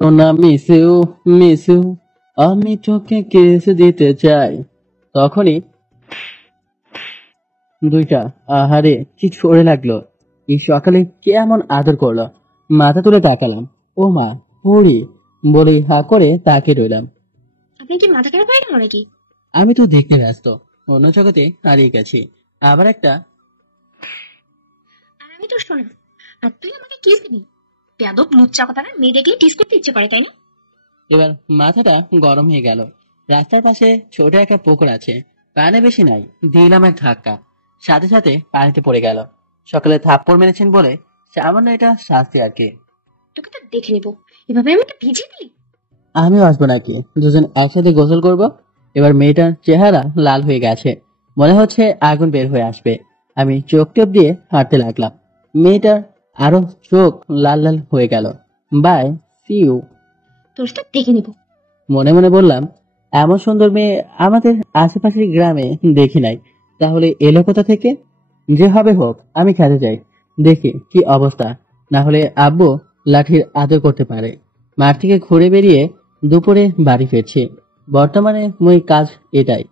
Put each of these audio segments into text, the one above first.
সোনা miss you, miss you, আমি তোকে কিস দিতে চাই। তখনই দুইটা, আহারে কি ছড়ে লাগলো। এই সকালে কে এমন আদর করলো? মাথা তুলে তাকালাম। ও মা, পড়ি বলেই হা করে তাকে রইলাম। আপনি কি মাথা খারাপ হয়ে গেল নাকি? আমি তো দেখতে ব্যস্ত, অন্য জগতে হারিয়ে গেছি। আবার একটা। আর আমি তো শোনা। আর তুই আমাকে কিস দিবি? বেয়াদব লুচ্চা কথা না, মেয়ে দেখলে টিস করতে ইচ্ছে করে, তাই না? এবার মাথাটা গরম হয়ে গেল। রাস্তার পাশে ছোট একটা পুকুর আছে, পানি বেশি নাই। দিলাম এক ধাক্কা, সাথে সাথে পানিতে পড়ে গেল। সকালে থাপ্পড় মেরেছেন বলে সামান্য এটা শাস্তি আর কি। তোকে তো দেখে নেবো। এভাবে আমাকে ভিজিয়ে দিলি? আমিও আসবো নাকি? দুজন একসাথে গোসল করব। এবার মেয়েটার চেহারা লাল হয়ে গেছে, মনে হচ্ছে আগুন বের হয়ে আসবে। আমি চোখ টোপ দিয়ে হাঁটতে লাগলাম। মেয়েটার আরো চোখ লাল লাল হয়ে গেল। Bye, see you. তোর তো দেখে নেবো। মনে মনে বললাম, এমন সুন্দর মেয়ে আমাদের আশেপাশের গ্রামে দেখি নাই। তাহলে এলো কোথা থেকে? যে হবে হোক, আমি খেতে যাই, দেখি কি অবস্থা। না হলে আব্বু লাঠির আদর করতে পারে। মাঠ থেকে ঘুরে বেরিয়ে দুপুরে বাড়ি ফিরছি। বর্তমানে মই কাজ এটাই,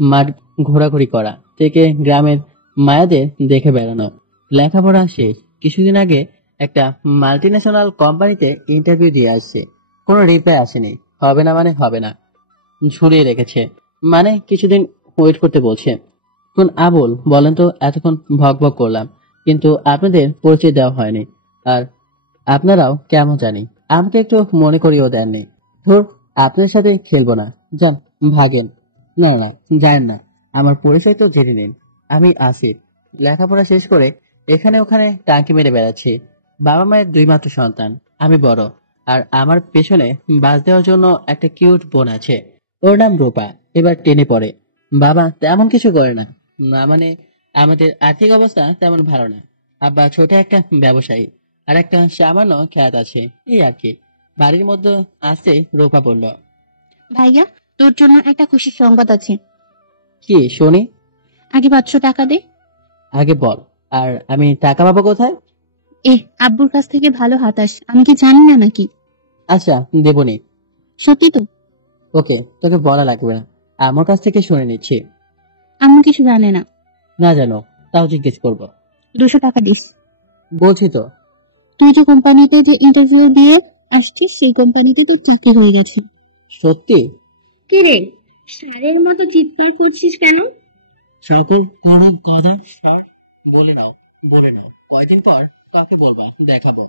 মাঠ ঘোরাঘুরি করা থেকে গ্রামের মায়াদের দেখে বেড়ানো। লেখাপড়া শেষ, কিছুদিন আগে একটা মাল্টিন্যাশনাল কোম্পানিতে ইন্টারভিউ দিয়ে আসছে। কোনো রিপ্লাই আসেনি। হবে না মানে হবে না, ঝুলিয়ে রেখেছে। মানে কিছুদিন ওয়েট করতে বলছে। কোন আবুল বলেন তো? এতক্ষণ ভক ভক করলাম, কিন্তু আপনাদের পরিচয় দেওয়া হয়নি। আর আপনারাও কেমন জানি আমাকে একটু মনে করিয়েও দেননি। ধুর, আপনার সাথে খেলবো না, যান ভাগেন। না না, যায়েন না। আমার পরিচয় তো জেনে নিন। আমি আসিফ, লেখাপড়া শেষ করে এখানে ওখানে টাঙ্কি মেরে বেড়াচ্ছি। বাবা মায়ের দুই মাত্র সন্তান, আমি বড়। আর আমার পেছনে বাস দেওয়ার জন্য একটা কিউট বোন আছে, ওর নাম রূপা। এবার টেনে পড়ে। বাবা তেমন কিছু করে না, না মানে আমাদের আর্থিক অবস্থা তেমন ভালো না। আব্বা ছোট একটা ব্যবসায়ী, আর একটা সামান্য খ্যাত আছে, এই আর কি। বাড়ির মধ্যে আসতে রূপা বলল, ভাইয়া, তোর জন্য একটা খুশির সংবাদ আছে। কি শুনি? আগে 500 টাকা দে। আগে বল। আর আমি টাকা পাবো কোথায়? আব্বুর কাছ থেকে ভালো হাতাস, আমি কি জানি না নাকি? আচ্ছা, দেবনি। সত্যি তো? ওকে, তোকে বলা লাগবে না, আমার কাছ থেকে শুনে নিচ্ছি। আম্মু কিছু জানে না। না জানো তাও জিজ্ঞেস করবো? 200 টাকা দিস। বলছি তো। তুই যে কোম্পানিতে যে ইন্টারভিউ দিয়ে আসছিস, সেই কোম্পানিতে তোর চাকরি হয়ে গেছে। সত্যি? কি রে, স্যারের মতো চিৎকার করছিস কেন? সকল কোনো কথা স্যার বলে নাও, বলে নাও। কয়দিন পর কাকে বলবা দেখাবো।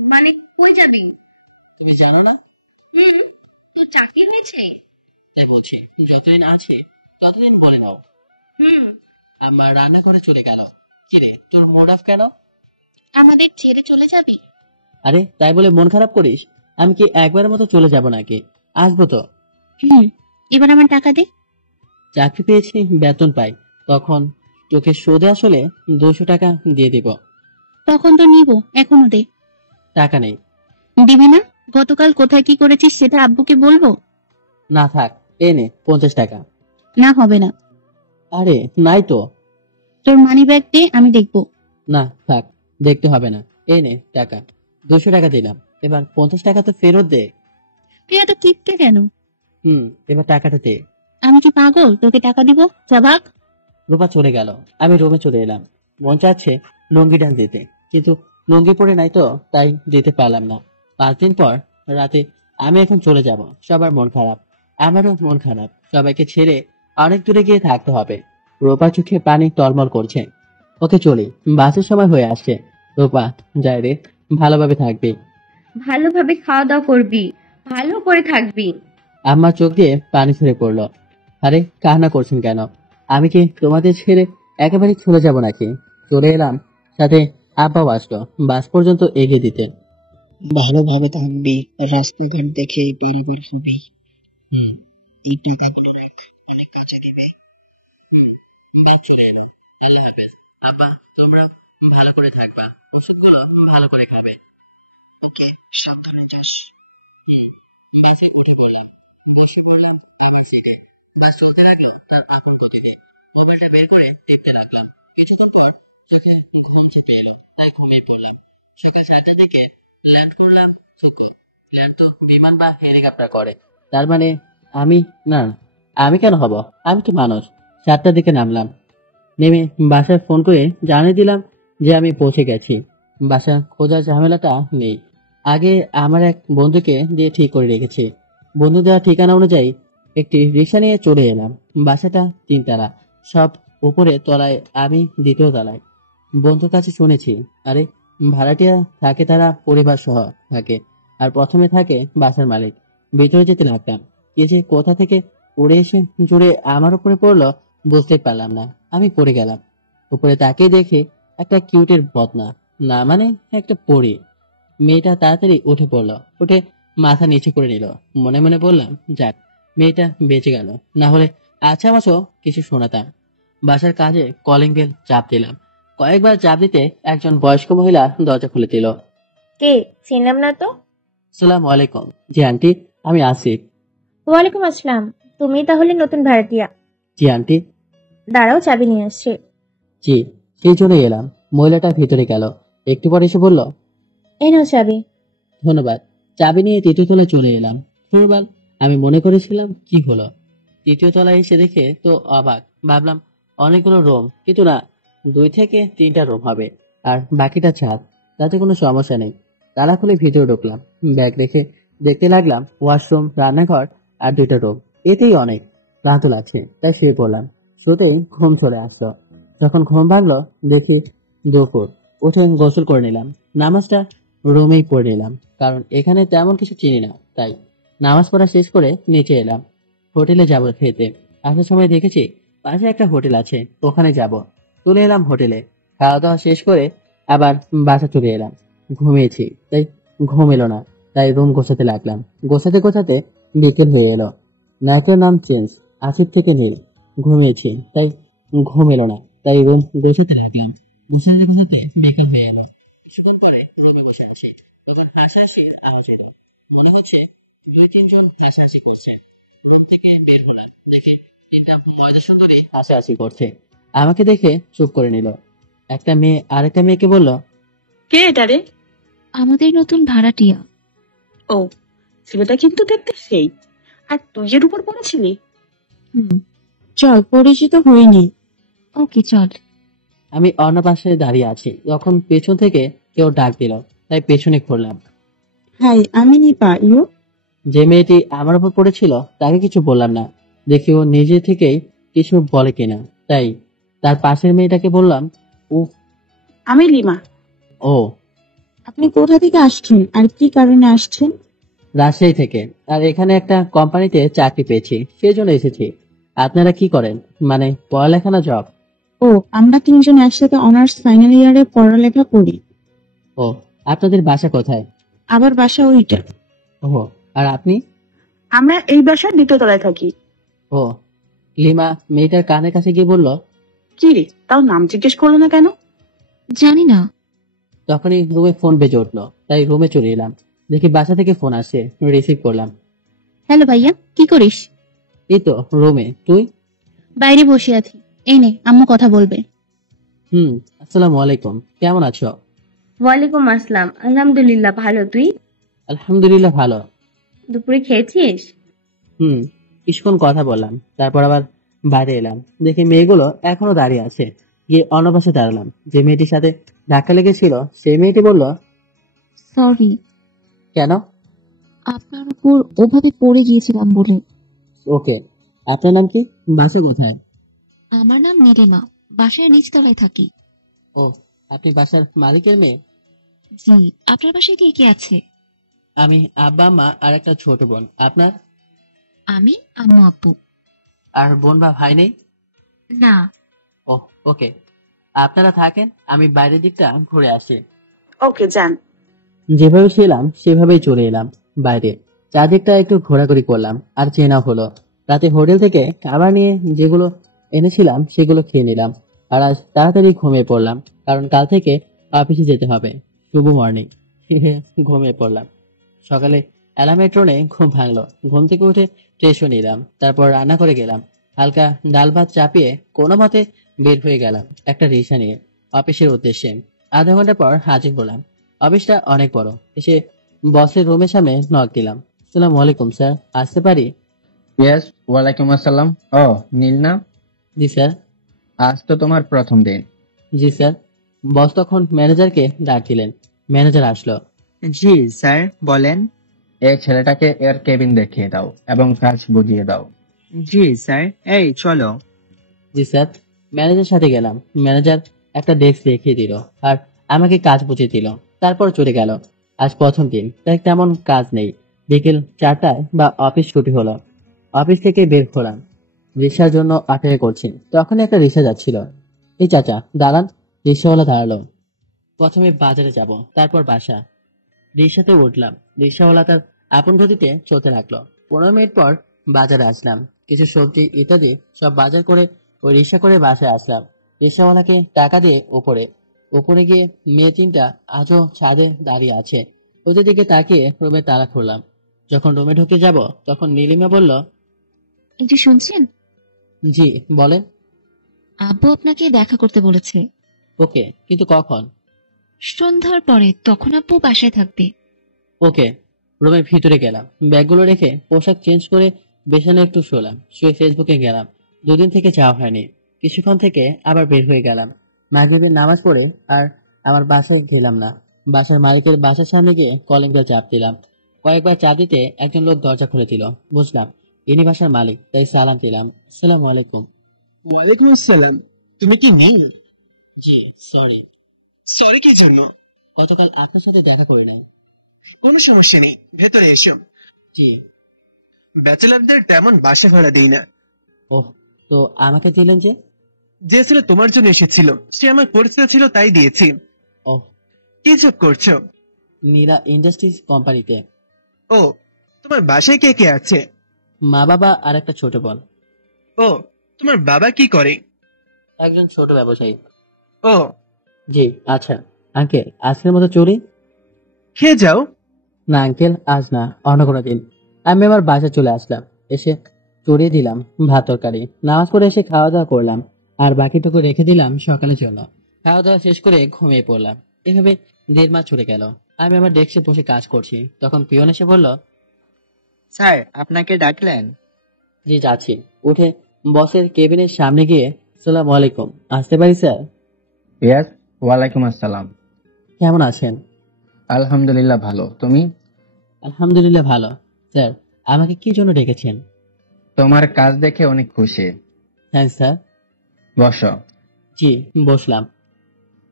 মানে কই যাবি? তুমি জানো না? হুম, তোর চাকরি হয়েছে? তাই বলছি, যতদিন আছি ততদিন বলে নাও। হুম। আমার রান্না করে চলে গেল। কিরে, তোর মুড অফ কেন? আমাদের ছেড়ে চলে যাবি? আরে তাই বলে মন খারাপ করিস? আমি কি একবারের মতো চলে যাব নাকি? আসবো তো। হুম। এবার আমার টাকা দে। চাকরি পেয়েছি, বেতন পাই, তখন তোকে সুদে আসলে 200 টাকা দিয়ে দিব। তখন তো নিব, এখনো দে। টাকা নেই। দিবি না? গতকাল কোথায় কি করেছিস সেটা আব্বুকে বলবো? না থাক, এ নে 50 টাকা। না, হবে না। আরে নাই তো। তোর মানি ব্যাগ দে, আমি দেখবো। না থাক, দেখতে হবে না। এ নে টাকা, 200 টাকা দিলাম। এবার 50 টাকা তো ফেরত দে। তুই এত কিপটে কেন? হুম, এবার টাকাটা দে। আমি কি পাগল তোকে টাকা দিব? যা ভাগ। রূপা চলে গেল। আমি রুমে চলে এলাম। মন চাচ্ছে লুঙ্গি ডান্স দিতে, কিন্তু লুঙ্গি পরে নাই তো, তাই দিতে পারলাম না। 5 দিন পর রাতে আমি এখন চলে যাব। সবার মন খারাপ, আমারও মন খারাপ। সবাইকে ছেড়ে অনেক দূরে গিয়ে থাকতে হবে। রূপা চোখে পানি টলমল করছে। ওকে চলি, বাসের সময় হয়ে আসছে। রূপা, যাই রে, ভালোভাবে থাকবি। ভালোভাবে খাওয়া দাওয়া করবি, ভালো করে থাকবি। আম্মা চোখ দিয়ে পানি ঝরে পড়লো। আরে কান্না করছেন কেন? আমি কি তোমাদের ছেড়ে একেবারে চলে যাব নাকি? চলে এলাম, সাথে আব্বাও আসলো বাস পর্যন্ত এগিয়ে দিতে। ভালোভাবে থাকবি, রাস্তাঘাট দেখে বেরোবের হবি। হুম, এই টাকাগুলো রাখ, অনেক কাজে দিবে। হুম, বাস চলে এলো। আল্লাহ হাফেজ। আব্বা, তোমরা ভালো করে থাকবা, ওষুধগুলো ভালো করে খাবে। ওকে, সাবধানে যাস। হুম। বাসে উঠে পড়লাম, বসে পড়লাম আমার সিটে। বাস চলতে লাগলো তার আপন গতিতে। মোবাইলটা বের করে টিপতে লাগলাম। কিছুক্ষণ পর চোখে ঘুম চেপে এলো, তাই ঘুমিয়ে পড়লাম। সকাল 7টার দিকে ল্যান্ড করলাম সুকো। ল্যান্ড তো বিমান বা হেলিকপ্টার করে। তার মানে আমি, না না, আমি কেন হব? আমি তো মানুষ। 7টার দিকে নামলাম। নেমে বাসায় ফোন করে জানিয়ে দিলাম যে আমি পৌঁছে গেছি। বাসা খোঁজার ঝামেলাটা নেই। আগে আমার এক বন্ধুকে দিয়ে ঠিক করে রেখেছি। বন্ধু দেওয়া ঠিকানা অনুযায়ী একটি রিক্সা নিয়ে চলে এলাম। বাসাটা 3 তলা, সব উপরে তলায়, আমি 2য় তলায়। বন্ধুর কাছে শুনেছি, আরে ভাড়াটিয়া থাকে তারা পরিবার সহ থাকে, আর প্রথমে থাকে বাসার মালিক। ভিতরে যেতে লাগলাম। কে যে কোথা থেকে উড়ে এসে জুড়ে আমার উপরে পড়লো বুঝতে পারলাম না। আমি পড়ে গেলাম। উপরে তাকিয়ে দেখি একটা কিউটের বদনা, না মানে একটা পরী। মেয়েটা তাড়াতাড়ি উঠে পড়লো, উঠে মাথা নিচু করে নিল। মনে মনে বললাম, যাক, মেয়েটা বেঁচে গেল, না হলে আচ্ছা মাসও কিছু শোনাতাম। বাসার কাজে কলিং বেল চাপ দিলাম। কয়েকবার চাপ দিতে একজন বয়স্ক মহিলা দরজা খুলে দিল। কে? চিনলাম না তো। সালাম আলাইকুম। জি আন্টি, আমি আসিফ। ওয়ালাইকুম আসসালাম। তুমি তাহলে নতুন ভাড়াটিয়া? জি আন্টি। দাঁড়াও, চাবি নিয়ে আসছি। জি, সেই জন্যই এলাম। মহিলাটা ভিতরে গেল, একটু পরে এসে বলল, এই নাও চাবি। ধন্যবাদ। চাবি নিয়ে 3য় তলায় চলে এলাম। ফুরবাল, আমি মনে করেছিলাম কি হলো, 3য় তলায় এসে দেখে তো অবাক। ভাবলাম অনেকগুলো রুম, কিন্তু না, 2 থেকে 3টা রুম হবে, আর বাকিটা ছাদ। তাতে কোনো সমস্যা নেই। তালা খুলে ভিতরে ঢুকলাম। ব্যাগ রেখে দেখতে লাগলাম ওয়াশরুম, রান্নাঘর আর 2টা রুম। এতেই অনেক। রাতও লাগছে, তাই শুয়ে পড়লাম। শুতেই ঘুম চলে আসলো। যখন ঘুম ভাঙলো দেখি দুপুর। উঠে গোসল করে নিলাম। নামাজটা রুমেই পড়ে নিলাম, কারণ এখানে তেমন কিছু চিনি না। তাই নামাজ পড়া শেষ করে নিচে এলাম। হোটেলে যাব খেতে। আসার সময় দেখেছি পাশে একটা হোটেল আছে, ওখানে যাব। চলে এলাম হোটেলে। খাওয়া দাওয়া শেষ করে আবার বাসা চলে এলাম। ঘুমিয়েছি, তাই ঘুম এলো না। তাই রুম গোছাতে লাগলাম। গোছাতে গোছাতে বিকেল হয়ে এলো। নায়কের নাম চেঞ্জ, আসিফ থেকে নীল। ঘুমিয়েছি, তাই ঘুম এলো না। তাই রুম গোছাতে লাগলাম। গোছাতে গোছাতে বিকেল হয়ে এলো। কিছুক্ষণ পরে রুমে বসে আছি, তখন হাসাহাসির আওয়াজ এলো। মনে হচ্ছে 2-3 জন হাসাহাসি করছে। রুম থেকে বের হলাম, দেখে 3টা ময়দা সুন্দরী হাসাহাসি করছে। আমাকে দেখে চুপ করে নিল। একটা মেয়ে আরেকটা মেয়েকে বলল, কে এটা রে? আমাদের নতুন ভাড়াটিয়া। ও, ছেলেটা কিন্তু দেখতে সেই। আর তুই এর উপর পড়েছিলি? হুম। চল, পরিচিত হইনি। ওকে, চল। আমি অন্য পাশে দাঁড়িয়ে আছি। তখন পেছন থেকে কেউ ডাক দিল, তাই পেছনে ঘুরলাম। হাই, আমি নিপা। ইউ? যে মেয়েটি আমার উপর পড়েছিল তাকে কিছু বললাম না। দেখি ও নিজে থেকেই কিছু বলে কিনা, তাই তার পাশের মেয়েটাকে বললাম, উফ। আমি লিমা। ও, আপনি কোথা থেকে আসছেন আর কি কারণে আসছেন? রাজশাহী থেকে। আর এখানে একটা কোম্পানিতে চাকরি পেয়েছি, সেই জন্য এসেছি। আপনারা কি করেন, মানে পড়ালেখা না জব? ও, আমরা 3জন একসাথে অনার্স ফাইনাল ইয়ারে পড়ালেখা করি। ও, আপনাদের বাসা কোথায়? আবার বাসা ওইটা। ও, আর আপনি? আমরা এই বাসার 2য় তলায় থাকি। ও, লিমা মেয়েটার কানের কাছে গিয়ে বলল। কি রে, তাও নাম জিজ্ঞেস করলো না কেন? জানি না। তখনই রুমে ফোন বেজে উঠলো, তাই রুমে চলে এলাম। দেখি বাসা থেকে ফোন আসছে, রিসিভ করলাম। হ্যালো ভাইয়া, কি করিস? এই তো রুমে, তুই? বাইরে বসে আছি। এই নে, আম্মু কথা বলবে। আসসালামু আলাইকুম, কেমন আছো? ওয়ালাইকুম আসসালাম। আলহামদুলিল্লাহ, ভালো। তুই? আলহামদুলিল্লাহ ভালো। দুপুরে খেয়েছিস? কিছুক্ষণ কথা বললাম, তারপর আবার বাইরে এলাম। দেখি মেয়েগুলো এখনো দাঁড়িয়ে আছে। গিয়ে অন্য পাশে দাঁড়ালাম। যে মেয়েটির সাথে ধাক্কা লেগেছিল সেই মেয়েটি বলল, সরি, কেন? আপনার উপর ওভাবে পড়ে গিয়েছিলাম বলে। ওকে, আপনার নাম কি? বাসা কোথায়? আমার নাম নীলিমা, বাসায় নিচতলায় থাকি। ও, আপনি বাসার মালিকের মেয়ে? জি। আপনার বাসায় কে কে আছে? আমি, আব্বা, মা আর একটা ছোট বোন। আপনার? আমি, আম্মু, আব্বু। আর বোন বা ভাই নেই? না। ও, ওকে, আপনারা থাকেন, আমি বাইরের দিকটা ঘুরে আসি। ওকে, যান। যেভাবে ছিলাম সেভাবেই চলে এলাম বাইরে। চারদিকটা একটু ঘোরাঘুরি করলাম, আর চেনা হলো। রাতে হোটেল থেকে খাবার নিয়ে যেগুলো এনেছিলাম সেগুলো খেয়ে নিলাম। আর আজ তাড়াতাড়ি ঘুমিয়ে পড়লাম, কারণ কাল থেকে অফিসে যেতে হবে। শুভ মর্নিং। ঘুমিয়ে পড়লাম। সকালে অ্যালার্মের টোনে ঘুম ভাঙলো। ঘুম থেকে উঠে ফ্রেশও নিলাম, তারপর রান্না করে গেলাম। হালকা ডাল ভাত চাপিয়ে কোনো মতে বের হয়ে গেলাম একটা রিক্সা নিয়ে অফিসের উদ্দেশ্যে। আধা ঘন্টা পর হাজির হলাম। অফিসটা অনেক বড়। এসে বসের রুমের সামনে নক দিলাম। আসসালামু আলাইকুম স্যার, আসতে পারি? ইয়েস, ওয়ালাইকুম আসসালাম। ও, নীল না? জি স্যার। আজ তো তোমার প্রথম দিন। জি স্যার। বস তখন ম্যানেজারকে ডাক দিলেন। ম্যানেজার আসলো। জি স্যার, বলেন। এই ছেলেটাকে এর কেবিন দেখিয়ে দাও এবং কাজ বুঝিয়ে দাও। জি স্যার, এই চলো। জি স্যার। ম্যানেজার সাথে গেলাম। ম্যানেজার একটা ডেস্ক দেখিয়ে দিল আর আমাকে কাজ বুঝিয়ে দিল। তারপর চলে গেল। আজ প্রথম দিন, তাই তেমন কাজ নেই। বিকেল 4টায় বা অফিস ছুটি হলো। অফিস থেকে বের হলাম। রিক্সার জন্য অপেক্ষা করছি। তখন একটা রিক্সা যাচ্ছিল। এই চাচা দাঁড়ান। রিক্সাওয়ালা দাঁড়ালো। প্রথমে বাজারে যাব, তারপর বাসা। রিক্সাতে উঠলাম। রিক্সাওয়ালা তার আপন গতিতে চলতে লাগলো। 15 মিনিট পর বাজারে আসলাম। কিছু সবজি ইত্যাদি সব বাজার করে ওই রিক্সা করে বাসায় আসলাম। রিক্সাওয়ালাকে টাকা দিয়ে উপরে উপরে গিয়ে মেয়ে তিনটা আজও ছাদে দাঁড়িয়ে আছে। ওদের দিকে তাকিয়ে রুমে তালা খুললাম। যখন রুমে ঢুকে যাব তখন নীলিমা বলল, একটু শুনছেন? জি বলেন। আব্বু আপনাকে দেখা করতে বলেছে। ওকে, কিন্তু কখন? সন্ধ্যার পরে, তখন আব্বু বাসায় থাকবে। ওকে। রুমের ভিতরে গেলাম। ব্যাগগুলো রেখে পোশাক চেঞ্জ করে বিছানায় একটু শুলাম। শুয়ে ফেসবুকে গেলাম। 2 দিন থেকে যাওয়া হয়নি। কিছুক্ষণ থেকে আবার বের হয়ে গেলাম। মাগরিবের নামাজ পড়ে আর আমার বাসায় গেলাম না। বাসার মালিকের বাসার সামনে গিয়ে কলিং বেল চাপ দিলাম। কয়েকবার চাপ দিতে একজন লোক দরজা খুলে দিল। বুঝলাম ইনি বাসার মালিক, তাই সালাম দিলাম। আসসালামু আলাইকুম। ওয়ালাইকুম আসসালাম। তুমি কি নীল? জি সরি। সরি কি জন্য? গতকাল আপনার সাথে দেখা করি নাই। কোনো সমস্যা নেই, ভেতরে এসো। জি। ব্যাচেলারদের তেমন বাসা ভাড়া দিই না। ওহ, তো আমাকে দিলেন যে? যে ছেলে তোমার জন্য এসেছিল সে আমার পরিচিত ছিল, তাই দিয়েছি। ওহ, কি চুপ করছো? নীলা ইন্ডাস্ট্রিজ কোম্পানিতে। ও, তোমার বাসায় কে কে আছে? মা বাবা আর একটা ছোট বোন। ও, তোমার বাবা কি করে? একজন ছোট ব্যবসায়ী। ও, জি আচ্ছা। আঙ্কেল আজকের মতো চলি? খেয়ে যাও। না আঙ্কেল, আজ না, অন্য কোনো দিন। আমি আমার বাসায় চলে আসলাম। এসে চড়িয়ে দিলাম ভাত তরকারি। নামাজ পড়ে এসে খাওয়া দাওয়া করলাম আর বাকিটুকু রেখে দিলাম সকালের জন্য। খাওয়া দাওয়া শেষ করে ঘুমিয়ে পড়লাম। এভাবে 1.5 মাস চলে গেল। আমি আমার ডেস্কে বসে কাজ করছি। তখন পিয়ন এসে বলল, স্যার, আপনাকে ডাকলেন? জি যাচ্ছি। উঠে বসের কেবিনের সামনে গিয়ে আসসালামু আলাইকুম, আসতে পারি স্যার? ইয়েস, ওয়ালাইকুম আসসালাম। কেমন আছেন? আলহামদুলিল্লাহ ভালো, তুমি? আলহামদুলিল্লাহ ভালো। স্যার আমাকে কি জন্য ডেকেছেন? তোমার কাজ দেখে অনেক খুশি। Thanks sir. বসো। জি বসলাম।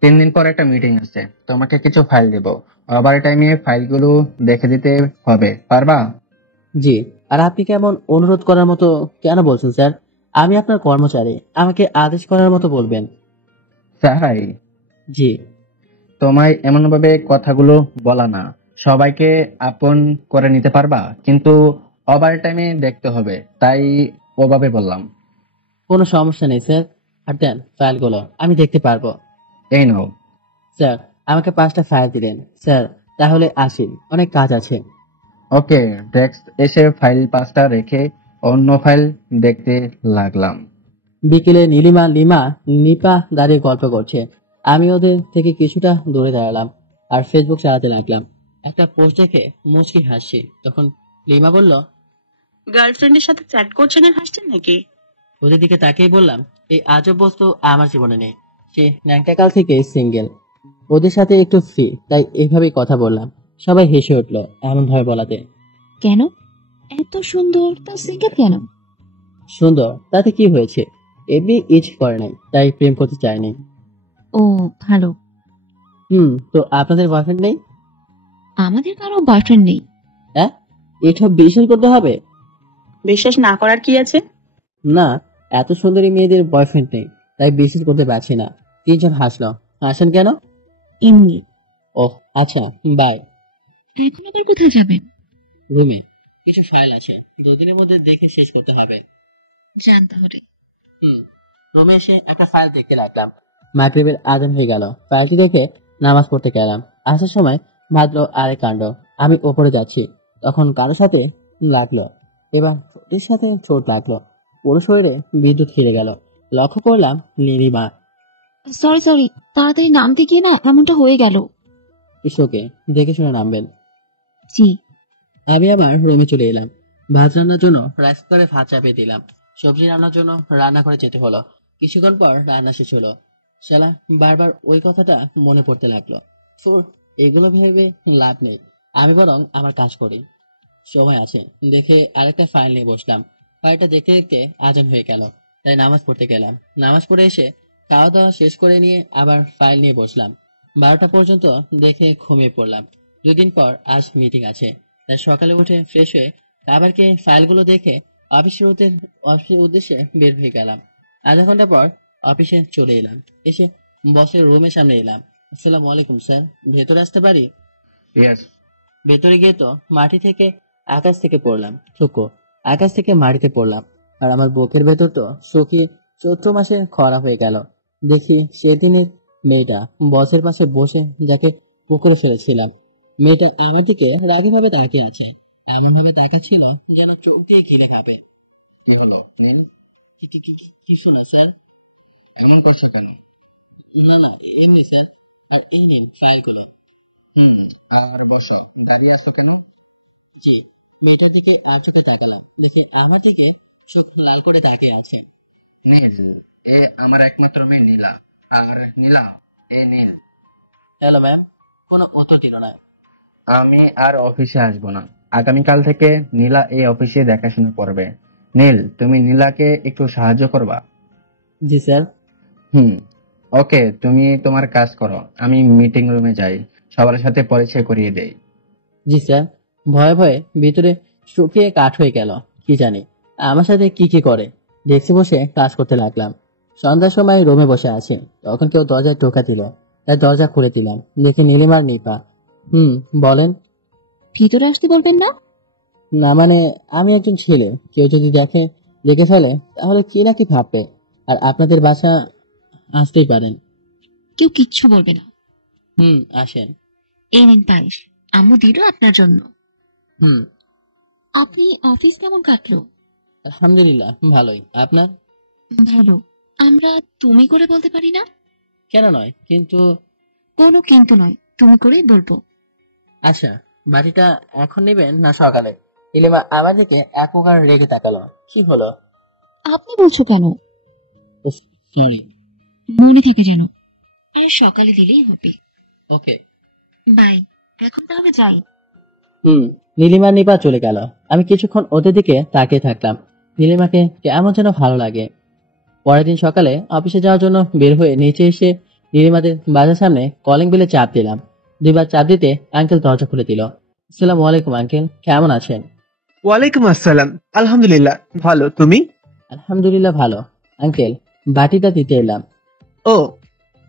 3 দিন পর একটা মিটিং আছে, তোমাকে কিছু ফাইল দেব। ওভার টাইমে ফাইলগুলো দেখে দিতে হবে, পারবা? জি। আর আপনি কেমন অনুরোধ করার মতো কেন বলছেন স্যার? আমি আপনার কর্মচারী, আমাকে আদেশ করার মতো বলবেন। চাই জি। তোমায় এমন ভাবে কথাগুলো বলা না, সবাইকে আপন করে নিতে পারবা, কিন্তু ওভার টাইমে দেখতে হবে, তাই ওভাবে বললাম। কোনো সমস্যা নেই স্যার। আর দেন ফাইলগুলো, আমি দেখতে পারবো। এই নাও। স্যার আমাকে 5টা ফাইল দিলেন। স্যার তাহলে আসি, অনেক কাজ আছে। ওকে, ডেস্ক এসে ফাইল 5টা রেখে অন্য ফাইল দেখতে লাগলাম। বিকেলে নীলিমা লিমা নিপা দাঁড়িয়ে গল্প করছে। আমি ওদের থেকে কিছুটা দূরে দাঁড়ালাম আর ফেসবুক চালাতে লাগলাম। একটা পোস্ট দেখে মুচকি হাসছি। তখন লিমা বলল, গার্লফ্রেন্ডের সাথে চ্যাট করছেন আর হাসছেন নাকি? ওদের দিকে তাকিয়ে বললাম, এই আজব বস্তু আমার জীবনে নেই। সে ন্যাংটাকাল থেকে সিঙ্গেল। ওদের সাথে একটু ফ্রি, তাই এইভাবেই কথা বললাম। সবাই হেসে উঠলো এমন ভাবে বলাতে। কেন? এত সুন্দর তো সিঙ্গেল কেন? সুন্দর তাতে কি হয়েছে? এমনি ইচ করে নাই, তাই প্রেম করতে চাইনি। ও ভালো। তো আপনাদের বয়ফ্রেন্ড নেই? আমাদের কারো বয়ফ্রেন্ড নেই। হ্যাঁ, এটা বিশ্বাস করতে হবে? বিশ্বাস না করার কি আছে? না, এত সুন্দরী মেয়েদের বয়ফ্রেন্ড নেই, তাই বিশ্বাস করতে পারছি না। 3জন হাসলো। হাসেন কেন? এমনি। ওহ আচ্ছা, বাই। এখন আবার কোথায় যাবেন? রুমে কিছু ফাইল আছে, 2 দিনের মধ্যে দেখে শেষ করতে হবে। যান তাহলে। রুমে এসে একটা ফাইল দেখতে লাগলাম। মাগরিবের আজান হয়ে গেল। ফাইলটি দেখে নামাজ পড়তে গেলাম। আসার সময় ভাবলো আরেক কাণ্ড। আমি ওপরে যাচ্ছি, তখন কারোর সাথে লাগলো। এবার ছোটের সাথে চোট লাগলো। পুরো শরীরে বিদ্যুৎ ফিরে গেল। লক্ষ্য করলাম নীলিমা। সরি, তাড়াতাড়ি নামতে গিয়ে না এমনটা হয়ে গেল। ইসোকে, দেখে শুনে নামবেন। জি। আমি আবার রুমে চলে এলাম। ভাত রান্নার জন্য রাইস কুকারে ভাত চাপিয়ে দিলাম। সবজি রান্নার জন্য রান্না করে যেতে হলো। কিছুক্ষণ পর রান্না শেষ হলো। শালা বারবার ওই কথাটা মনে পড়তে লাগলো। তোর এগুলো ভেবে লাভ নেই, আমি বরং আমার কাজ করি। সময় আছে দেখে আরেকটা ফাইল নিয়ে বসলাম। ফাইলটা দেখতে দেখতে আজান হয়ে গেল, তাই নামাজ পড়তে গেলাম। নামাজ পড়ে এসে খাওয়া দাওয়া শেষ করে নিয়ে আবার ফাইল নিয়ে বসলাম। 12টা পর্যন্ত দেখে ঘুমিয়ে পড়লাম। 2 দিন পর আজ মিটিং আছে, তাই সকালে উঠে ফ্রেশ হয়ে খাবার খেয়ে ফাইলগুলো দেখে অফিসের উদ্দেশ্যে বের হয়ে গেলাম। আধা ঘন্টা পর অফিসে চলে এলাম। এসে বসের রুমের সামনে এলাম। আসসালামু আলাইকুম স্যার, ভেতরে আসতে পারি? ইয়েস। ভেতরে গিয়ে তো মাটি থেকে আকাশ থেকে পড়লাম, শুকো আকাশ থেকে মাটিতে পড়লাম। আর আমার বুকের ভেতর তো শুকিয়ে চৈত্র মাসে খরা হয়ে গেল। দেখি সেদিনের মেয়েটা বসের পাশে বসে, যাকে পুকুরে ফেলেছিলাম। মেয়েটা আমার দিকে রাগী ভাবে তাকিয়ে আছে, এমন ভাবে তাকাচ্ছিল যেন চোখ দিয়ে ঘিরে খাবে। কি হলো নীল? কিছু না স্যার। এমন করছো কেন? না না, এমনি স্যার। আর এই নিন ফাইলগুলো। আর বসো, দাঁড়িয়ে আছো কেন? জি। মেয়েটার দিকে আর চোখে তাকালাম, দেখে আমার দিকে চোখ লাল করে তাকিয়ে আছে। নীল, এ আমার একমাত্র মেয়ে নীলা। আর নীলা, এ নীল। Hello ma'am. কোনো উত্তর দিল না। আমি আর অফিসে আসবো না। আগামীকাল থেকে নীলা এই অফিসে দেখাশোনা করবে। নীল, তুমি নীলাকে একটু সাহায্য করবা? জি স্যার। ওকে, তুমি তোমার কাজ করো, আমি মিটিং রুমে যাই, সবার সাথে পরিচয় করিয়ে দেই। জি স্যার। ভয়ে ভয়ে ভিতরে শুকিয়ে কাঠ হয়ে গেল। কি জানি আমার সাথে কি কি করে। ডেস্কে বসে কাজ করতে লাগলাম। সন্ধ্যার সময় রুমে বসে আছি, তখন কেউ দরজায় টোকা দিল, তাই দরজা খুলে দিলাম। দেখি নীলিমার নিপা। বলেন। ভিতরে আসতে বলবেন না? না মানে, আমি একজন ছেলে, কেউ যদি দেখে ফেলে তাহলে কি না কি ভাববে। আর আপনাদের বাসা আসতেই পারেন। কেউ কিচ্ছু বলবে না। আসেন। এই নিন পায়েস, আম্মু দিল আপনার জন্য। হুম। আপনি অফিস কেমন কাটলো? আলহামদুলিল্লাহ ভালোই। আপনার? ভালো। আমরা তুমি করে বলতে পারি না? কেন নয়, কিন্তু। কোনো কিন্তু নয়, তুমি করেই বলবো। আচ্ছা, বাটিটা এখন নেবেন না সকালে? নীলিমা আমার দিকে এক প্রকার রেগে তাকালো। কি হলো? আপনি বলছো কেন? সরি। মনে থেকে যেন। আর সকালে দিলেই হবে। ওকে। বাই। এখন তাহলে যাই। নীলিমা নিপা চলে গেল। আমি কিছুক্ষণ ওদের দিকে তাকিয়ে থাকলাম। নীলিমাকে কেমন যেন ভালো লাগে। পরের দিন সকালে অফিসে যাওয়ার জন্য বের হয়ে নিচে এসে নীলিমাদের বাসার সামনে কলিং বেলে চাপ দিলাম। 2বার চাপ দিতে আঙ্কেল দরজা খুলে দিল। আসসালামু আলাইকুম আঙ্কেল, কেমন আছেন? ওয়ালাইকুম আসসালাম। আলহামদুলিল্লাহ ভালো, তুমি? আলহামদুলিল্লাহ ভালো আঙ্কেল। বাটিটা দিতে এলাম। ও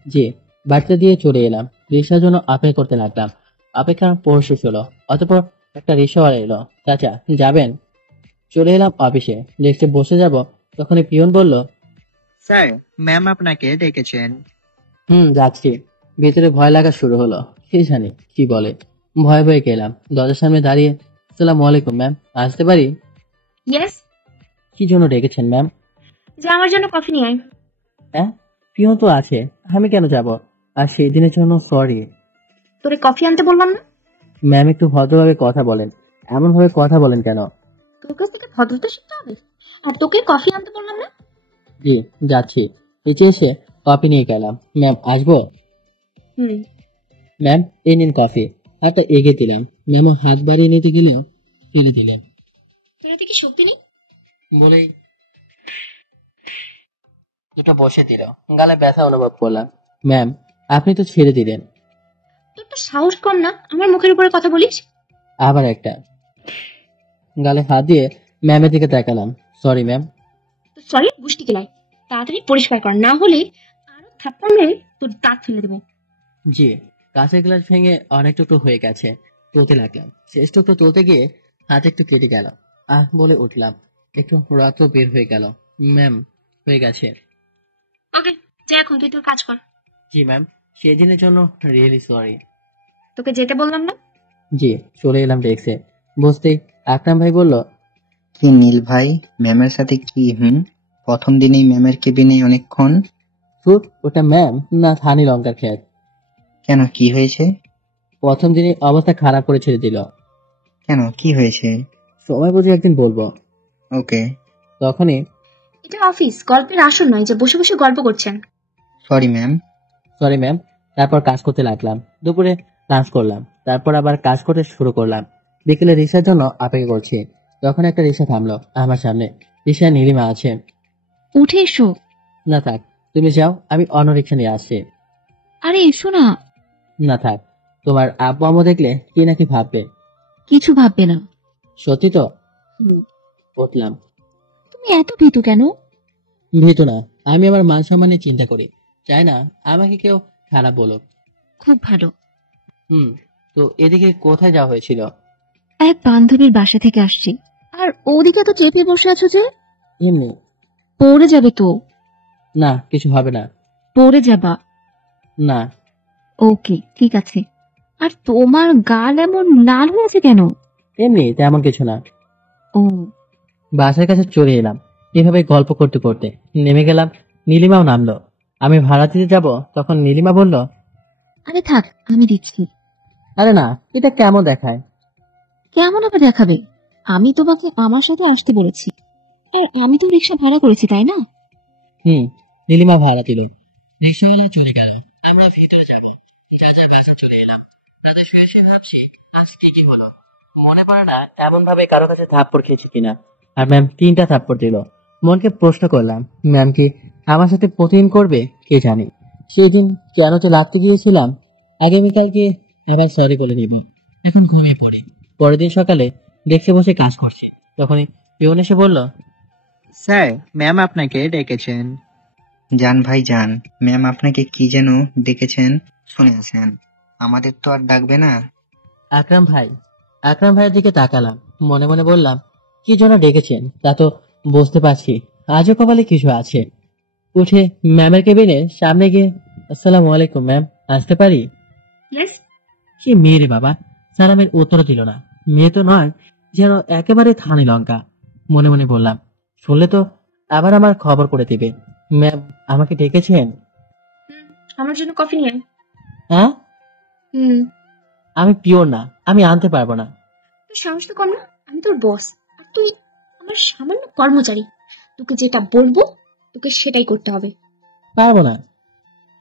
জি। বাটিটা দিয়ে চলে এলাম। রিক্সার জন্য অপেক্ষা করতে লাগলাম। অপেক্ষা পর শেষ হলো। অতঃপর একটা রিক্সাওয়ালা এলো। চাচা যাবেন? চলে এলাম অফিসে। ডেস্কে বসে যাব, তখনই পিয়ন বলল, স্যার, ম্যাম আপনাকে ডেকেছেন। যাচ্ছি। ভেতরে ভয় লাগা শুরু হলো। কি জানি কি বলে। ভয়ে ভয়ে গেলাম। দরজার সামনে দাঁড়িয়ে, আসসালামু আলাইকুম ম্যাম, আসতে পারি? ইয়েস। কি জন্য ডেকেছেন ম্যাম? যা আমার জন্য কফি নিয়ে আয়। হ্যাঁ, পিয়ন তো আছে, আমি কেন যাব? আর সেই দিনের জন্য সরি। তোরে কফি আনতে বললাম না? ম্যাম একটু ভদ্রভাবে কথা বলেন। এমন ভাবে কথা বলেন কেন? তোর কাছ থেকে ভদ্রতা শিখতে হবে। আর তোকে কফি আনতে বললাম না? জি, যাচ্ছি। নিচে এসে কফি নিয়ে গেলাম। ম্যাম আসবো? ম্যাম এই নিন কফি। হাতটা এগিয়ে দিলাম। ম্যামও হাত বাড়িয়ে নিতে গেলেও ফেলে দিলেন। তোর হাতে কি শক্তি নেই? বলেই দুটো বসে দিল। গালে ব্যথা অনুভব করলাম। ম্যাম আপনি তো ছেড়ে দিলেন। তোর তো সাহস কম না, আমার মুখের উপরে কথা বলিস? আবার একটা। গালে হাত দিয়ে ম্যামের দিকে তাকালাম। Sorry ma'am. তো সরি গুষ্টি গেলায়। তাড়াতাড়ি পরিষ্কার কর, না হলে আরো থাপ্পড় মেরে তোর দাঁত ফেলে দেবো। জি। কাঁচের গ্লাস ভেঙে অনেক টুকরো হয়ে গেছে। তুলতে লাগলাম। শেষ টুকরো তুলতে গিয়ে হাত একটু কেটে গেল। বলে উঠলাম। একটু রক্ত বের হয়ে গেল। ম্যাম হয়ে গেছে। ওকে, যা এখন তুই তোর কাজ কর। জি ম্যাম, সেদিনের জন্য রিয়েলি সরি। তোকে যেতে বললাম না? জি। চলে এলাম ডেস্কে। বসতেই আকরাম ভাই বলল, কি নীল ভাই, ম্যামের সাথে কি? প্রথম দিনেই ম্যামের কেবিনে অনেকক্ষণ? ওটা ম্যাম না ধানি লঙ্কার ক্ষেত। কেন, কি হয়েছে? প্রথম দিনই অবস্থা খারাপ করে ছেড়ে দিল। কেন, কি হয়েছে? সময় বুঝে একদিন বলবো। ওকে। তখনই এটা অফিস, গল্পের আসর নয় যে বসে বসে গল্প করছেন। Sorry ma'am. Sorry ma'am. তারপর কাজ করতে লাগলাম। দুপুরে লাঞ্চ করলাম, তারপর আবার কাজ করতে শুরু করলাম। বিকেলে রিক্সার জন্য অপেক্ষা করছি, তখন একটা রিক্সা থামলো আমার সামনে। রিক্সায় নীলিমা আছে। উঠে এসো। না থাক, তুমি যাও, আমি অন্য রিক্সা নিয়ে আসছি। আরে এসো না। না থাক, তোমার আব্বু আম্মু দেখলে কি নাকি ভাববে। কিছু ভাববে না। সত্যি তো? হুম। উঠলাম। তুমি এত ভীতু কেন? ভীতু না, আমি আমার মান সম্মানের চিন্তা করি, চাই না আমাকে কেউ খারাপ বলুক। খুব ভালো। তো এদিকে কোথায় যাওয়া হয়েছিল? এক বান্ধবীর বাসা থেকে আসছি। আর ওদিকে তো চেপে বসে আছো যে? এমনি। পড়ে যাবে তো। না, কিছু হবে না। পড়ে যাবা। না। ওকে, ঠিক আছে। আর তোমার গাল এমন লাল হয়েছে কেন? এমনি, তেমন কিছু না। ও। বাসার কাছে চলে এলাম। এভাবে গল্প করতে করতে নেমে গেলাম। নীলিমাও নামলো। আমি ভাড়া দিতে যাব, তখন নীলিমা বলল, আরে থাক, আমি দিচ্ছি। আরে না, এটা কেমন দেখায়? কেমন আবার দেখাবে? আমি তোমাকে আমার সাথে আসতে বলেছি, আর আমি তো রিক্সা ভাড়া করেছি, তাই না? নীলিমা ভাড়া দিল। রিক্সাওয়ালা চলে গেল। আমরা ভিতরে যাব, যা যা বাসে চলে এলাম। রাতে শুয়ে শুয়ে ভাবছি আজ কি হলো। মনে পড়ে না এমন ভাবে কারো কাছে থাপ্পড় খেয়েছি কিনা। আর ম্যাম 3টা থাপ্পড় দিল। মনকে প্রশ্ন করলাম, ম্যাম কি আমার সাথে প্রতিদিন করবে কে জানে। সেদিন কেন তো লাগতে গিয়েছিলাম, আগামীকালকে আবার সরি বলে নিব। এখন ঘুমিয়ে পড়ি। পরের দিন সকালে ডেস্কে বসে কাজ করছি, তখনই পিয়ন এসে বলল, স্যার, ম্যাম আপনাকে ডেকেছেন। যান ভাই যান, ম্যাম আপনাকে কি যেন ডেকেছেন শুনে আছেন, আমাদের তো আর ডাকবে না। আকরাম ভাই। আকরাম ভাইয়ের দিকে তাকালাম, মনে মনে বললাম, কি জন্য ডেকেছেন তা তো বুঝতে পারছি, আজও কপালে কিছু আছে। উঠে ম্যামের কেবিনের সামনে গিয়ে, আসসালামু আলাইকুম ম্যাম, আসতে পারি? ইয়েস। কি মেয়ে রে বাবা, সালামের উত্তর দিল না। মেয়ে তো নয়, যেন একেবারে থানি লঙ্কা। মনে মনে বললাম, শুনলে তো আবার আমার খবর করে দিবে। ম্যাম আমাকে ডেকেছেন? আমার জন্য কফি নিয়ে আয়। হ্যাঁ? হুম। আমি পিওর না, আমি আনতে পারবো না। তোর সাহস তো কম না, আমি তোর বস, আর তুই আমার সামান্য কর্মচারী। তোকে যেটা বলবো তোকে সেটাই করতে হবে। পারবো না।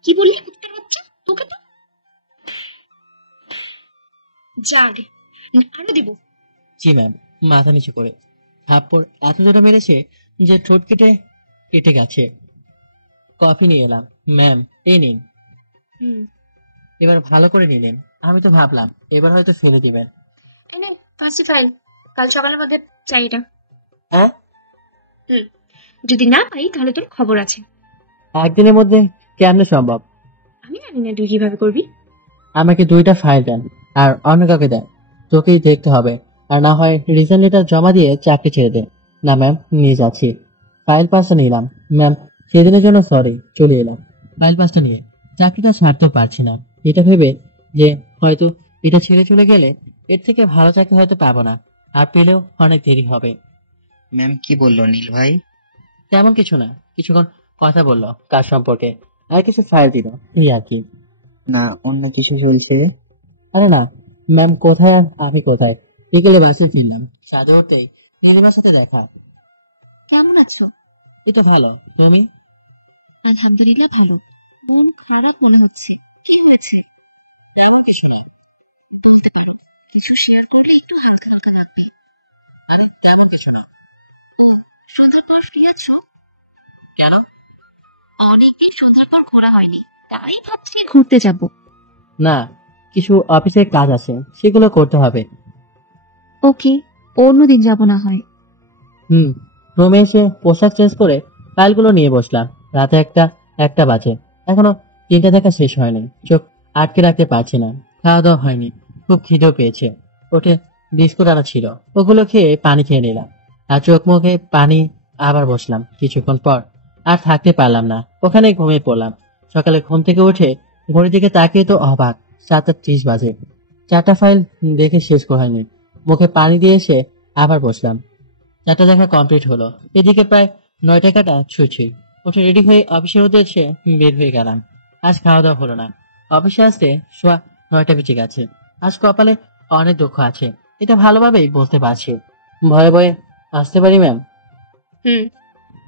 কি বললি কুত্তার বাচ্চা? তোকে তো যা আগে, আরো দিব। জি ম্যাম। মাথা নিচু করে থাপ্পড় এত জোরে মেরেছে যে ঠোঁট কেটে কেটে গেছে। কফি নিয়ে এলাম। ম্যাম এই নিন। এবার ভালো করে নিলেন। আমি তো ভাবলাম এবার হয়তো ফেলে দিবেন। এনে ফাঁসি ফাইল, কাল সকালের মধ্যে চাই এটা। হ্যাঁ? যদি না পাই তাহলে তোর খবর আছে। একদিনের মধ্যে কেমনে সম্ভব? আমি জানি না তুই কিভাবে করবি। আমাকে 2টা ফাইল দেন, আর অন্য কাউকে দেন। তোকেই দেখতে হবে, আর না হয় রিজাইন লেটার জমা দিয়ে চাকরি ছেড়ে দে। না ম্যাম, নিয়ে যাচ্ছি। ফাইল 5টা নিলাম। ম্যাম সেদিনের জন্য সরি, চলে এলাম। ফাইল 5টা নিয়ে চাকরিটা ছাড়তেও পারছি না, এটা ভেবে যে হয়তো এটা ছেড়ে চলে গেলে এর থেকে ভালো চাকরি হয়তো পাবো না, আর পেলেও অনেক দেরি হবে। ম্যাম কি বললো নীল ভাই? তেমন কিছু না, কিছুক্ষণ কথা বললো কাজ সম্পর্কে, আর কিছু ফাইল দিল, এই আর কি। না অন্য কিছু চলছে? আরে না ম্যাম, কোথায় আর আমি কোথায়। বিকেলে বাসে ফিরলাম, সাজে উঠতেই নীলিমার সাথে দেখা। কেমন আছো? এই তো ভালো, আমি? আলহামদুলিল্লাহ ভালো। মন খারাপ মনে হচ্ছে, কি হয়েছে? তেমন কিছু না। বলতে পারো, কিছু শেয়ার করলে একটু হালকা হালকা লাগবে। আরে তেমন কিছু না। ও, সন্ধ্যার পর ফ্রি আছো? কেন? অনেকদিন সন্ধ্যার পর ঘোরা হয়নি, তাই ভাবছি ঘুরতে যাব। না, কিছু অফিসের কাজ আছে, সেগুলো করতে হবে। ওকে, অন্যদিন যাব না হয়। রুমে এসে পোশাক চেঞ্জ করে ফাইলগুলো নিয়ে বসলাম। রাতে একটা বাজে, এখনো 3টা দেখা শেষ হয়নি। চোখ আটকে রাখতে পারছি না। খাওয়া দাওয়া হয়নি, খুব খিদেও পেয়েছে। ওঠে বিস্কুট আনা ছিল, ওগুলো খেয়ে পানি খেয়ে নিলাম, আর চোখ মুখে পানি। আবার বসলাম। কিছুক্ষণ পর আর থাকতে পারলাম না, ওখানে ঘুমিয়ে পড়লাম। সকালে ঘুম থেকে উঠে ঘড়ির দিকে তাকিয়ে তো অবাক, 7:30 বাজে। 4টা ফাইল দেখে শেষ হয়নি। মুখে পানি দিয়ে এসে আবার বসলাম। 4টা দেখা কমপ্লিট হলো। এদিকে প্রায় 9টা কাটা ছুঁই। উঠে রেডি হয়ে অফিসের উদ্দেশ্যে বের হয়ে গেলাম। আজ খাওয়া দাওয়া হলো না। অফিসে আসতে সোয়া 9টা বেজে গেছে। আজ কপালে অনেক দুঃখ আছে। এটা ভালোভাবেই বুঝতে পারছি। ভয়ে ভয়ে আসতে পারি ম্যাম? হুম।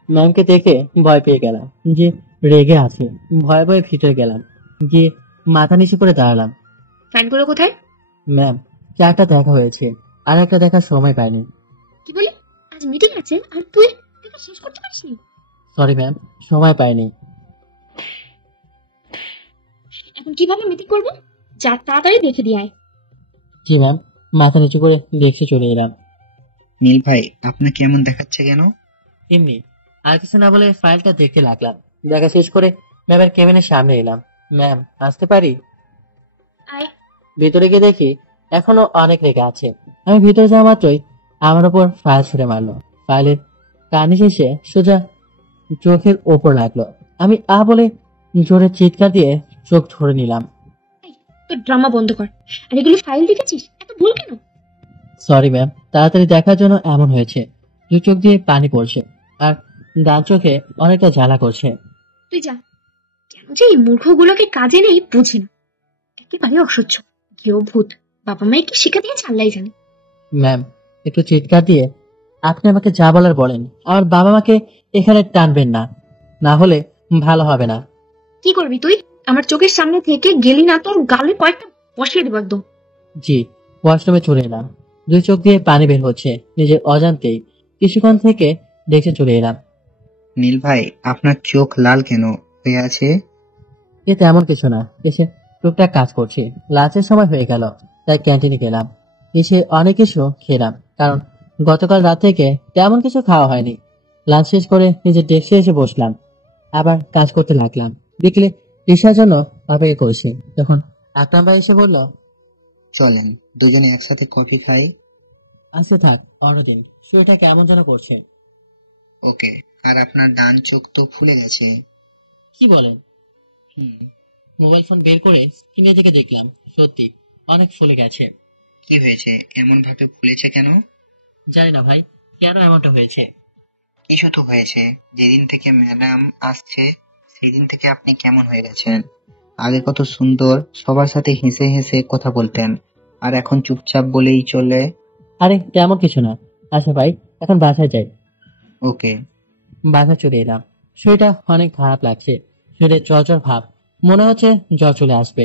ম্যামকে দেখে ভয় পেয়ে গেলাম যে রেগে আছে। ভয়ে ভয়ে ভিতরে গেলাম, গিয়ে মাথা নিচু করে দাঁড়ালাম। ফাইলগুলো কোথায়? ম্যাম, 4টা দেখা হয়েছে, আর একটা দেখার সময় পাইনি। কি বলি? আজ মিটিং আছে আর তুই দেখা শেষ করতে পারছিস? সরি ম্যাম, সময় পাইনি। এখন কিভাবে মিটিং করবো? যা তাড়াতাড়ি দেখে দিয়ে আয়। জি ম্যাম, মাথা নিচু করে দেখে চলে এলাম। নীল ভাই, আপনাকে এমন দেখাচ্ছে কেন? এমনি, আর কিছু না বলে ফাইলটা দেখতে লাগলাম। দেখা শেষ করে ম্যামের কেবিনের সামনে এলাম। ম্যাম, আসতে পারি? আয়। ভিতরে গিয়ে দেখি এখনো অনেক রেখে আছে। আমি ভিতরে যাওয়া মাত্রই আমার উপর ফাইল ছুড়ে মারলো। ফাইলের কানে শেষে সোজা চোখের ওপর লাগলো। আমি বলে জোরে চিৎকার দিয়ে চোখ ধরে নিলাম। তোর ড্রামা বন্ধ কর। আর এগুলো ফাইল দেখেছিস? এত ভুল কেন? সরি ম্যাম, তাড়াতাড়ি দেখার জন্য এমন হয়েছে। 2 চোখ দিয়ে পানি পড়ছে, আর ডান চোখে অনেকটা জ্বালা করছে। তুই যা। কেন যে এই মূর্খগুলোকে কাজে নেই বুঝি না। একেবারে অসহ্য। কেউ ভূত। বাবা মায়ের কি শিক্ষা দিয়েছে আল্লাহই জানে। ম্যাম, একটু চিৎকার দিয়ে আপনি আমাকে যা বলার বলেন। আমার বাবা মাকে এখানে টানবেন না, না হলে ভালো হবে না। কি করবি তুই? আমার চোখের সামনে থেকে গেলি না, তোর গালে কয়েকটা বসিয়ে দেবো একদম। জি, ওয়াশরুমে চলে এলাম। 2 চোখ দিয়ে পানি বের হচ্ছে নিজের অজান্তেই। কিছুক্ষণ থেকে দেখে চলে এলাম। নীল ভাই, আপনার চোখ লাল কেন হয়ে আছে? এ তেমন কিছু না, এসে টুকটাক কাজ করছি। লাঞ্চের সময় হয়ে গেল, তাই ক্যান্টিনে গেলাম। এসে অনেক কিছু খেলাম, কারণ গতকাল রাত থেকে তেমন কিছু খাওয়া হয়নি। লাঞ্চ শেষ করে নিজের ডেস্কে এসে বসলাম, আবার কাজ করতে লাগলাম। বিকেলে রিসার জন্য অপেক্ষা করছি, তখন আকরাম ভাই এসে বলল, চলেন দুজনে একসাথে কফি খাই। আচ্ছা থাক, অন্যদিন। শরীরটা কেমন যেন করছে। ওকে। আর আপনার ডান চোখ তো ফুলে গেছে। কি বলেন? হুম। মোবাইল ফোন বের করে স্ক্রিনের দিকে দেখলাম, সত্যি অনেক ফুলে গেছে। কি হয়েছে, এমন ভাবে ফুলেছে কেন? জানি না ভাই, কেন এমনটা হয়েছে। কিছু তো হয়েছে। যেদিন থেকে ম্যাডাম আসছে সেদিন থেকে আপনি কেমন হয়ে গেছেন। আগে কত সুন্দর, সবার সাথে হেসে হেসে কথা বলতেন, আর এখন চুপচাপ বলেই চলে। আরে তেমন কিছু না। আচ্ছা ভাই, এখন বাসায় যাই। ওকে। বাসায় চলে এলাম। শরীরটা অনেক খারাপ লাগছে, শরীরে জ্বর ভাব, মনে হচ্ছে জ্বর চলে আসবে।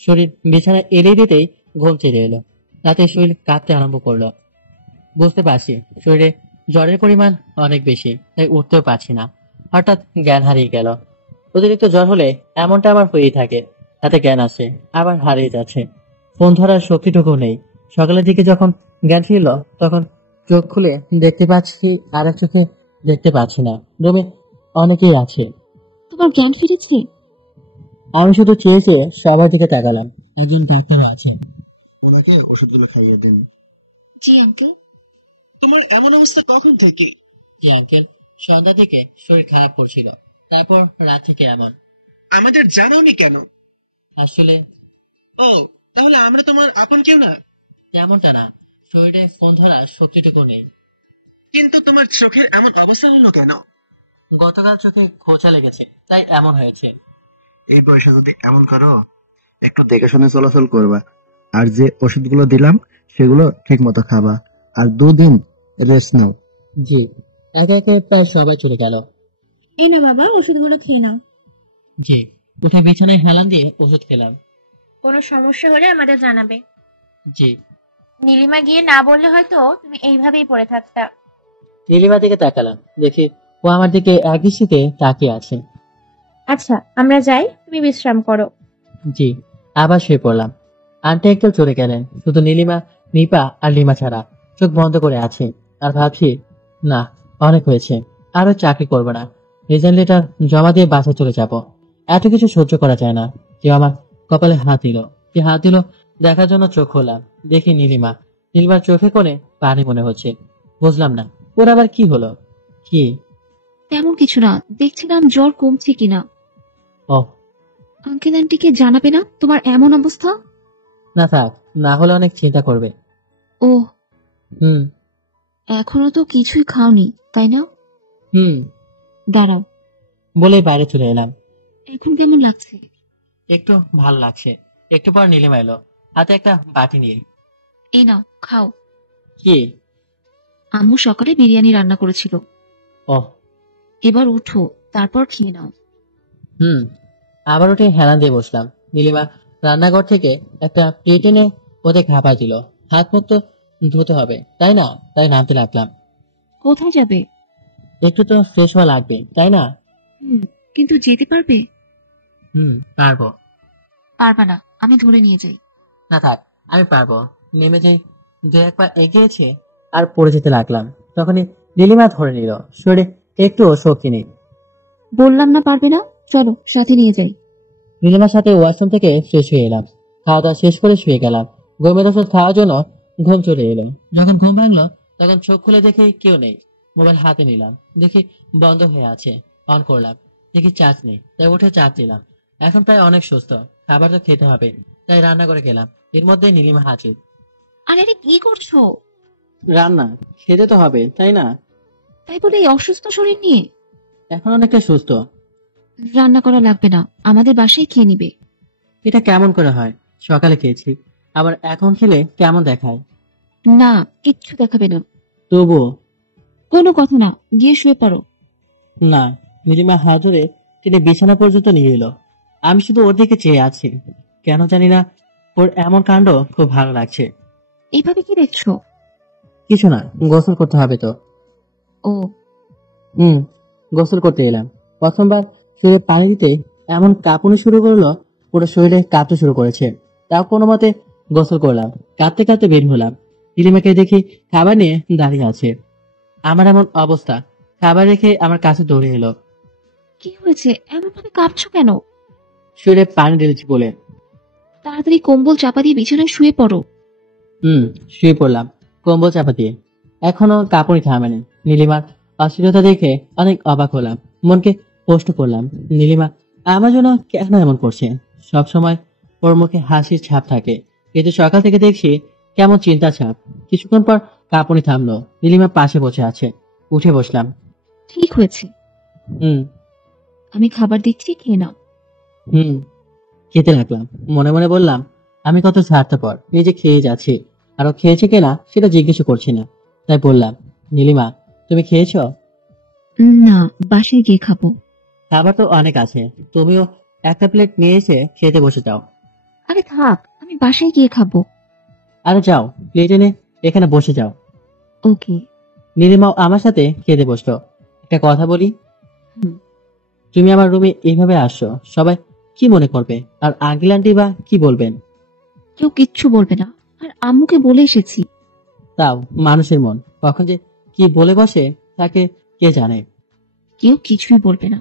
শরীর বিছানায় এড়িয়ে দিতেই ঘুম চেয়ে এলো। রাতে শরীর কাঁপতে আরম্ভ করলো। বুঝতে পারছি শরীরে জ্বরের পরিমাণ অনেক বেশি, তাই উঠতেও পারছি না। হঠাৎ জ্ঞান হারিয়ে গেল। অতিরিক্ত জ্বর হলে এমনটা আমার হয়েই থাকে, তাতে জ্ঞান আসে আবার হারিয়ে যাচ্ছে। ফোন ধরার শক্তিটুকু নেই। সকালের দিকে যখন জ্ঞান ফিরল, তখন চোখ খুলে দেখতে পাচ্ছি আর এক চোখে দেখতে পাচ্ছি না। রুমে অনেকেই আছে। তোমার জ্ঞান ফিরেছে? আমি শুধু চেয়ে চেয়ে সবার দিকে তাকালাম। একজন ডাক্তারও আছে। ওনাকে ওষুধগুলো খাইয়ে দিন। জি আঙ্কেল। তোমার এমন অবস্থা কখন থেকে? জি আঙ্কেল, সন্ধ্যা থেকে শরীর খারাপ করছিল, তারপর রাত থেকে এমন। আমাদের জানাওনি কেন? আসলে ও, তাহলে আমরা তোমার আপন কেউ না? তেমনটা না, শরীরে ফোন ধরার শক্তিটুকু নেই। কিন্তু তোমার চোখের এমন অবস্থা হলো কেন? গতকাল চোখে খোঁচা লেগেছে, তাই এমন হয়েছে। এই বয়সে যদি এমন করো, একটু দেখে শুনে চলাচল করবা, আর যে ওষুধগুলো দিলাম সেগুলো ঠিক মতো খাবা, আর 2 দিন রেস্ট নাও। জি। একে একে প্রায় সবাই চলে গেল। এই না বাবা, ওষুধগুলো খেয়ে নাও। জি। উঠে বিছানায় হেলান দিয়ে ওষুধ খেলাম। কোনো সমস্যা হলে আমাদের জানাবে। জি। নীলিমা গিয়ে না বললে হয়তো তুমি এইভাবেই পড়ে থাকতা। নীলিমার দিকে তাকালাম, দেখি ও আমার দিকে এক দৃষ্টিতে তাকিয়ে আছে। আচ্ছা আমরা যাই, তুমি বিশ্রাম করো। জি। আবার শুয়ে পড়লাম। আন্টি একটু চলে গেলেন, শুধু নীলিমা, নিপা আর লিমা ছাড়া। চোখ বন্ধ করে আছে, আর ভাবছি না, অনেক হয়েছে, আরো চাকরি করবো না। রিজাইন লেটার জমা দিয়ে বাসায় চলে যাব। এত কিছু সহ্য করা যায় না। কেউ আমার কপালে হাত দিল, কি হাত দিল দেখার জন্য চোখ খোলাম। দেখি নীলিমা। নীলিমার চোখে কোণে পানি মনে হচ্ছে। বুঝলাম না ওর আবার কি হলো। কি? তেমন কিছু না, দেখছিলাম জ্বর কমছে কিনা। ও, আঙ্কেল আন্টিকে জানাবে না তোমার এমন অবস্থা? না থাক, না হলে অনেক চিন্তা করবে। ও হুম। এখনো তো কিছুই খাওনি তাই না? হুম। দাঁড়াও। বলে বাইরে চলে এলাম। এখন কেমন লাগছে? একটু ভালো লাগছে। একটু পর নীলিমা এলো, হাতে একটা বাটি নিয়ে। এই নাও খাও। কি? আম্মু সকালে বিরিয়ানি রান্না করেছিল। ওহ। এবার উঠো, তারপর খেয়ে নাও। হুম। আবার উঠে হেলান দিয়ে বসলাম। নীলিমা রান্নাঘর থেকে একটা প্লেট এনে ওতে খাবার দিল। হাত মুখ তো ধুতে হবে, তাই না? তাই নামতে লাগলাম। কোথায় যাবে? একটু তো ফ্রেশ হওয়া লাগবে, তাই না? কিন্তু যেতে পারবে? পারবো। পারবা না, আমি ধরে নিয়ে যাই। না থাক, আমি পারবো। নেমে যাই। দু একবার এগিয়েছে আর পড়ে যেতে লাগলাম। তখনই নীলিমা ধরে নিল। শরীরে একটুও শক্তি নেই। বললাম না পারবে না, চলো সাথে নিয়ে যাই। নীলিমার সাথে ওয়াশরুম থেকে ফ্রেশ হয়ে এলাম। খাওয়া দাওয়া শেষ করে শুয়ে গেলাম। ঘুমের ওষুধ খাওয়ার জন্য ঘুম চলে এলো। যখন ঘুম ভাঙলো তখন চোখ খুলে দেখি কেউ নেই। মোবাইল হাতে নিলাম, দেখি বন্ধ হয়ে আছে। অন করলাম, দেখি চার্জ নেই। তাই উঠে চার্জ নিলাম। এখন প্রায় অনেক সুস্থ। খাবার তো খেতে হবে, তাই রান্না করে গেলাম। এর মধ্যে নীলিমা হাজির। আরে আরে, কি করছো? রান্না খেতে তো হবে, তাই না? তাই বলে এই অসুস্থ শরীর নিয়ে? এখন অনেকটা সুস্থ। রান্না করা লাগবে না, আমাদের বাসায় খেয়ে নিবে। এটা কেমন করে হয়? সকালে খেয়েছি, আবার এখন খেলে কেমন দেখায়? না, কিচ্ছু দেখাবে না। তবুও। কোনো কথা না, গিয়ে শুয়ে পড়ো। না। নীলিমা হাত ধরে টেনে বিছানা পর্যন্ত নিয়ে এলো। আমি শুধু ওর দিকে চেয়ে আছি। কেন জানি না, ওর এমন কাণ্ড খুব ভালো লাগছে। এইভাবে কি দেখছো? কিছু না, গোসল করতে হবে তো। ও। গোসল করতে এলাম। প্রথমবার শরীরে পানি দিতে এমন কাঁপুনি শুরু করলো, পুরো শরীরে কাঁপতে শুরু করেছে। তাও কোনো মতে গোসল করলাম। কাঁদতে কাঁদতে বের হলাম। নীলিমাকে দেখি খাবার নিয়ে দাঁড়িয়ে আছে। আমার এমন অবস্থা, খাবার রেখে আমার কাছে দৌড়ে এলো। কি হয়েছে, এমন ভাবে কাঁপছো কেন? শরীরে পানি ঢেলেছি বলে। তাড়াতাড়ি কম্বল চাপা দিয়ে বিছানায় শুয়ে পড়ো। শুয়ে পড়লাম কম্বল চাপা দিয়ে। এখনো কাঁপুনি থামেনি। নীলিমার অস্থিরতা দেখে অনেক অবাক হলাম। মনকে প্রশ্ন করলাম, নীলিমা আমার জন্য কেন এমন করছে? সবসময় ওর মুখে হাসির ছাপ থাকে, কিন্তু সকাল থেকে দেখছি কেমন চিন্তা ছাপ। কিছুক্ষণ পর কাঁপুনি থামলো। নীলিমা পাশে বসে আছে। উঠে বসলাম। ঠিক হয়েছে, হুম আমি খাবার দিচ্ছি, খেয়ে নাও। খেতে লাগলাম। মনে মনে বললাম, আমি কত স্বার্থপর, নিজে খেয়ে যাচ্ছি, আরো খেয়েছে কিনা সেটা জিজ্ঞেস করছি না। তাই বললাম, নীলিমা তুমি খেয়েছ? না, বাসায় গিয়ে খাবো। খাবার তো অনেক আছে, তুমিও একটা প্লেট নিয়ে এসে খেতে বসে যাও। আরে থাক, আমি বাসায় গিয়ে খাবো। আরে যাও, প্লেট এনে এখানে বসে যাও। ওকে। নীলিমাও আমার সাথে খেতে বসলো। একটা কথা বলি, হুম। তুমি আমার রুমে এইভাবে আসছো, সবাই কি মনে করবে? আর আঙ্কেল আন্টি বা কি বলবেন? কেউ কিচ্ছু বলবে না, আর আম্মুকে বলে এসেছি। তাও মানুষের মন কখন যে কি বলে বসে তাকে কে জানে। কেউ কিছুই বলবে না।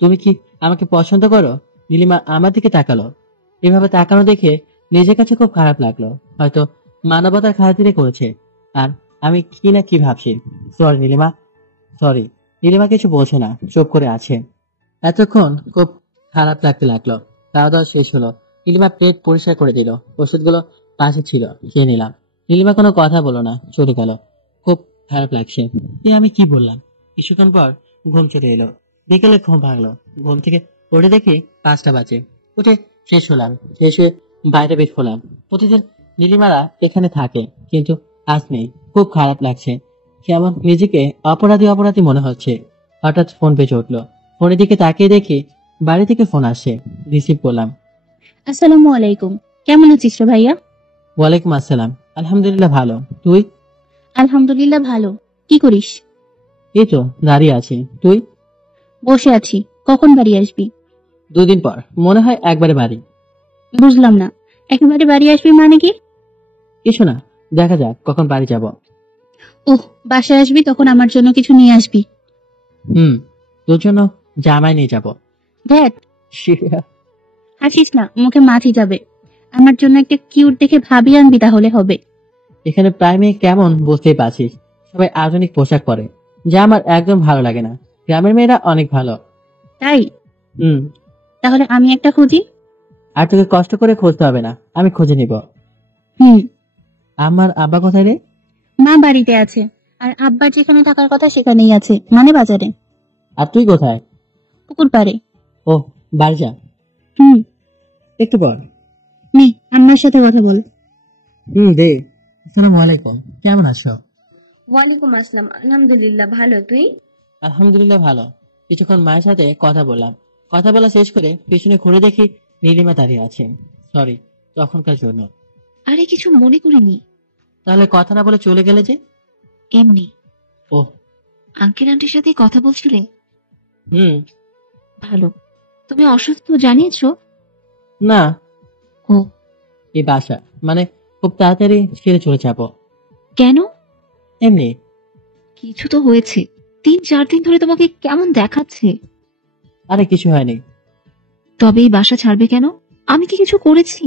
তুমি কি আমাকে পছন্দ করো? নীলিমা আমার দিকে তাকালো। এভাবে তাকানো দেখে নিজের কাছে খুব খারাপ লাগলো। হয়তো মানবতার খাতিরে করেছে, আর আমি কি না কি ভাবছি। Sorry Nilima, sorry. নীলিমা কিছু বলছে না, চুপ করে আছে। এতক্ষণ খুব খারাপ লাগতে লাগলো। খাওয়া দাওয়া শেষ হলো। নীলিমা প্লেট পরিষ্কার করে দিল। ওষুধগুলো পাশে ছিল, খেয়ে নিলাম। নীলিমা কোনো কথা বলো না, চলে গেল। খুব খারাপ লাগছে। আমি কি বললাম? কিছুক্ষণ পর ঘুম চলে এলো। বিকেলে ঘুম ভাঙলো। ঘুম থেকে উঠে দেখি 5টা বাজে। উঠে ফ্রেশ হলাম। ফ্রেশ হয়ে বাইরে বের হলাম। প্রতিদিন নীলিমারা এখানে থাকে, কিন্তু আজ নেই। খুব খারাপ লাগছে। কেমন নিজেকে অপরাধী অপরাধী মনে হচ্ছে। হঠাৎ ফোন বেজে উঠলো। ফোনের দিকে তাকিয়ে দেখি বাড়ি থেকে ফোন আসে। রিসিভ করলাম। আসসালামু আলাইকুম, কেমন আছিস রে ভাইয়া? ওয়ালাইকুম আসসালাম। আলহামদুলিল্লাহ ভালো, তুই? আলহামদুলিল্লাহ ভালো। কি করিস? এই তো দাঁড়িয়ে আছি। তুই? বসে আছি। কখন বাড়ি আসবি? 2 দিন পর, মনে হয় একবারে বাড়ি। বুঝলাম না, একেবারে বাড়ি আসবি মানে কি? কিছু না, দেখা যাক কখন বাড়ি যাব। ওহ, বাসায় আসবি তখন আমার জন্য কিছু নিয়ে আসবি। তোর জন্য জামাই নিয়ে যাব। দেখ, হাসিস না, মুখে মাছি যাবে। আমার জন্য একটা কিউট দেখে ভাবি আনবি, তাহলে হবে। এখানে প্রায় মেয়ে কেমন বুঝতেই পারছিস। সবাই আধুনিক পোশাক পরে, যা আমার একদম ভালো লাগে না। গ্রামের মেয়েরা অনেক ভালো। তাই? তাহলে আমি একটা খুঁজি। আর তোকে কষ্ট করে খুঁজতে হবে না, আমি খুঁজে নিব। আমার আব্বা কোথায় রে? মা বাড়িতে আছে, আর আব্বার যেখানে থাকার কথা সেখানেই আছে, মানে বাজারে। আর তুই কোথায়? পুকুর পাড়ে। ও, বাড়ি যা। হুম। একটু পর। নে, আম্মার সাথে কথা বল। দে। আসসালামু আলাইকুম, কেমন আছো? ওয়ালাইকুম আসসালাম, আলহামদুলিল্লাহ ভালো, তুই? আলহামদুলিল্লাহ ভালো। কিছুক্ষণ মায়ের সাথে কথা বললাম। কথা বলা শেষ করে পেছনে ঘুরে দেখি নীলিমা দাঁড়িয়ে আছে। সরি তখনকার জন্য। আরে কিছু মনে করিনি। তাহলে কথা না বলে চলে গেলে যে? এমনি। ও আঙ্কেল আন্টির সাথে কথা বলছিলে? হুম। ভালো। তুমি অসুস্থ জানিয়েছো? না। ও এই বাসা মানে খুব তাড়াতাড়ি ছেড়ে চলে যাবো। কেন? এমনি। কিছু তো হয়েছে। 3-4 দিন ধরে তোমাকে কেমন দেখাচ্ছে। আরে কিছু হয়নি। তবে এই বাসা ছাড়বে কেন? আমি কি কিছু করেছি?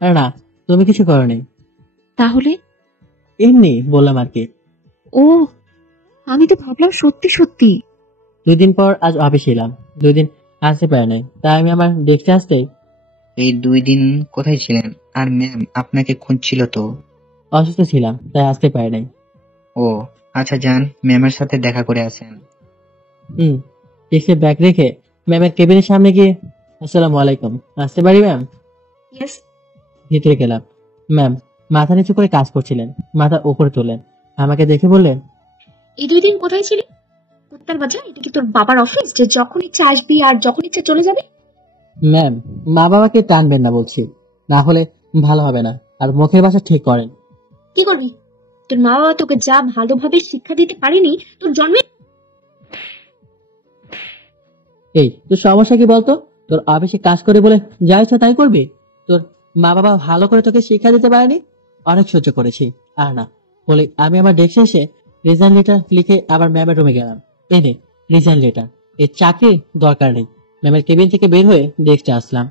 আরে না, তুমি কিছু করোনি। তাহলে? এমনি বললাম আর কি। ও আমি তো ভাবলাম সত্যি সত্যি। 2 দিন পর আজ অফিসে এলাম। 2 দিন আসতে পারে নাই, তাই আমি আমার ডেস্কে আসতেই। এই 2 দিন কোথায় ছিলেন? আর ম্যাম আপনাকে খুঁজছিল তো। অসুস্থ ছিলাম, তাই আসতে পারে নাই। ও আচ্ছা, যান ম্যামের সাথে দেখা করে আসেন। ডেস্কে ব্যাগ রেখে ম্যামের কেবিনের সামনে গিয়ে আসসালামু আলাইকুম, আসতে পারি ম্যাম? ইয়েস। ভিতরে গেলাম। ম্যাম মাথা নিচু করে কাজ করছিলেন, মাথা উপরে তোলেন। আমাকে দেখে বললেন, এই 2 দিন কোথায় ছিলি? কুত্তার বাচ্চা, এটা কি তোর বাবার অফিস যে যখন ইচ্ছা আসবি আর যখন ইচ্ছা চলে যাবে? ম্যাম মা বাবাকে টানবেন না বলছি, না হলে ভালো হবে না। আর মুখের ভাষা ঠিক করেন। কি করবি? তোর মা বাবা তোকে যা ভালোভাবে শিক্ষা দিতে পারেনি তোর জন্মে। এই তোর সমস্যা কি বলতো? তোর অফিসে কাজ করে বলে যা ইচ্ছা তাই করবি? তোর মা বাবা ভালো করে তোকে শিক্ষা দিতে পারেনি? অনেক সহ্য করেছি, আর না বলে আমি আমার ডেস্কে এসে রিজাইন লেটার লিখে আবার ম্যামের রুমে গেলাম। এনে রিজাইন লেটার, এই চাকরির দরকার নেই। ম্যামের কেবিন থেকে বের হয়ে ডেস্কে আসলাম।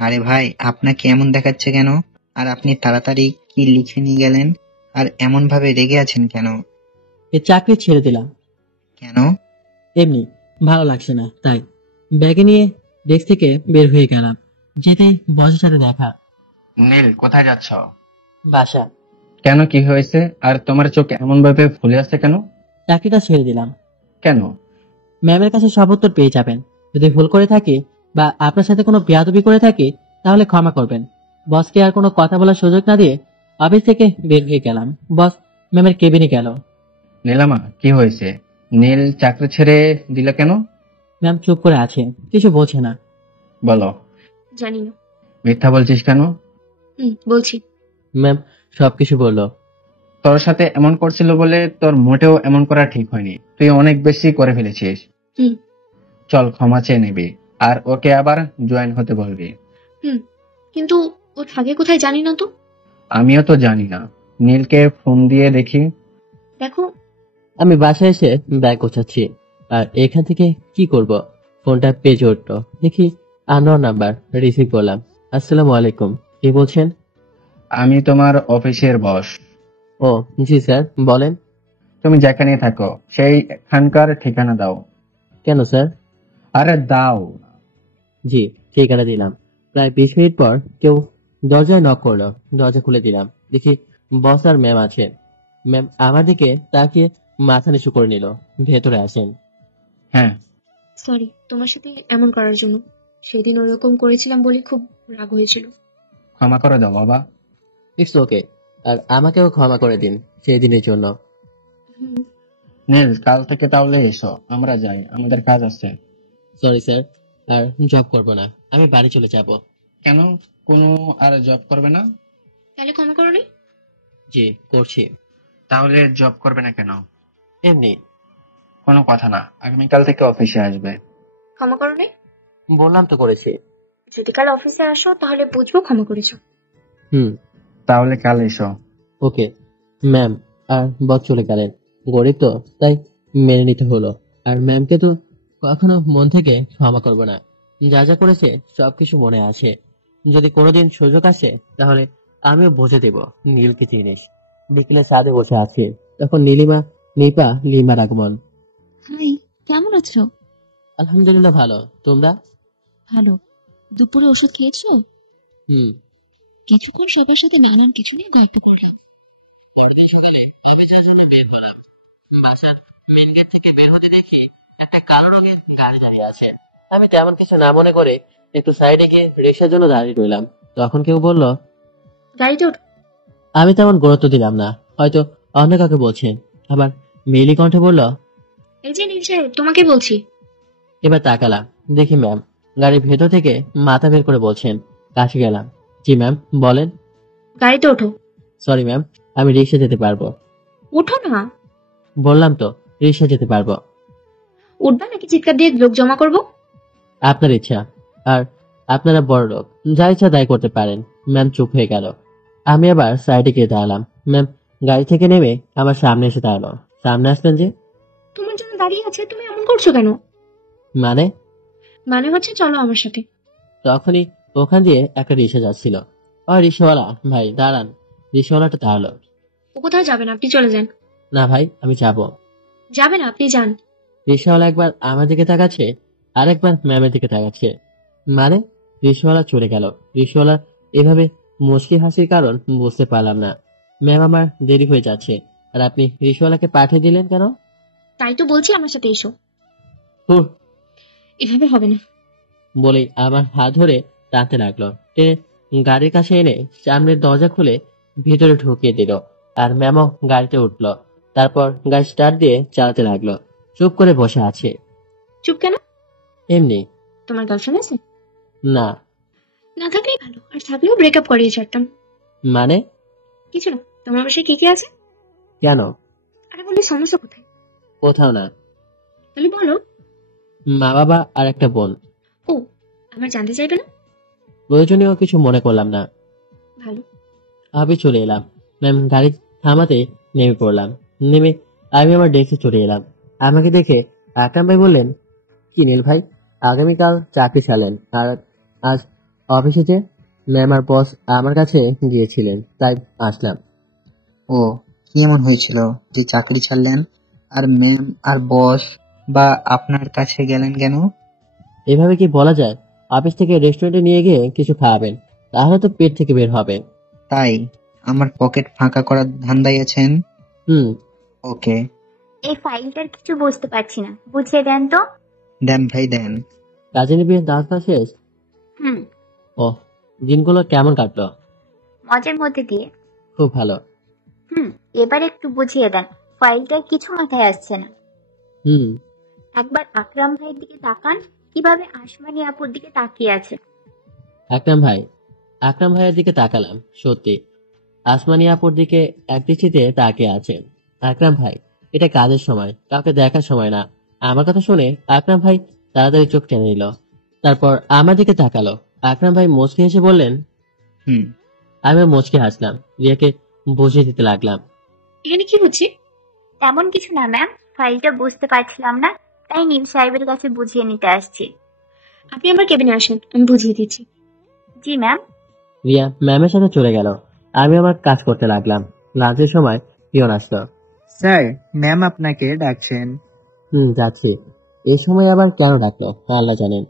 আরে ভাই, আপনাকে এমন দেখাচ্ছে কেন? আর আপনি তাড়াতাড়ি কি লিখে নিয়ে গেলেন? আর এমন ভাবে রেগে আছেন কেন? এই চাকরি ছেড়ে দিলাম। কেন? এমনি ভালো লাগছে না তাই। ব্যাগে নিয়ে ডেস্ক থেকে বের হয়ে গেলাম। যেতেই বসের সাথে দেখা। নীল, কোথায় যাচ্ছ? বাসা। কেন, কি হয়েছে? আর তোমার চোখ এমন ভাবে ফুলে আসছে কেন? চাকরিটা ছেড়ে দিলাম। কেন? ম্যামের কাছে সব উত্তর পেয়ে যাবেন। যদি ভুল করে থাকি বা আপনার সাথে কোনো বেয়াদবি করে থাকি তাহলে ক্ষমা করবেন। বসকে আর কোনো কথা বলার সুযোগ না দিয়ে অফিস থেকে বের হয়ে গেলাম। বস ম্যামের কেবিনে গেল। নীলামা, কি হয়েছে? নীল চাকরি ছেড়ে দিলে কেন? ম্যাম চুপ করে আছে, কিছু বোঝে না। বলো। জানি না। মিথ্যা বলছিস কেন? বলছি। ম্যাম সবকিছু বললো। তোর সাথে এমন করছিল বলে তোর মোটেও এমন করা ঠিক হয়নি। তুই অনেক বেশি করে ফেলেছিস। চল, ক্ষমা চেয়ে নিবি আর ওকে আবার জয়েন হতে বলবি। কিন্তু ও থাকে কোথায় জানি না তো। আমিও তো জানি না। নীলকে ফোন দিয়ে দেখি। দেখো। আমি বাসায় এসে ব্যাগ গোছাচ্ছি, আর এখান থেকে কি করব, ফোনটা পেজে উঠলো। দেখি আনোয়ার নাম্বার, রিসিভ করলাম। আসসালামু আলাইকুম, কি বলছেন? আমি তোমার অফিসের বস। ও জি স্যার, বলেন। তুমি যেখানে থাকো সেইখানকার ঠিকানা দাও। কেন স্যার? আরে দাও। জি ঠিকানা দিলাম। প্রায় 20 মিনিট পর কেউ দরজায় নক করলো। দরজা খুলে দিলাম। দেখি বস আর ম্যাম আছে। ম্যাম আমার দিকে তাকিয়ে মাথা নিচু করে নিল। ভেতরে আসেন। হ্যাঁ। সরি তোমার সাথে এমন করার জন্য। সেদিন ওরকম করেছিলাম বলে খুব রাগ হয়েছিল। ক্ষমা করে দাও বাবা। It's okay. আর আমাকেও ক্ষমা করে দিন সেই দিনের জন্য। নীল, কাল থেকে তাহলে এসো, আমরা যাই, আমাদের কাজ আছে। সরি স্যার, আর জব করব না, আমি বাড়ি চলে যাব। কেন, কোনো আর জব করবে না? তাহলে ক্ষমা করো নি? জি করছি। তাহলে জব করবে না কেন? এমনি। কোনো কথা না, আগামীকাল থেকে অফিসে আসবে। ক্ষমা করো নি? বললাম তো করেছি। যদি কাল অফিসে আসো তাহলে বুঝবো ক্ষমা করেছো। তাহলে কাল এসো। Okay ma'am. আর বস চলে গেলেন। গরিব তো তাই মেনে নিতে হলো। আর ম্যামকে তো কখনো মন থেকে ক্ষমা করব না। যা যা করেছে সবকিছু মনে আছে। যদি কোনোদিন সুযোগ আসে তাহলে আমিও বুঝে দেব নীল কি জিনিস। বিকেলে ছাদে বসে আছে, তখন নিপা লিমার আগমন। হাই, কেমন আছো? আলহামদুলিল্লাহ ভালো, তোমরা? ভালো। দুপুরে ওষুধ খেয়েছো? কিছুক্ষণ সবার সাথে নানান কিছু নিয়ে গল্প করলাম। পরদিন সকালে অফিস যাওয়ার জন্য বের হলাম। বাসার মেন গেট থেকে বের হতে দেখি একটা কালো রঙের গাড়ি দাঁড়িয়ে আছে। আমি তেমন কিছু না মনে করে একটু সাইডে গিয়ে রিক্সার জন্য দাঁড়িয়ে রইলাম। তখন কেউ বলল, গাড়িতে ওঠো। আমি তেমন গুরুত্ব দিলাম না, হয়তো অন্য কাউকে বলছেন। আবার মেয়েলি কণ্ঠে বলল, এই যে নীল সাহেব, তোমাকে বলছি। এবার তাকালাম, দেখি ম্যাম গাড়ির ভেতর থেকে মাথা বের করে বলছেন। কাছে গেলাম। জি ম্যাম, বলেন। গাড়িতে ওঠো। সরি ম্যাম, আমি রিক্সা যেতে পারবো। উঠো না। বললাম তো রিক্সা যেতে পারবো। উঠবা নাকি চিৎকার দিয়ে লোক জমা করবো? আপনার ইচ্ছা। আর আপনারা বড় লোক, যা ইচ্ছা তাই করতে পারেন। ম্যাম চুপ হয়ে গেল। আমি আবার সাইডে গিয়ে দাঁড়ালাম। ম্যাম গাড়ি থেকে নেমে আমার সামনে এসে দাঁড়ালো। সামনে আসলেন যে? তোমার জন্য দাঁড়িয়ে আছে, তুমি এমন করছো কেন? মানে? মানে হচ্ছে চলো আমার সাথে। তখনই ওখান দিয়ে একটা রিক্সা যাচ্ছিল। রিক্সাওয়ালা ভাই দাঁড়ান। রিক্সাওয়ালাটা দাঁড়ালো। ও কোথাও যাবে না, আপনি চলে যান। না ভাই, আমি যাবো। যাবে না, আপনি যান। রিক্সাওয়ালা একবার আমার দিকে তাকাচ্ছে, আর একবার ম্যামের দিকে তাকাচ্ছে। মানে? রিক্সাওয়ালা চলে গেল। রিক্সাওয়ালা এভাবে মুচকি হাসির কারণ বুঝতে পারলাম না। ম্যাম, আমার দেরি হয়ে যাচ্ছে, আর আপনি রিক্সাওয়ালাকে পাঠিয়ে দিলেন কেন? তাই তো বলছি আমার সাথে এসো। হুঁ, এভাবে হবে না। বলে আমার হাত ধরে টানতে লাগলো। টেনে গাড়ির কাছে এনে সামনের দরজা খুলে ভিতরে ঢুকিয়ে দিল। আর ম্যামও গাড়িতে উঠলো। তারপর গাড়ি স্টার্ট দিয়ে চালাতে লাগলো। চুপ করে বসে আছে। চুপ কেন? এমনি। তোমার গার্লফ্রেন্ড আছে? না। না থাকলেই ভালো, আর থাকলেও ব্রেকআপ করিয়ে ছাড়তাম। মানে? কিছু না। তোমার বাসায় কে কে আছে? কেন? আরে বললে সমস্যা কোথায়? কোথাও না। তাহলে বলো। মা বাবা আর একটা বোন। ও, আমার জানতে চাইবে না? প্রয়োজনীয় কিছু মনে করলাম না। ভালো। আমি চলে এলাম। ম্যাম গাড়ি থামাতে নেমে পড়লাম। নেমে আমি আমার ডেস্কে চলে এলাম। আমাকে দেখে আকরাম ভাই বললেন, কি নীল ভাই, আগামীকাল চাকরি ছাড়লেন, আর আজ অফিসে যে? ম্যাম আর বস আমার কাছে গিয়েছিলেন, তাই আসলাম। ও, কি এমন হয়েছিল যে চাকরি ছাড়লেন? আর ম্যাম আর বস বা আপনার কাছে গেলেন কেন? এভাবে কি বলা যায়? অফিস থেকে রেস্টুরেন্টে নিয়ে গিয়ে কিছু খাওয়াবেন, তাহলে তো পেট থেকে বের হবে। তাই আমার পকেট ফাঁকা করার ধান্দায় আছেন? ওকে। এই ফাইলটার কিছু বুঝতে পারছি না, বুঝিয়ে দেন তো। দেন ভাই দেন। কাজে নিবি দাঁত শেষ? ও, দিনগুলো কেমন কাটলো? মজার মধ্যে দিয়ে। খুব ভালো। এবার একটু বুঝিয়ে দেন, ফাইলটার কিছু মাথায় আসছে না। একবার আকরাম ভাইয়ের দিকে তাকান, কিভাবে আসমানি আপুর দিকে তাকিয়ে আছে। আকরাম ভাইয়ের দিকে তাকালাম। সত্যি আসমানি আপুর দিকে একদৃষ্টিতে তাকিয়ে আছে। আকরাম ভাই, এটা কাজের সময়, কাউকে দেখার সময় না। আমার কথা শুনে আকরাম ভাই তাড়াতাড়ি চোখ টেনে নিল। তারপর আমার দিকে তাকালো। আকরাম ভাই মুচকি হেসে বললেন, আমি মুচকি হাসলাম। রিয়াকে বুঝিয়ে দিতে লাগলাম। এখানে কি হচ্ছে? তেমন কিছু না ম্যাম, ফাইলটা বুঝতে পারছিলাম না, তাই নীল সাহেবের কাছে বুঝিয়ে নিতে আসছি। আপনি আমার কেবিনে আসেন, আমি বুঝিয়ে দিচ্ছি। জি ম্যাম। রিয়া ম্যামের সাথে চলে গেল। আমি আমার কাজ করতে লাগলাম। লাঞ্চের সময় পিয়ন আসলো। স্যার, ম্যাম আপনাকে ডাকছেন। যাচ্ছি। এই সময় আবার কেন ডাকলো আল্লাহ জানেন।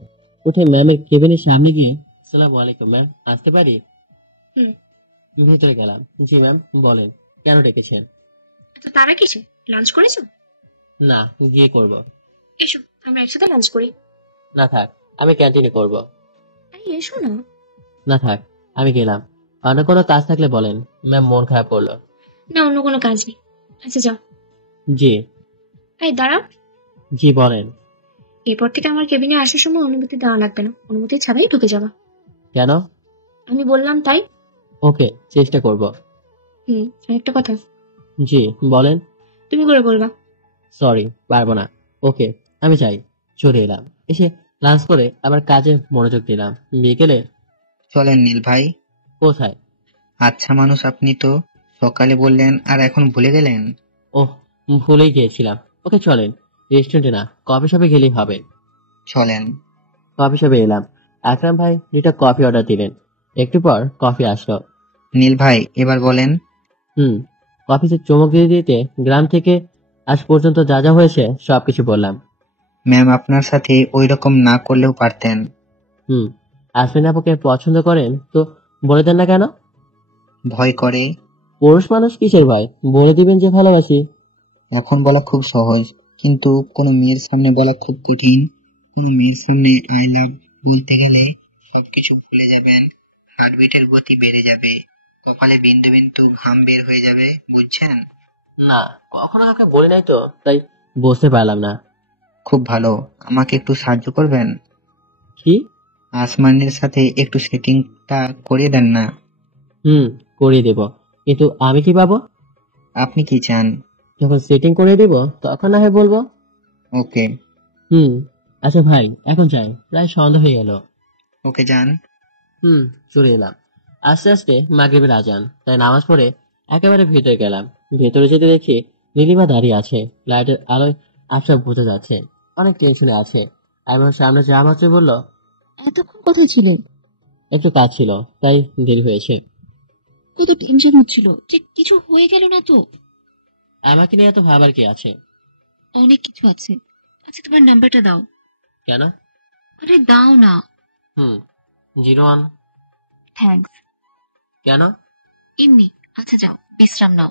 উঠে ম্যামের কেবিনের সামনে গিয়ে, আসসালামু আলাইকুম ম্যাম, আসতে পারি? ভেতরে গেলাম। জি ম্যাম, বলেন, কেন ডেকেছেন? তো তারা কিসে? লাঞ্চ করেছো? না, গিয়ে করব। এসো, আমরা একসাথে লাঞ্চ করি। না থাক, আমি ক্যান্টিনে করব। আরে এসো না। না থাক, আমি গেলাম। অন্য কোনো কাজ থাকলে বলেন। ম্যাম মন খারাপ করলো। না, অন্য কোনো কাজ নেই। আচ্ছা যাও। জি। এই দাঁড়াও। জি বলেন। এরপর থেকে আমার কেবিনে আসার সময় অনুমতি দেওয়া লাগবে না, অনুমতি ছাড়াই ঢুকে যাবা। কেন? আমি বললাম তাই। ওকে, চেষ্টা করব। আরেকটা কথা। জি বলেন। তুমি করে বলবা। সরি, পারবো না। ওকে, আমি চাই। চলে এলাম। এসে লাঞ্চ করে আবার কাজে মনোযোগ দিলাম। বিকেলে চলেন নীল ভাই। কোথায়? আচ্ছা মানুষ আপনি তো, সকালে বললেন আর এখন ভুলে গেলেন। ওহ, ভুলেই গিয়েছিলাম। ওকে চলেন। রেস্টুরেন্টে না, কফি শপে গেলেই হবে। চলেন। কফি শপে এলাম। আকরাম ভাই 2টা কফি অর্ডার দিলেন। একটু পর কফি আসলো। নীল ভাই এবার বলেন। কফিতে চমক দিয়ে দিতে গ্রাম থেকে আজ পর্যন্ত যা যা হয়েছে সবকিছু বললাম। ম্যাম আপনার সাথে ওই রকম না করলেও পারতেন। আসমিন আপুকে পছন্দ করেন তো বলে দেন না কেন? ভয় করে। পুরুষ মানুষ কিসের ভয়? বলে দিবেন যে ভালোবাসি। এখন বলা খুব সহজ, কিন্তু কোনো মেয়ের সামনে বলা খুব কঠিন। কোনো মেয়ের সামনে আই লাভ বলতে গেলে সবকিছু ভুলে যাবেন, হার্টবিটের গতি বেড়ে যাবে, কপালে বিন্দু বিন্দু ঘাম বের হয়ে যাবে, বুঝছেন? না, কখনো কাউকে বলি নাই তো, তাই বুঝতে পারলাম না। খুব ভালো, আমাকে একটু সাহায্য করবেন? কি? আসমানের সাথে একটু সেটিংটা করিয়ে দেন না। করিয়ে দেব, কিন্তু আমি কি পাবো? আপনি কি চান? যখন সেটিং করে দিব তখন না হয় বলবো। ওকে। আচ্ছা ভাই, এখন যাই, প্রায় সন্ধ্যা হয়ে গেল। ওকে, যান। চলে এলাম। আস্তে আস্তে মাগরিবের আজান, তাই নামাজ পড়ে একেবারে ভেতরে গেলাম। ভেতরে যেতে দেখি নীলিমা দাঁড়িয়ে আছে, লাইটের আলোয় আবছা বোঝা যাচ্ছে অনেক টেনশনে আছে। আমার সামনে যা মাত্র বলল, এতক্ষণ কোথায় ছিলেন? একটু কাজ ছিল, তাই দেরি হয়েছে। কত টেনশন হচ্ছিল যে কিছু হয়ে গেল না তো? আমাকে নিয়ে এত ভাবার কি আছে? অনেক কিছু আছে। আচ্ছা, তোমার নাম্বারটা দাও। কেন? আরে দাও না। 01। থ্যাঙ্কস। কেন? এমনি। আচ্ছা যাও, বিশ্রাম নাও।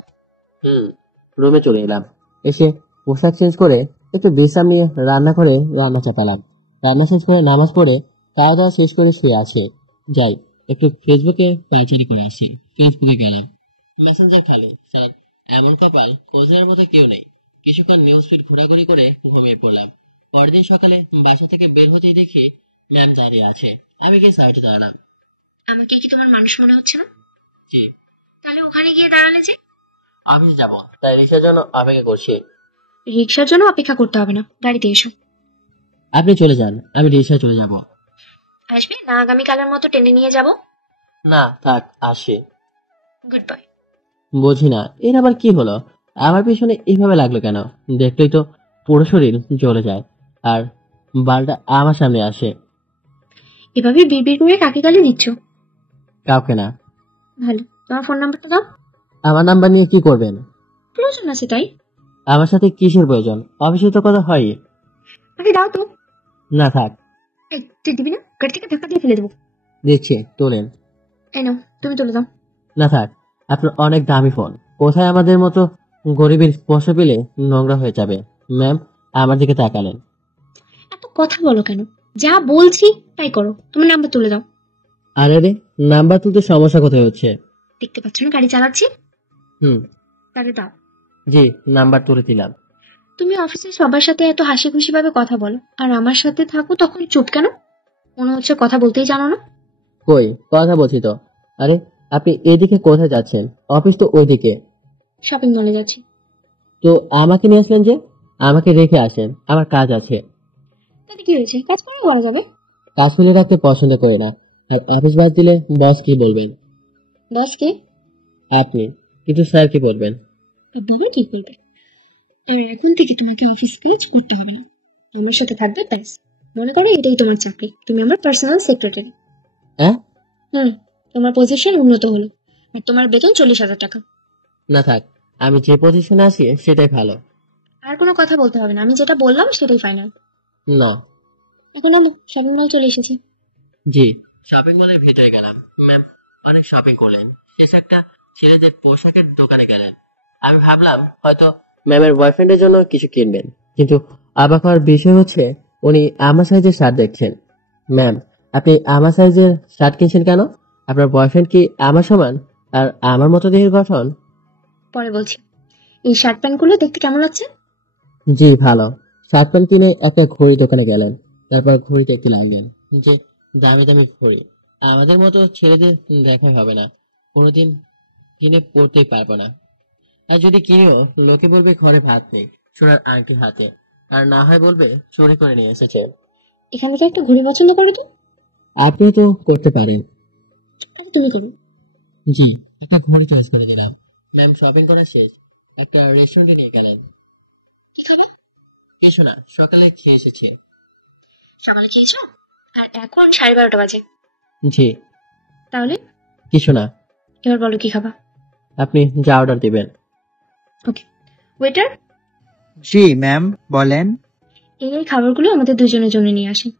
রুমে চলে এলাম। এসে পোশাক চেঞ্জ করে একটু বিশ্রাম নিয়ে রান্না করে রান্না চাপালাম। রান্না শেষ করে নামাজ পড়ে খাওয়া দাওয়া শেষ করে শুয়ে আছে। যাই একটু ফেসবুকে পাইচারি করে আসি। ফেসবুকে গেলাম, মেসেঞ্জার খালি, স্যার এমন কপাল খোঁজের মতো কেউ নেই। কিছুক্ষণ নিউজ ফিড ঘোরাঘুরি করে ঘুমিয়ে পড়লাম। পরদিন সকালে বাসা থেকে বের হতেই দেখি ম্যাম দাঁড়িয়ে আছে। আমি গিয়ে সাইডে দাঁড়ালাম। আমাকে কি তোমার মানুষ মনে হচ্ছে না? জি। তাহলে ওখানে গিয়ে দাঁড়ালে যে? অফিস যাবো, তাই রিক্সার জন্য অপেক্ষা করছি। রিক্সার জন্য অপেক্ষা করতে হবে না, গাড়িতে এসো। আপনি চলে যান, আমি রিক্সায় চলে যাব। আসবে না আগামীকালের মতো টেনে নিয়ে যাব? না থাক, আসি। Good bye. বুঝি না এর আবার কি হলো, আমার পিছনে এইভাবে লাগলো কেন? দেখলেই তো পুরো শরীর জ্বলে যায়, আর বালটা আমার সামনে আসে। এভাবে বিড়বিড় করে কাকে গালি দিচ্ছ? কাউকে না। ভালো, তোমার ফোন নাম্বারটা দাও। আমার নাম্বার নিয়ে কি করবেন? প্রয়োজন আছে তাই। আমার সাথে কিসের প্রয়োজন? অফিসে তো কথা হয়। আরে দাও তো। না থাক। তুই দিবি না? গাড়ি থেকে ধাক্কা দিয়ে ফেলে দেবো। দিচ্ছি, তোলেন। এই নাও, তুমি তুলে দাও। না থাক, আপনার অনেক দামি ফোন, কোথায় আমাদের মতো গরিবের স্পর্শ পেলে নোংরা হয়ে যাবে। ম্যাম আমার দিকে তাকালেন। এত কথা বলো কেন? যা বলছি তাই করো। তুমি নাম্বার তুলে দাও। আরে রে, নাম্বার তুলতে সমস্যা কোথায় হচ্ছে? দেখতে পাচ্ছ না গাড়ি চালাচ্ছি? তাহলে দাও। জি, নাম্বার তুলে দিলাম। তুমি অফিসে সবার সাথে এত হাসি খুশি ভাবে কথা বলো, আর আমার সাথে থাকো তখন চুপ কেন? মনে হচ্ছে কথা বলতেই জানো না। কই, কথা বলছি তো। আরে আপনি এদিকে কোথায় যাচ্ছেন? অফিস তো ওইদিকে। শপিং মলে যাচ্ছি। তো আমাকে নিয়ে আসলেন যে? আমাকে রেখে আসেন, আমার কাজ আছে। তাতে কি হয়েছে, কাজ পরে করা যাবে। কাজ ফেলে রাখতে পছন্দ করি না, আর অফিস বাদ দিলে বস কি বলবেন? বস কে? আপনি। কিন্তু স্যার কি বলবেন? বাবা কি বলবে? আর এখন থেকে তোমাকে অফিস কাজ করতে হবে না, আমার সাথে থাকবে ব্যাস। মনে করো এটাই তোমার চাকরি, তুমি আমার পার্সোনাল সেক্রেটারি। হ্যাঁ? তোমার পজিশন উন্নত হলো, আর তোমার বেতন 40,000 টাকা। না থাক, আমি যে পজিশনে আছি সেটাই ভালো। আর কোনো কথা বলতে হবে না, আমি যেটা বললাম সেটাই ফাইনাল। না। এখন আমি শপিং মল চলে এসেছি। জি। শপিং মলের ভিতরে গেলাম। ম্যাম অনেক শপিং করলেন, শেষ একটা ছেলেদের পোশাকের দোকানে গেলেন। আমি ভাবলাম হয়তো ম্যামের বয়ফ্রেন্ডের জন্য কিছু কিনবেন, কিন্তু অবাক হওয়ার বিষয় হচ্ছে উনি আমার সাইজের শার্ট দেখছেন। ম্যাম আপনি আমার সাইজের শার্ট কিনছেন কেন? আপনার বয়ফ্রেন্ড কি আমার সমান আর আমার মতো দেহের গঠন? পরে বলছি। এই শার্ট প্যান্ট গুলো দেখতে কেমন লাগছে? জি ভালো। শার্ট প্যান্ট কিনে একটা ঘড়ি দোকানে গেলেন, তারপর ঘড়ি দেখতে লাগলেন যে দামি দামি ঘড়ি আমাদের মতো ছেলেদের দেখাই হবে না, কোনোদিন কিনে পড়তেই পারবো না। আর যদি কিনেও লোকে বলবে ঘরে ভাত নেই, সোনার আংটি হাতে, আর না হয় বলবে চুরি করে নিয়ে এসেছে। এখান থেকে একটা ঘড়ি পছন্দ করো তো। আপনি তো করতে পারেন। আচ্ছা তুমি করো। জি, একটা ঘড়ি চয়েস করে দিলাম। ম্যাম শপিং করা শেষ, একটা রেস্টুরেন্টে নিয়ে গেলেন। কি খাবে? কিছু না, সকালে খেয়ে এসেছে। সকালে খেয়েছো? আর এখন 12:30 বাজে। জি। তাহলে? কিছু না। এবার বলো কি খাবা? আপনি যা অর্ডার দিবেন। ওকে। ওয়েটার। জি ম্যাম, বলেন। এই খাবারগুলো আমাদের দুজনের জন্য নিয়ে আসেন।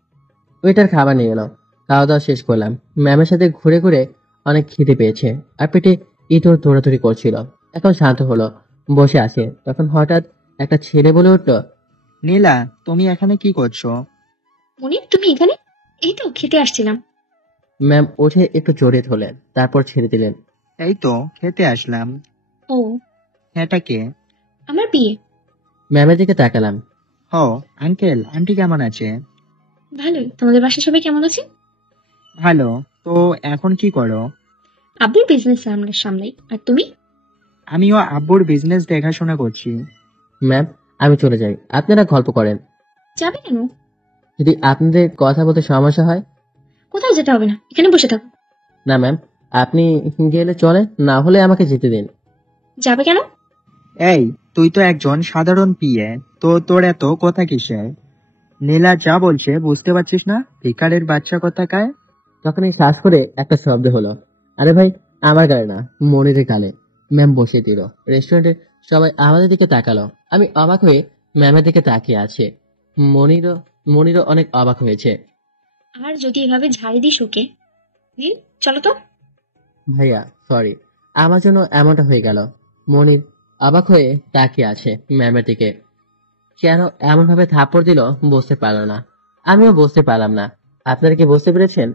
ওয়েটার খাবার নিয়ে এলো। খাওয়া দাওয়া শেষ করলাম। ম্যামের সাথে ঘুরে ঘুরে অনেক খিদে পেয়েছে, আর পেটে ইতর দৌড়াদৌড়ি করছিল। এখন শান্ত হলো, বসে আছে। তখন হঠাৎ একটা ছেলে বলে উঠলো, নীলা, তুমি এখানে কি করছো? মনির, তুমি এখানে? এই তো খেতে আসছিলাম। ম্যাম উঠে একটু জড়িয়ে ধরলেন, তারপর ছেড়ে দিলেন। এই তো খেতে আসলাম। ও, এটা কে? আমার বিয়ে। ম্যামের দিকে তাকালাম। ও আঙ্কেল, আন্টি কেমন আছে? ভালোই। তোমাদের বাসায় সবাই কেমন আছে? ভালো। তো এখন কি করো? আব্বুর বিজনেস সামলাই। আর তুমি? আমিও আব্বুর বিজনেস দেখাশোনা করছি। ম্যাম, আমি চলে যাই, আপনারা গল্প করেন। যাবে কেন? যদি আপনাদের কথা বলতে সমস্যা হয়। কোথাও যেতে হবে না, এখানে বসে থাকো। না ম্যাম, আপনি গেলে চলে, না হলে আমাকে যেতে দিন। যাবে কেন? এই, তুই তো একজন সাধারণ পিএ, তো তোর এত কথা কিসের? নীলা যা বলছে বুঝতে পারছিস না? ভিকারের বাচ্চা কোথাকার। তখনই শ্বাস করে একটা শব্দ হলো। আরে ভাই, আমার গালে না, মনিরের গালে। ম্যাম বসিয়ে দিল। রেস্টুরেন্টের সবাই আমাদের দিকে তাকালো। আমি অবাক হয়ে ম্যামের দিকে তাকিয়ে আছে। মনিরও অনেক অবাক হয়েছে। আর যদি এভাবে ঝাড়ি দিস ওকে। নীল, চলো তো। ভাইয়া সরি, আমার জন্য এমনটা হয়ে গেল। মনির অবাক হয়ে তাকিয়ে আছে ম্যামের দিকে। কেন এমন ভাবে থাপ্পড় দিল বুঝতে পারলো না। আমিও বুঝতে পারলাম না। আপনারা কি বুঝতে পেরেছেন?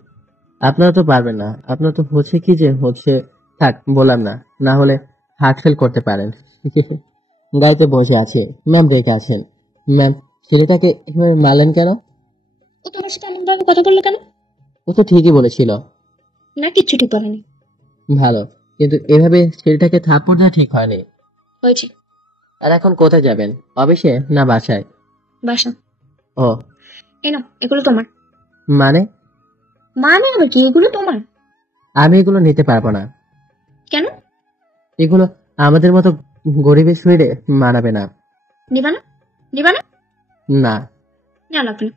আপনারা তো পারবেন না। আপনার তো হচ্ছে কি যে হচ্ছে, থাক বললাম না, না হলে হার্ট ফেল করতে পারেন। গাড়িতে বসে আছে, ম্যাম রেখে আছেন। ম্যাম, ছেলেটাকে এভাবে মারলেন কেন? ও তোমার সাথে এমন ভাবে কথা বললো কেন? ও তো ঠিকই বলেছিল। না, কিচ্ছু ঠিক বলেনি। ভালো, কিন্তু এভাবে ছেলেটাকে থাপ্পড় দেওয়া ঠিক হয়নি। হয়েছে। আর এখন কোথায় যাবেন, অফিসে না বাসায়? বাসা। ও, এনো, এগুলো তোমার। মানে? মানে আবার কি? এগুলো তোমার। আমি এগুলো নিতে পারবো না। কেন? এগুলো আমাদের মতো গরিবের শরীরে মানাবে না। নিবা না? নিবা না? না। না লাগলো।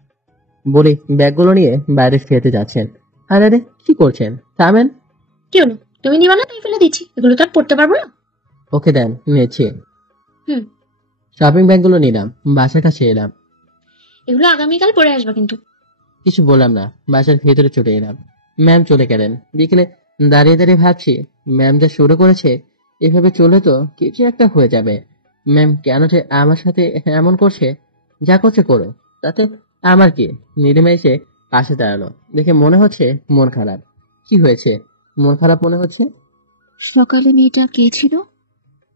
বলি, ব্যাগগুলো নিয়ে বাইরে খেতে যাচ্ছেন। আরে আরে, কি করছেন? থামেন। কি হলো? তুমি নিবা না তাই ফেলে দিচ্ছি। এগুলো তো আর পড়তে পারবো না। ওকে দেন, নিয়েছি। হুম। শপিং ব্যাগগুলো নিলাম, বাসার কাছে এলাম। এগুলো আগামীকাল পরে আসবা কিন্তু। কিছু বললাম না, বাসার ভেতরে চলে এলাম। ম্যাম চলে গেলেন। বিকেলে দাঁড়িয়ে দাঁড়িয়ে ভাবছি, ম্যাম যা শুরু করেছে, এভাবে চলে তো কিছু একটা হয়ে যাবে। ম্যাম কেন যে আমার সাথে এমন করছে? যা করছে করো, তাতে আমার কি? নীলিমা এসে পাশে দাঁড়ালো, দেখে মনে হচ্ছে মন খারাপ। কি হয়েছে, মন খারাপ মনে হচ্ছে? সকালে মেয়েটা কে ছিল?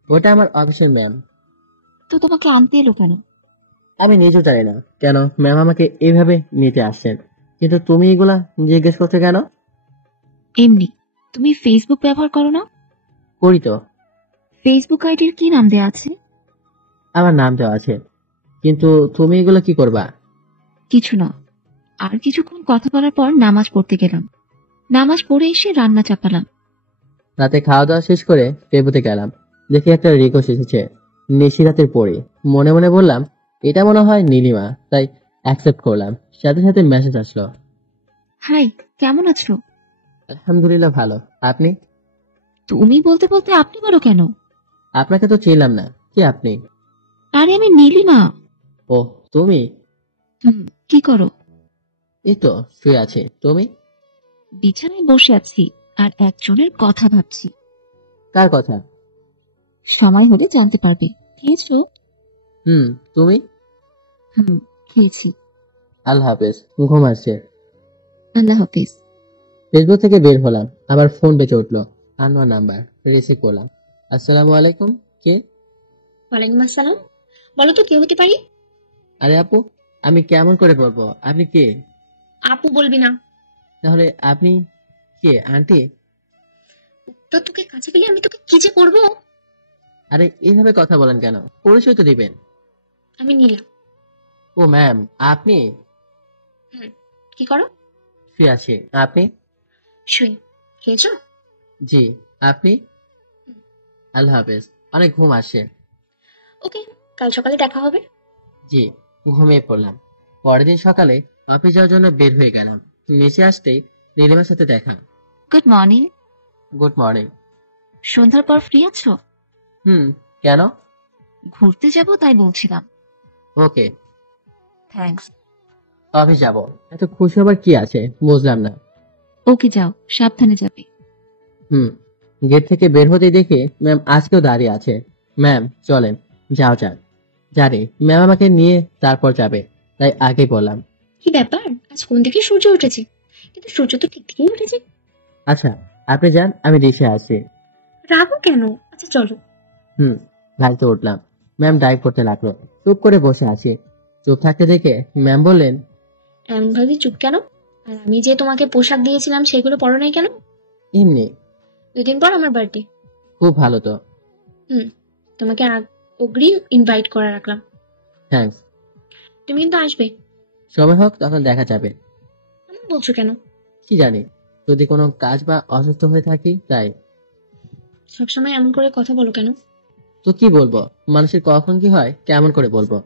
ওটা আমার অফিসের ম্যাম। তো তোমাকে আনতে এলো কেন? আমি নিজেও জানি না কেন ম্যাম আমাকে এইভাবে নিতে আসছেন, কিন্তু তুমি এগুলা জিজ্ঞেস করছো কেন? এমনি। তুমি ফেসবুক ব্যবহার করো না? করি তো। ফেসবুক আইডির কি নাম দেয়া আছে? আমার নাম দেওয়া আছে, কিন্তু তুমি এগুলো কি করবা? কিছু না। আর কিছুক্ষণ কথা বলার পর নামাজ পড়তে গেলাম। নামাজ পড়ে এসে রান্না চাপালাম। রাতে খাওয়া দাওয়া শেষ করে টেবুতে গেলাম, দেখি একটা রিকোয়েস্ট এসেছে, নিশিরাতের পরে। মনে মনে বললাম এটা মনে হয় নীলিমা, তাই অ্যাকসেপ্ট করলাম। সাথে সাথে মেসেজ আসলো। হাই, কেমন আছো? আলহামদুলিল্লাহ ভালো, আপনি? তুমি বলতে বলতে আপনি বলো কেন? আপনাকে তো চিনলাম না, কি আপনি? আরে আমি নীলিমা। ও, তুমি? কি করো? এই তো শুয়ে আছি, তুমি? বিছানায় বসে আছি আর একজনের কথা ভাবছি। কার কথা? সময় হলে জানতে পারবে। খেয়েছো? তুমি? খেয়েছি। আল্লাহ হাফেজ, ঘুম আসছে। আল্লাহ হাফেজ। ফেসবুক থেকে বের হলাম, আবার ফোন বেজে উঠলো। আনোয়ার নাম্বার, রিসিভ করলাম। আসসালামু আলাইকুম, কে? ওয়ালাইকুম আসসালাম। বলো তো কে হতে পারি? আরে আপু, আমি কেমন করে বলবো আপনি কে? আপু বলবি না। তাহলে আপনি কে, আন্টি? তো তোকে কাছে পেলে আমি তোকে কি যে করবো। আরে এইভাবে কথা বলেন কেন, পরিচয় তো দিবেন। আমি নীলা। ও ম্যাম, আপনি? কি করো? শুয়ে আছি, আপনি? শুয়ে। খেয়েছো? জি, আপনি? আল্লাহ হাফেজ, অনেক ঘুম আসছে। ওকে, কাল সকালে দেখা হবে। জি, ঘুমিয়ে পড়লাম। পরের দিন সকালে অফিস যাওয়ার জন্য বের হয়ে গেলাম। নিচে আসতেই নীলিমার সাথে দেখা। Good morning. Good morning. সন্ধ্যার পর ফ্রি আছো? কেন? ঘুরতে যাব তাই বলছিলাম। ওকে। থ্যাঙ্কস। অফিস যাব, এত খুশি হবার কি আছে বুঝলাম না। ওকে যাও, সাবধানে যাবে। গেট থেকে বের হতে দেখে ম্যাম আজকেও দাঁড়িয়ে আছে। ম্যাম চলেন, যাও যান। জানি ম্যাম আমাকে নিয়ে তারপর যাবে, তাই আগে বললাম। কি ব্যাপার, আজ কোন দিকে সূর্য উঠেছে? কিন্তু সূর্য তো ঠিক দিকেই উঠেছে। আচ্ছা, আপনি যান, আমি রিক্সায় আসছি। রাগো কেন? আচ্ছা চলো। গাড়িতে উঠলাম। ম্যাম ড্রাইভ করতে লাগলো। চুপ করে বসে আছি। চুপ থাকতে দেখে ম্যাম বললেন, এমন ভাবে চুপ কেন? আর আমি যে তোমাকে পোশাক দিয়েছিলাম সেগুলো পরো নাই কেন? এমনি। 2 দিন পর আমার বার্থডে। খুব ভালো তো। তোমাকে অগ্রিম ইনভাইট করে রাখলাম। থ্যাঙ্কস। তুমি কিন্তু আসবে। সময় হোক তখন দেখা যাবে। এমন বলছো কেন? কি জানি, যদি কোনো কাজ বা অসুস্থ হয়ে থাকি তাই। সবসময় এমন করে কথা বলো কেন? তো কি বলবো, মানুষের কখন কি হয় কেমন করে বলবো?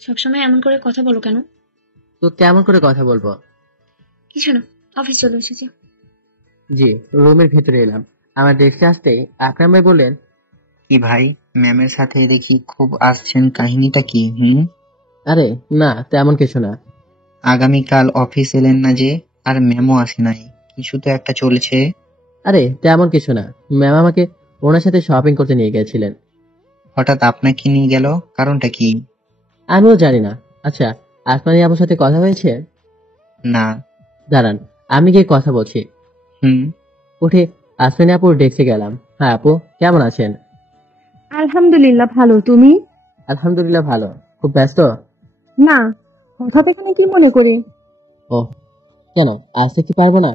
সবসময় এমন করে কথা বলো কেন? তো কেমন করে কথা বলবো? কিছু না, অফিস চলে এসেছি। জি, রুমের ভেতরে এলাম। আমার ডেস্কে আসতেই আকরাম ভাই বললেন, কি ভাই, ম্যামের সাথে দেখি খুব আসছেন, কাহিনীটা কি? আরে না, তেমন কিছু না। আগামীকাল অফিস এলেন না যে, আর ম্যামও আসে নাই, কিছু তো একটা চলছে। আরে তেমন কিছু না, ম্যাম আমাকে ওনার সাথে শপিং করতে নিয়ে গেছিলেন। হঠাৎ আপনাকে নিয়ে গেল, কারণটা কি? আমিও জানি না। আচ্ছা, আসমানি আপুর সাথে কথা হয়েছে? না। দাঁড়ান, আমি গিয়ে কথা বলছি। উঠে আসমানি আপুর ডেস্কে গেলাম। হ্যাঁ আপু, কেমন আছেন? আলহামদুলিল্লাহ ভালো, তুমি? আলহামদুলিল্লাহ ভালো। খুব ব্যস্ত? না, হঠাৎ এখানে কি মনে করে? ও, কেন আসতে কি পারবো না?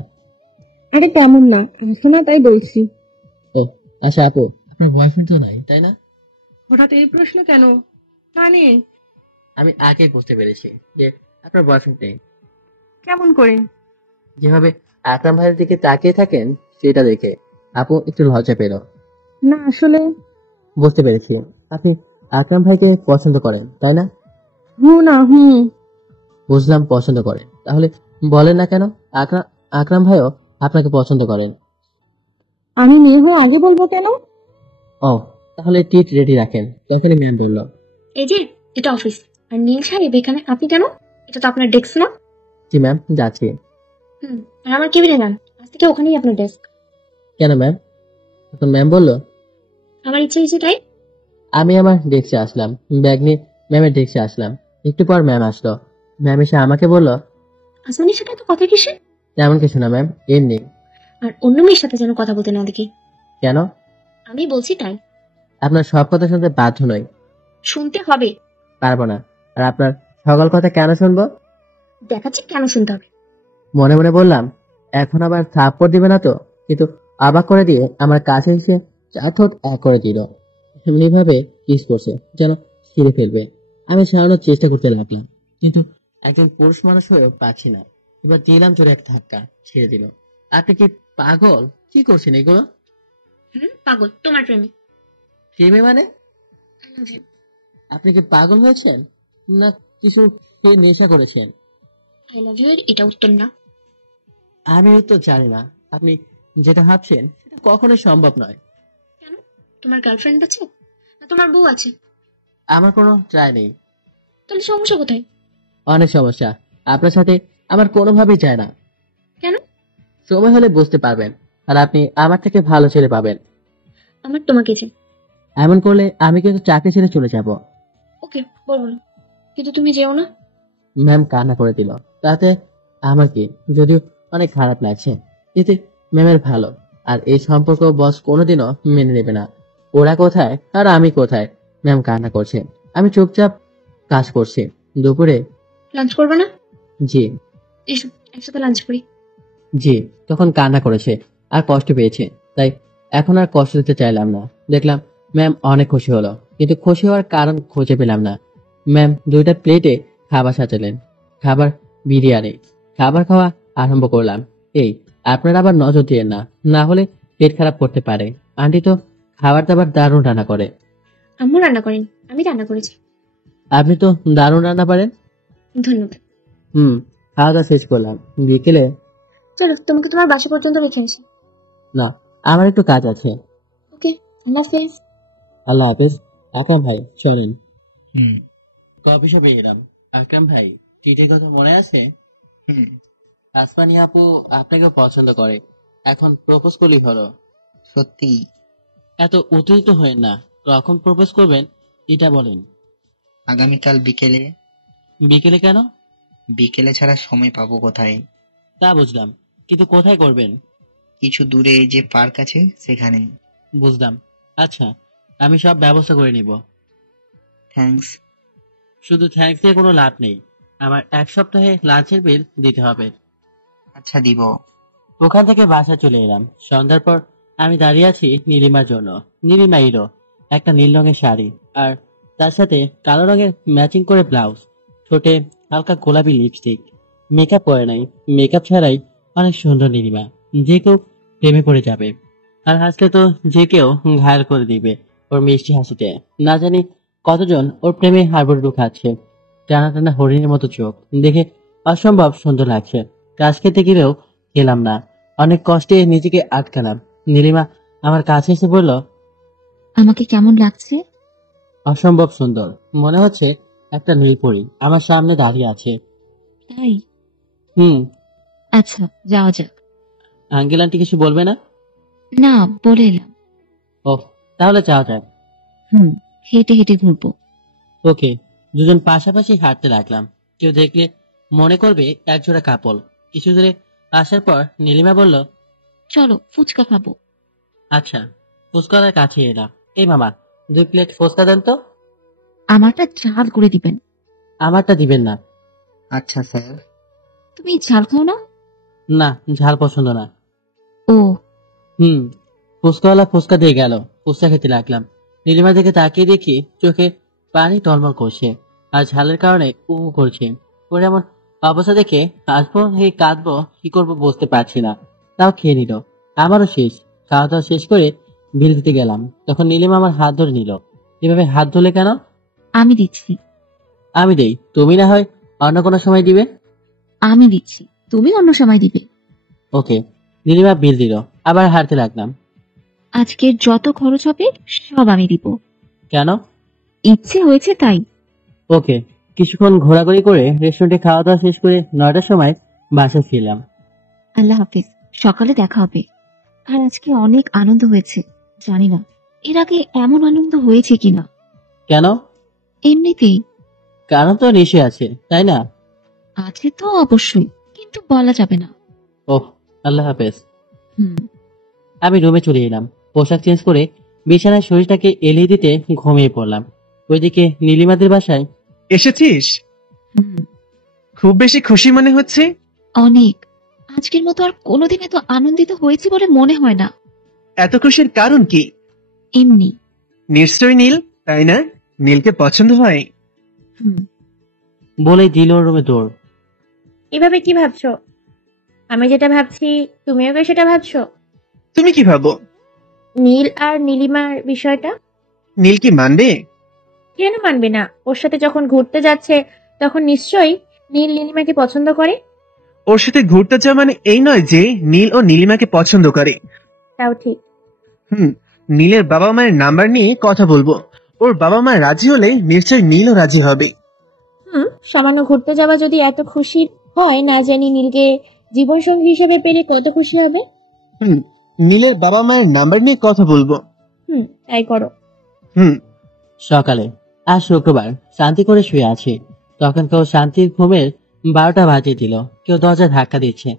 আরে তেমন না, আসো না তাই বলছি। ও আচ্ছা আপু, আপনার বয়ফ্রেন্ড তো নাই তাই না? হঠাৎ এই প্রশ্ন কেন? মানে আমি আগে বুঝতে পেরেছি যে আপনার বয়ফ্রেন্ড নেই। কেমন করে? যেভাবে আকরাম ভাইয়ের দিকে তাকিয়ে থাকেন সেটা দেখে আপু একটু লজ্জা পেল। না আসলে বুঝতে পেরেছি, আপনি আকরাম ভাইকে পছন্দ করেন তাই না? বুঝলাম পছন্দ করেন, তাহলে বলেন না কেন আকরাম ভাইও আপনাকে পছন্দ করেন? আমি মেয়ে হয়ে আগে বলবো কেন? ও, তাহলে টিট রেডি রাখেন। তখনই ম্যাম বলল, এই যে এটা অফিস, আর নীল সাহেব এখানে আপনি কেন? এটা তো আপনার ডেস্ক না? জি ম্যাম, যাচ্ছি। আর আমার কেবিনে যান, আজ থেকে ওখানেই আপনার ডেস্ক। কেন ম্যাম? তখন ম্যাম বলল, আমার ইচ্ছে হয়েছে তাই। আমি আমার ডেস্কে আসলাম, ব্যাগ নিয়ে ম্যামের ডেস্কে আসলাম। একটু পর ম্যাম আসলো। ম্যাম এসে আমাকে বলল, আসমানির সাথে এত কথা কিসে? তেমন কিছু না ম্যাম, এমনি। আর অন্য মেয়ের সাথে যেন কথা বলতে না দেখি। কেন? আমি বলছি তাই। আপনার সব কথা শুনতে বাধ্য নই। শুনতে হবে। পারবো না। আর আপনার সকল কথা কেন শুনবো? দেখাচ্ছি কেন শুনতে হবে। মনে মনে বললাম, এখন আবার থাপ্পড় দিবে না তো? কিন্তু অবাক করে দিয়ে আমার কাছে এসে 4 ঠোঁট এক করে দিল। এমনি ভাবে কিস করছে যেন ছিঁড়ে ফেলবে। আমি ছাড়ানোর চেষ্টা করতে লাগলাম, কিন্তু একজন পুরুষ মানুষ হয়েও পাচ্ছি না। এবার দিলাম জোরে এক ধাক্কা, ছেড়ে দিল। আপনি কি পাগল? কি করছেন এগুলো? পাগল তোমার প্রেমে। প্রেমে মানে? আপনি কি পাগল হয়েছেন না কিছু নেশা করেছেন? আই লাভ ইউ এর এটা উত্তর না। আমিও তো জানি না। আপনি যেটা ভাবছেন সেটা কখনোই সম্ভব নয়। কেন? তোমার গার্লফ্রেন্ড আছে না তোমার বউ আছে? আমার কোনো ট্রাই নেই। তাহলে সমস্যা কোথায়? অনেক সমস্যা। আপনার সাথে আমার কোনোভাবেই যায় না। কেন? সময় হলে বুঝতে পারবেন, আর আপনি আমার থেকে ভালো ছেলে পাবেন। আমার তোমাকে চাই। এমন করলে আমি কিন্তু চাকরি ছেড়ে চলে যাব। ওকে, বলবো না, কিন্তু তুমি যেও না। ম্যাম কান্না করে দিল। তাতে আমার কি, যদিও অনেক খারাপ লাগছে। এতে ম্যামের ভালো, আর এই সম্পর্ক বস কোনোদিনও মেনে নেবে না। ওরা কোথায় আর আমি কোথায়? ম্যাম কান্না করছে, আমি চুপচাপ কাজ করছি। দুপুরে লাঞ্চ করবে না? জি। এসো একসাথে লাঞ্চ করি। জি। তখন কান্না করেছে আর কষ্ট পেয়েছে, তাই এখন আর কষ্ট দিতে চাইলাম না। দেখলাম ম্যাম অনেক খুশি হলো, কিন্তু খুশি হওয়ার কারণ খুঁজে পেলাম না। ম্যাম 2টা প্লেটে খাবার সাজালেন। খাবার বিরিয়ানি। খাবার খাওয়া আরম্ভ করলাম। এই, আপনারা আবার নজর দিয়েন না, না হলে পেট খারাপ করতে পারে। আন্টি তো খাবার দাবার দারুণ রান্না করে। আম্মু রান্না করেন, আমি রান্না করেছি। আপনি তো দারুণ রান্না পারেন। ধন্যবাদ। খাওয়া দাওয়া শেষ করলাম। বিকেলে চলো তোমাকে তোমার বাসা পর্যন্ত রেখে আসি। না, আমার একটু কাজ আছে। ওকে, আল্লাহ হাফেজ। আল্লাহ হাফেজ। আকরাম ভাই চলেন। কফি শপে এলাম। আকরাম ভাই, টিটের কথা মনে আছে? আসমানি আপু আপনাকে পছন্দ করে, এখন প্রপোজ করলেই হলো। সত্যি? এত উত্তেজিত হয়েন না, কখন প্রপোজ করবেন এটা বলেন। আগামীকাল বিকেলে। বিকেলে কেন? বিকেলে ছাড়া সময় পাবো কোথায়? তা বুঝলাম, কিন্তু কোথায় করবেন? কিছু দূরে যে পার্ক আছে সেখানে। বুঝলাম। আচ্ছা, আমি সব ব্যবস্থা করে নিব। থ্যাঙ্কস। শুধু থ্যাঙ্কস দিয়ে কোনো লাভ নেই, আমার 1 সপ্তাহে লাঞ্চের বিল দিতে হবে। আচ্ছা, দিব। ওখান থেকে বাসা চলে এলাম। সন্ধ্যার পর আমি দাঁড়িয়ে আছি নীলিমার জন্য। নীলিমা এলো, একটা নীল রঙের শাড়ি আর তার সাথে কালো রঙের ম্যাচিং করে ব্লাউজ, ঠোঁটে হালকা গোলাপি লিপস্টিক। মেকআপ করে নাই, মেকআপ ছাড়াই অনেক সুন্দর নীলিমা, যে কেউ প্রেমে পড়ে যাবে। আর হাসলে তো যে কেউ ঘায়াল করে দিবে ওর মিষ্টি হাসিতে। না জানি কতজন ওর প্রেমে হাড়বুড়ু খাচ্ছে। টানা টানা হরিণের মতো চোখ, দেখে অসম্ভব সুন্দর লাগছে। কাজ খেতে গেলেও খেলাম না, অনেক কষ্টে নিজেকে আটকালাম। নীলিমা আমার কাছে এসে বলল, আমাকে কেমন লাগছে? অসম্ভব সুন্দর, মনে হচ্ছে একটা নীলপরি আমার সামনে দাঁড়িয়ে আছে। তাই? হুম। আচ্ছা, যাওয়া যাক। আঙ্কেল আন্টি কিছু বলবে না? না, বলে এলাম। ওহ, তাহলে যাওয়া যাক। হেঁটে হেঁটে ঘুরবো। ওকে। দুজন পাশাপাশি হাঁটতে লাগলাম। কেউ দেখলে মনে করবে একজোড়া কাপল। কিছু দূরে আসার পর নীলিমা বলল, চলো ফুচকা খাবো। আচ্ছা। ফুচকার কাছে এলাম। এই মামা, 2 প্লেট ফুচকা দেন তো। আমারটা ঝাল করে দিবেন। আমারটা দিবেন না। আচ্ছা স্যার। তুমি ঝাল খাও না? না, ঝাল পছন্দ না। ও। ফুচকাওয়ালা ফুচকা দিয়ে গেল। ফুচকা খেতে লাগলাম। নীলিমা দিকে তাকিয়ে দেখি চোখে পানি টলমল করছে আর ঝালের কারণে করছে। ওর এমন অবস্থা দেখে হাসবো নাকি কাঁদবো কি করবো বুঝতে পারছি না। তাও খেয়ে নিল। আমারও শেষ। খাওয়া দাওয়া শেষ করে বিল দিতে গেলাম, তখন নীলিমা আমার হাত ধরে নিল। এভাবে হাত ধরলে কেন? আমি দিচ্ছি। আমি দেই, তুমি না হয় অন্য কোনো সময় দিবে। আমি দিচ্ছি, তুমি অন্য সময় দিবে। ওকে। নীলিমা বিল দিল। আবার হাঁটতে লাগলাম। আজকের যত খরচ হবে সব আমি দিব। কেন? ইচ্ছে হয়েছে তাই। ওকে। কিছুক্ষণ ঘোরাঘুরি করে রেস্টুরেন্টে খাওয়া দাওয়া শেষ করে 9টার সময় বাসায় ফিরলাম। আল্লাহ হাফিজ, সকালে দেখা হবে। আর আজকে অনেক আনন্দ হয়েছে, জানি না এর আগে এমন আনন্দ হয়েছে কিনা। কেন? এমনিতেই। কারণ তো নিশ্চয় আছে, তাই না? আছে তো অবশ্যই, কিন্তু বলা যাবে না। ওহ, আল্লাহ হাফেজ। হুম। আমি রুমে চলে এলাম। পোশাক চেঞ্জ করে বিছানায় শরীরটাকে এলিয়ে দিতে ঘুমিয়ে পড়লাম। ওইদিকে নীলিমাদের বাসায় এসেছিস? হুম। খুব বেশি খুশি মনে হচ্ছে। অনেক। আজকের মতো আর কোনোদিন এত আনন্দিত হয়েছে বলে মনে হয় না। এত খুশির কারণ কি? এমনি। নিশ্চয়ই নীল, তাই না? নীলকে পছন্দ হয়। বলেই দিল রুমে দৌড়। এভাবে কি ভাবছো? আমি যেটা ভাবছি তুমিও কি সেটা ভাবছো? তুমি কি ভাবো? নীল আর নীলিমার বিষয়টা। নীল কি মানবে? কেন মানবে না? ওর সাথে যখন ঘুরতে যাচ্ছে তখন নিশ্চয়ই নীল নীলিমাকে পছন্দ করে। ওর সাথে ঘুরতে যাওয়া মানে এই নয় যে নীল ও নীলিমাকে পছন্দ করে। তাও ঠিক। নীলের বাবা মায়ের নাম্বার নিয়ে কথা বলবো। ওর বাবা মা রাজি হলে নিশ্চয়ই নীলও রাজি হবে। সামান্য ঘুরতে যাওয়া যদি এত খুশি হয়, না জানি নীলকে জীবন সঙ্গী হিসেবে পেলে কত খুশি হবে। নীলের বাবা মায়ের নাম্বার নিয়ে কথা বলবো। তাই করো। সকালে আজ শুক্রবার শান্তি করে শুয়ে আছে, তখন কেউ শান্তির ঘুমের 12টা বাজিয়ে দিল। কেউ দরজা ধাক্কা দিচ্ছে।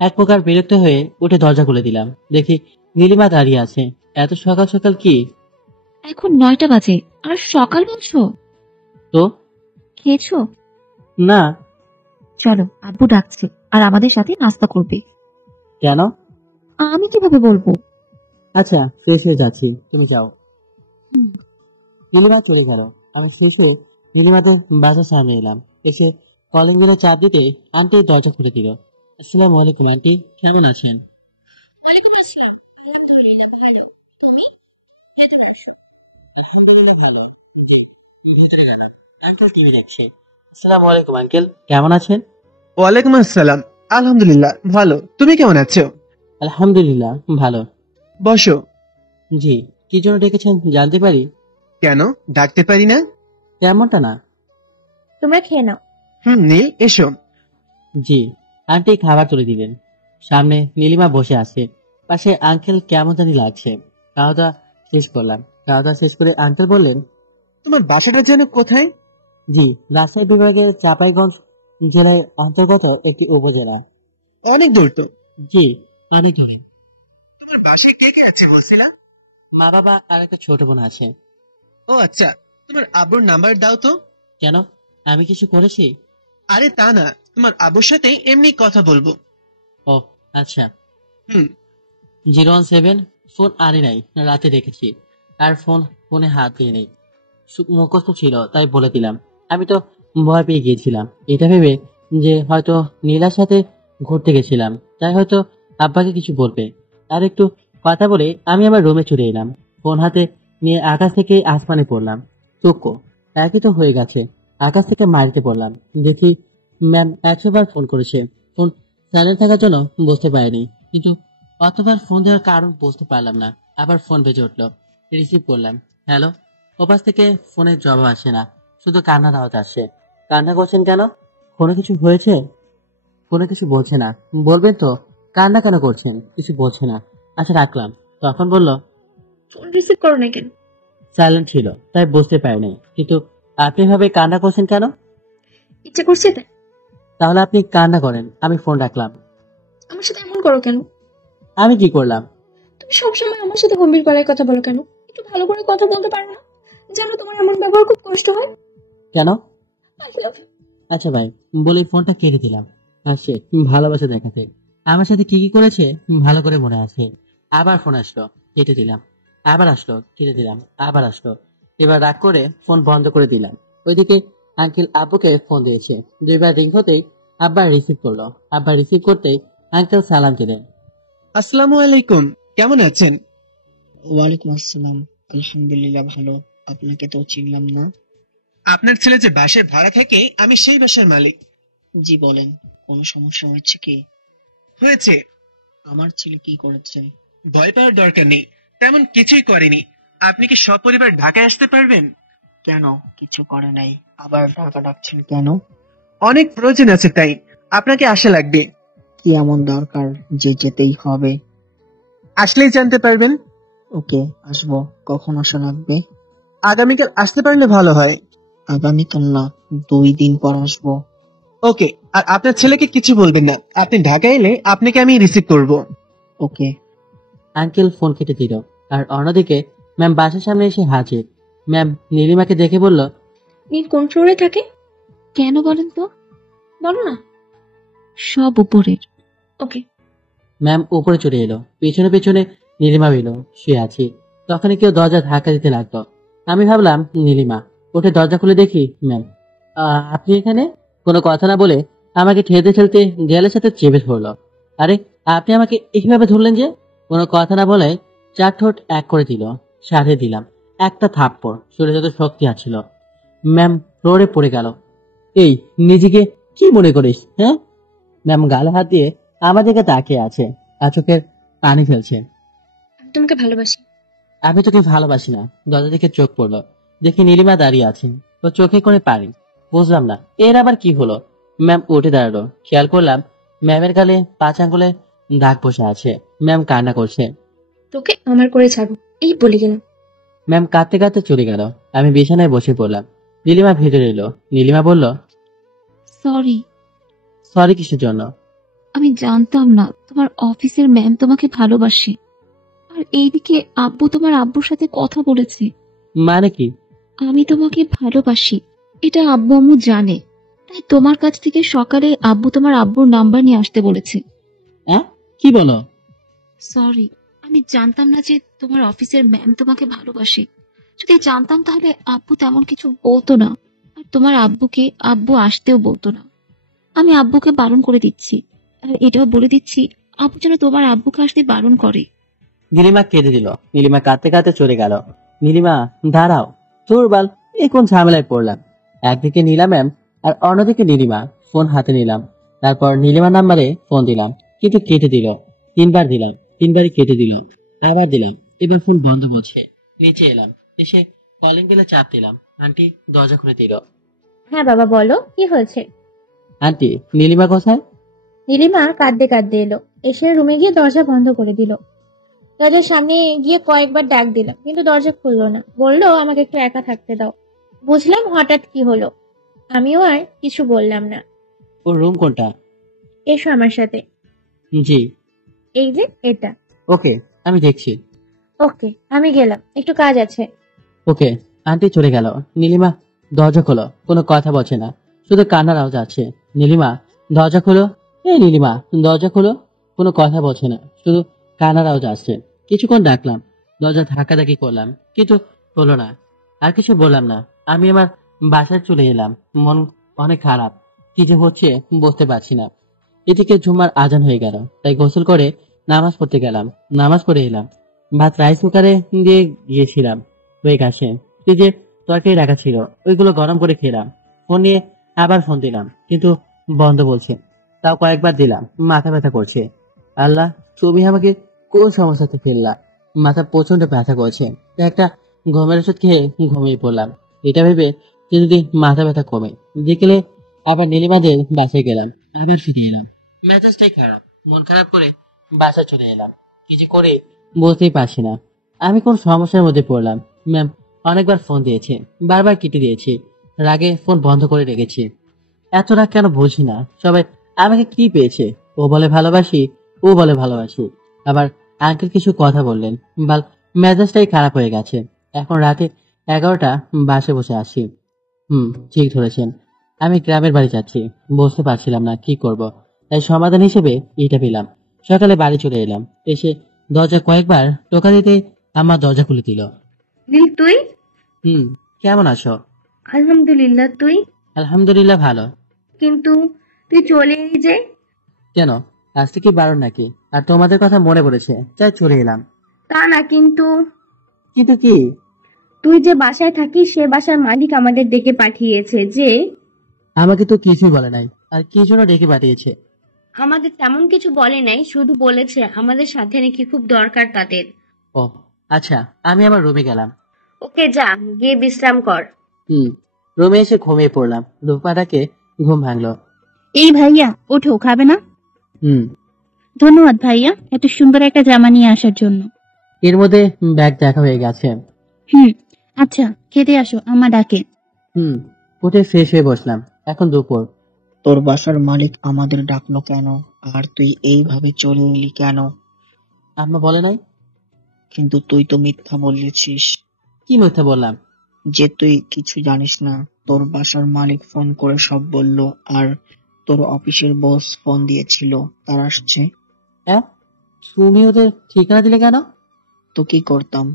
এক প্রকার বিরক্ত হয়ে উঠে দরজা খুলে দিলাম। দেখি নীলিমা দাঁড়িয়ে আছে। এত সকাল সকাল কি? এখন 9টা বাজে আর সকাল বলছো? তো খেয়েছো? না। চলো, আব্বু ডাকছে আর আমাদের সাথে নাস্তা করবে। কেন? আমি কিভাবে বলবো? আচ্ছা, ফ্রেশ হয়ে যাচ্ছি, তুমি যাও। নীলিমা চলে গেল। আমি ফ্রেশ হয়ে নীলিমাদের বাসার সামনে এলাম। এসে কলিং বেলে চাপ দিতে আন্টি দরজা খুলে দিল। আসসালামু আলাইকুম আন্টি, কেমন আছেন? ওয়ালাইকুম আসসালাম। আলহামদুলিল্লাহ ভালো। তুমি? ভেতরে আসো। আলহামদুলিল্লাহ ভালো। জি, ভেতরে গেলাম। আঙ্কেল টিভি দেখছে। আসসালামু আলাইকুম আঙ্কেল, কেমন আছেন? ওয়ালাইকুম আসসালাম। আলহামদুলিল্লাহ ভালো। তুমি কেমন আছো? আলহামদুলিল্লাহ ভালো। বসো। জি, কি জন্য ডেকেছেন জানতে পারি? কেন, ডাকতে পারি না? তেমনটা না। তোমরা খেয়ে নাও। নীল এসো। জি। আন্টি খাবার তুলে দিলেন। সামনে নীলিমা বসে আছে, পাশে আঙ্কেল কেমন জানি লাগছে। খাওয়া দাওয়া শেষ করলাম। খাওয়া দাওয়া শেষ করে আঙ্কেল বললেন, তোমার বাসাটা যেন কোথায়? জি, রাজশাহী বিভাগের চাঁপাইগঞ্জ জেলার অন্তর্গত একটি উপজেলা। অনেক দূর তো। জি, অনেক দূর। তোর বাসায় কে কে আছে বলছিলা? মা বাবা আর একটা ছোট বোন আছে। ও আচ্ছা, তোমার আব্বুর নাম্বার দাও তো। কেন, আমি কিছু করেছি? আরে তা না, তোমার আব্বুর সাথে এমনি কথা বলবো। ও আচ্ছা। হুম। 017 ফোন আনি নাই, রাতে রেখেছি। আর ফোনে হাত দিয়ে নেই, মুখস্থ ছিল তাই বলে দিলাম। আমি তো ভয় পেয়ে গিয়েছিলাম, এটা ভেবে যে হয়তো নীলার সাথে ঘুরতে গেছিলাম, তাই হয়তো আব্বাকে কিছু বলবে। আর একটু কথা বলে আমি আমার রুমে চলে এলাম। ফোন হাতে নিয়ে আকাশ থেকে আসমানে পড়লাম। চোখ একই তো হয়ে গেছে। আকাশ থেকে মারিতে পড়লাম, দেখি ম্যাম 100 বার ফোন করেছে। ফোন সাইলেন্ট থাকার জন্য বুঝতে পারিনি, কিন্তু অতবার ফোন দেওয়ার কারণ বুঝতে পারলাম না। আবার ফোন বেজে উঠলো, রিসিভ করলাম। হ্যালো। ওপাশ থেকে ফোনের জবাব আসে না, শুধু কান্নার আওয়াজ আসে। কান্না করছেন কেন? কোনো কিছু হয়েছে? কোনো কিছু বলছে না। বলবেন তো কান্না কেন করছেন? কিছু বলছে না। আচ্ছা রাখলাম। তখন বলল, ফোন রিসিভ করো না কেন? সাইলেন্ট ছিল তাই বুঝতে পারিনি। কিন্তু আপনি এভাবে কান্না করছেন কেন? ইচ্ছে করছে তাই। তাহলে আপনি কান্না করেন, আমি ফোন রাখলাম। আমার সাথে এমন করো কেন? আমি কি করলাম? তুমি সবসময় আমার সাথে গম্ভীর গলায় কথা বলো কেন? একটু ভালো করে কথা বলতে পারো না? জানো তোমার এমন ব্যবহার খুব কষ্ট হয়। কেন? I love you. আচ্ছা ভাই, বলে ফোনটা কেটে দিলাম। আর সে ভালোবাসা দেখাতে আমার সাথে কি কি করেছে ভালো করে মনে আছে। আবার ফোন আসলো, কেটে দিলাম। আবার আসলো, কেটে দিলাম। আবার আসলো। এবার রাগ করে ফোন বন্ধ করে দিলাম। ওইদিকে আঙ্কেল আব্বুকে ফোন দিয়েছে। 2 বার রিং হতেই আব্বা রিসিভ করলো। আব্বা রিসিভ করতেই আঙ্কেল সালাম দিলেন। আসসালামু আলাইকুম, কেমন আছেন? ওয়ালাইকুম আসসালাম। আলহামদুলিল্লাহ ভালো। আপনাকে তো চিনলাম না। আপনার ছেলে যে বাসায় ভাড়া থাকে, আমি সেই বাসার মালিক। জি বলেন, কোনো সমস্যা হয়েছে কি? হয়েছে। আমার ছেলে কি করেছে? ভয় পাওয়ার দরকার নেই, তেমন কিছুই করেনি। আপনি কি সপরিবার ঢাকায় আসতে পারবেন? কেন, কিছু করে নাই, আবার টাকা ডাকছেন কেন? অনেক প্রয়োজন আছে তাই আপনাকে আসা লাগবে। কি এমন দরকার যে যেতেই হবে? আসলেই জানতে পারবেন। ওকে, আসবো। কখন আসা লাগবে? আগামীকাল আসতে পারলে ভালো হয়। আগামীকাল না, 2 দিন পর আসবো। ওকে, আর আপনার ছেলেকে কিছু বলবেন না। আপনি ঢাকায় এলে আপনাকে আমি রিসিভ করব। ওকে। আঙ্কেল ফোন কেটে দিল। আর অন্যদিকে ম্যাম বাসার সামনে এসে হাজির। ম্যাম নীলিমাকে দেখে বলল, নীল কোন ফ্লোরে থাকে? কেন বলেন তো? বলো না। সব উপরের। ওকে। ম্যাম উপরে চলে এলো। পেছনে পেছনে নীলিমা এলো, শুয়ে আছি। তখনই কেউ দরজা ধাক্কা দিতে লাগলো। আমি ভাবলাম নীলিমা। উঠে দরজা খুলে দেখি ম্যাম। আপনি এখানে? কোনো কথা না বলে আমাকে ঠেলতে ঠেলতে দেয়ালের সাথে চেপে ধরলো। আরে আপনি আমাকে এইভাবে ধরলেন যে? কোনো কথা না বলে 4 ঠোঁট এক করে দিল। সাথে দিলাম একটা থাপ্পড়। শরীরে যত শক্তি আছিল। ম্যাম ফ্লোরে পড়ে গেল। এই নিজেকে কি মনে করিস, হ্যাঁ? ম্যাম গালে হাত দিয়ে আমার দিকে তাকিয়ে আছে, আর চোখের পানি ফেলছে। আমি তোমাকে ভালোবাসি। আমি তোকে ভালোবাসি না। দরজা দিকে চোখ পড়লো, দেখি নীলিমা দাঁড়িয়ে আছে। ও চোখে করে পানি। বুঝলাম না এর আবার কি হলো। ম্যাম উঠে দাঁড়ালো। খেয়াল করলাম ম্যামের গালে 5 আঙ্গুলে দাগ বসে আছে। ম্যাম কান্না করছে। তোকে আমার করে ছাড়বো এই বলে গেলাম। ম্যাম কাঁদতে কাঁদতে চলে গেল। আমি বিছানায় বসে পড়লাম। নীলিমা ভেতরে এলো। নীলিমা বলল, সরি। সরি কিসের জন্য? আমি জানতাম না তোমার অফিসের ম্যাম তোমাকে ভালোবাসে। আর এইদিকে আব্বু তোমার আব্বুর সাথে কথা বলেছে। মানে কি? আমি তোমাকে ভালোবাসি, এটা আব্বু আম্মু জানে। তাই তোমার কাছ থেকে সকালে আব্বু তোমার আব্বুর নাম্বার নিয়ে আসতে বলেছে। হ্যাঁ, কি বলো? সরি, আমি জানতাম না যে তোমার অফিসের ম্যাম তোমাকে ভালোবাসে। যদি জানতাম তাহলে আব্বু তেমন কিছু বলতো না, আর তোমার আব্বুকে আব্বু আসতেও বলতো না। আমি আব্বুকে বারণ করে দিচ্ছি, আর এটাও বলে দিচ্ছি আব্বু যেন তোমার আব্বুকে আসতে বারণ করে। নীলিমা কেঁদে দিল। নীলিমা কাঁদতে কাঁদতে চলে গেল। নীলিমা দাঁড়াও, তোর বাল, এ কোন ঝামেলায় পড়লাম? একদিকে নীলা ম্যাম আর অন্যদিকে নীলিমা। ফোন হাতে নিলাম। তারপর নীলিমা নাম্বারে ফোন দিলাম, কিন্তু কেটে দিল। 3 বার দিলাম, 3 বারই কেটে দিল। আবার দিলাম, এবার ফোন বন্ধ বলছে। নিচে এলাম, এসে কলিং বেলে চাপ দিলাম। আন্টি দরজা খুলে দিল। হ্যাঁ বাবা বলো, কি হয়েছে? আন্টি নীলিমা কোথায়? নীলিমা কাঁদতে কাঁদতে এলো, এসে রুমে গিয়ে দরজা বন্ধ করে দিল। দরজার সামনে গিয়ে কয়েকবার ডাক দিলাম, কিন্তু দরজা খুললো না। বললো আমাকে একটু একা থাকতে দাও। বুঝলাম হঠাৎ কি হলো। আমিও আর কিছু বললাম না। ওর রুম কোনটা? এসো আমার সাথে। জি। এই যে এটা। ওকে। আমি দেখছি। ওকে, আমি গেলাম, একটু কাজ আছে। ওকে। আন্টি চলে গেল। নীলিমা দরজা খোলো। কোনো কথা বলছে না, শুধু কান্নার আওয়াজ আছে। নীলিমা দরজা খোলো, এই নীলিমা দরজা খোলো। কোনো কথা বলছে না, শুধু কান্নার আওয়াজ আসছে। কিছুক্ষণ ডাকলাম, দরজা ধাক্কাধাক্কি করলাম, কিন্তু হলো না। আর কিছু বললাম না। আমি আমার বাসায় চলে এলাম। মন অনেক খারাপ, কি যে হচ্ছে বুঝতে পারছি না। এদিকে জুম্মার আজান হয়ে গেল, তাই গোসল করে নামাজ পড়তে গেলাম। নামাজ পড়ে এলাম। ভাত রাইস কুকারে দিয়ে গিয়েছিলাম, হয়ে গেছে। ফ্রিজে তরকারি রাখা ছিল, ওইগুলো গরম করে খেলাম। ফোন নিয়ে আবার ফোন দিলাম, কিন্তু বন্ধ বলছে। তাও কয়েকবার দিলাম, মাথা ব্যথা করছে। আল্লাহ, তুমি আমাকে কোন সমস্যাতে ফেললা? মাথা প্রচন্ড ব্যথা করছে। তাই একটা ঘুমের ওষুধ খেয়ে ঘুমিয়ে পড়লাম, এটা ভেবে যদি মাথা ব্যথা কমে। বিকেলে আবার নীলিমাদের বাসায় গেলাম, আবার ফিরে এলাম। মেজাজটাই খারাপ, মন খারাপ করে বাসায় চলে এলাম। কিছু করে বলতেই পারছি না আমি কোন সমস্যার মধ্যে পড়লাম। ম্যাম অনেকবার ফোন দিয়েছে, বারবার কেটে দিয়েছি, রাগে ফোন বন্ধ করে রেখেছি। এত রাগ কেন বুঝি না। সবাই আমাকে কি পেয়েছে? ও বলে ভালোবাসি, ও বলে ভালোবাসি। আবার আঙ্কেল কিছু কথা বললেন, বাল মেজাজটাই খারাপ হয়ে গেছে। এখন রাতে 11টা, বাসে বসে আসি। ঠিক ধরেছেন, আমি গ্রামের বাড়ি যাচ্ছি। বুঝতে পারছিলাম না কি করব, তাই সমাধান হিসেবে এটা পেলাম। সকালে বাড়ি চলে এলাম। এসে দরজা কয়েকবার টোকা দিতে আমার দরজা খুলে দিল। নীল, তুই? কেমন আছো? আলহামদুলিল্লাহ, তুই? আলহামদুলিল্লাহ ভালো। কিন্তু তুই চলে এলি যে? কেন, আজকে কি বারণ নাকি? আর তোমাদের কথা মনে পড়েছে তাই চলে এলাম। তা না, কিন্তু কিন্তু কি? তুই যে বাসায় থাকিস সে বাসার মালিক আমাদের ডেকে পাঠিয়েছে যে। আমাকে তো কিছুই বলে নাই, আর কি জন্য ডেকে পাঠিয়েছে? আমাদের তেমন কিছু বলে নাই, শুধু বলেছে আমাদের সাথে নাকি খুব দরকার তাদের। ও আচ্ছা, আমি আমার রুমে গেলাম। ওকে, যা গিয়ে বিশ্রাম কর। রুমে এসে ঘুমিয়ে পড়লাম। রূপাটাকে ঘুম ভাঙলো। এই ভাইয়া, ওঠো, খাবে না? হুম ধন্যবাদ ভাইয়া, এত সুন্দর একটা জামা নিয়ে আসার জন্য। এর মধ্যে ব্যাগ দেখা হয়ে গেছে। আচ্ছা, খেতে আসো, আম্মা ডাকে। উঠে ফ্রেশ হয়ে বসলাম। এখন দুপুর। তোর বাসার মালিক আমাদের ডাকলো কেন? আর তুই এইভাবে চলে এলি কেন? আম্মা বলে নাই। কিন্তু তুই তো মিথ্যা বলেছিস। কি মিথ্যা বললাম? যে তুই কিছু জানিস না। তোর বাসার মালিক ফোন করে সব বলল, আর তোর অফিসের বস ফোন দিয়েছিল, তার আসছে। তুমি ওদের ঠিকানা দিলে কেন? তো কি করতাম,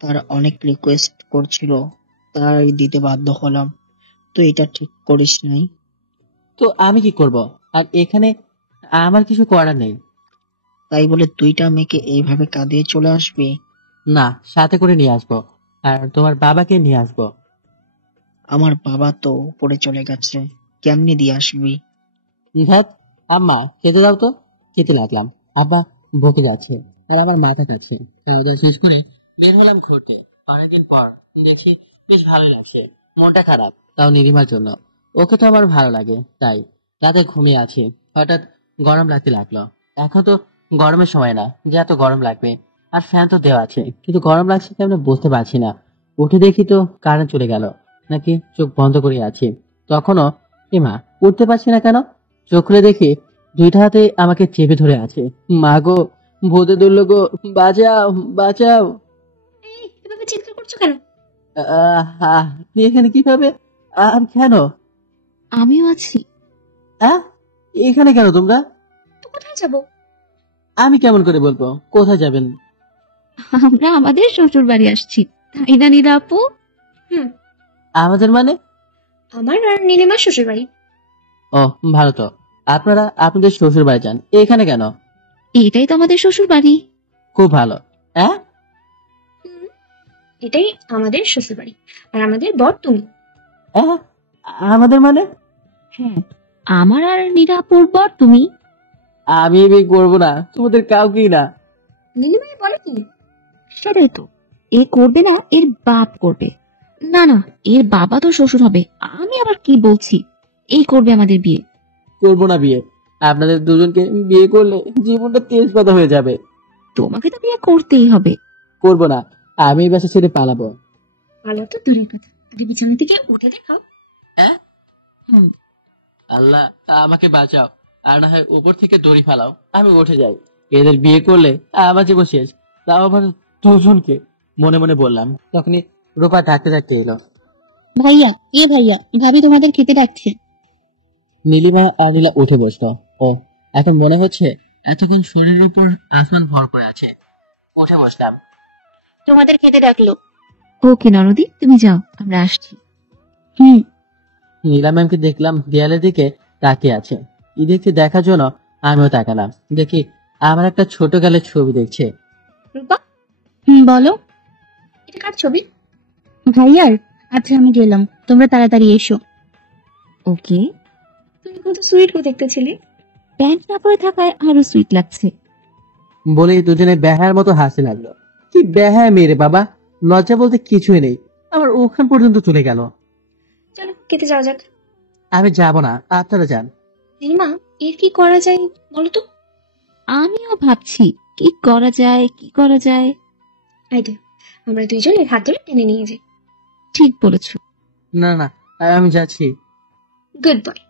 তার অনেক রিকোয়েস্ট করছিল, তাই দিতে বাধ্য হলাম। তো এটা ঠিক করিস নাই। তো আমি কি করব? আর এখানে আমার কিছু করার নেই। তাই বলে দুইটা মেয়েকে এইভাবে কাঁদিয়ে চলে আসবি? না, সাথে করে নিয়ে আসবো, আর তোমার বাবাকে নিয়ে আসবো। আমার বাবা তো উপরে চলে গেছে, কেমনি দিয়ে আসবি? আম্মা খেতে দাও তো। খেতে লাগলাম। আব্বা বকে যাচ্ছে, আর আমার মাথা কাছে। খাওয়া দাওয়া শেষ করে বের হলাম ঘুরতে। অনেকদিন পর দেখছি, বেশ ভালোই লাগছে। মনটা খারাপ, তাও নীলিমার জন্য। ওকে তো আমার ভালো লাগে, তাই রাতে ঘুমিয়ে আছি। হঠাৎ গরম লাগতে লাগলো। এখন তো গরমের সময় না যে এত গরম লাগবে, আর ফ্যান তো দেওয়া আছে, কিন্তু গরম লাগছে কেমন বুঝতে পারছি না। উঠে দেখি তো কারেন্ট চলে গেল, নাকি চোখ বন্ধ করে আছি তখনও। মা, উঠতে পারছি না কেন? চোখ খুলে দেখি দুইটা হাতে আমাকে চেপে ধরে আছে। মা গো, ভূতে ধরল গো, বাঁচাও বাঁচাও। এভাবে চিৎকার করছো কেন? তুই এখানে কিভাবে? আর কেন? আমিও আছি। এখানে কেন তোমরা? তো কোথায় যাবো? আমি কেমন করে বলবো কোথায় যাবেন? আমরা আমাদের শ্বশুর বাড়ি আসছি, তাই না নীলা আপু? আমাদের মানে? আমার আর নীলিমার শ্বশুর বাড়ি। ও ভালো তো, আপনারা আপনাদের শ্বশুর বাড়ি যান, এখানে কেন? এটাই তো আমাদের শ্বশুর বাড়ি। খুব ভালো। এটাই আমাদের শ্বশুর বাড়ি, আর আমাদের বর তুমি। আমাদের মানে? হ্যাঁ, আমার আর নীলা আপুর বর তুমি। আমি বিয়ে করবো না, তোমাদের কাউকেই না। নীলিমা বলে কি? সেটাই তো, এ করবে না, এর বাপ করবে। না না, এর বাবা তো শ্বশুর হবে। আমি আবার কি বলছি, এই করবে আমাদের বিয়ে। করবো না বিয়ে। আপনাদের দুজনকে বিয়ে করলে জীবনটা তেজপাতা হয়ে যাবে। তোমাকে তো বিয়ে করতেই হবে। করবো না, আমি এই বাসা ছেড়ে পালাবো। পালাও তো দূরের কথা, আরে বিছানা থেকে উঠে দেখাও। আল্লাহ আমাকে বাঁচাও, আর না হয় উপর থেকে দড়ি ফালাও, আমি উঠে যাই। এদের বিয়ে করলে আমার জীবন শেষ। তাও আবার দুজনকে, মনে মনে বললাম। তখনই রূপা ডাকতে ডাকতে এলো। ভাইয়া, ভাইয়া, ভাবি তোমাদের খেতে ডাকছে। নীলিমা আর নীলা উঠে বসলো। ও, এখন মনে হচ্ছে এতক্ষণ শরীরের উপর আসমান ভর করে আছে। উঠে বসলাম। তোমাদের খেতে ডাকলো। ওকে নরদি, তুমি যাও, আমরা আসছি। নীলা ম্যামকে দেখলাম দেয়ালের দিকে তাকিয়ে আছে। দেখতে দেখার জন্য আমিও তাকালাম। দেখি আমার একটা ছোট গালের ছবি দেখছে। রূপা, বলো। এটা কার ছবি? ভাইয়ার। আচ্ছা আমি গেলাম, তোমরা তাড়াতাড়ি এসো। ওকে। তুমি কত সুইট গো দেখতে ছিলে। প্যান্ট না পরে থাকায় আরো সুইট লাগছে। বলেই দুজনে বেহার মতো হাসতে লাগলো। কি বেহায় মেরে বাবা, লজ্জা বলতে কিছুই নেই। আমার ওখান পর্যন্ত চলে গেল। চলো খেতে যাওয়া যাক। আমি যাব না, আপনারা যান। নীলিমা, এর কি করা যায় বলো তো? আমিও ভাবছি কি করা যায়। আইডিয়া, আমরা দুইজন এর হাত ধরে টেনে নিয়ে যাই। ঠিক বলেছো। না না, আমি যাচ্ছি। Good boy.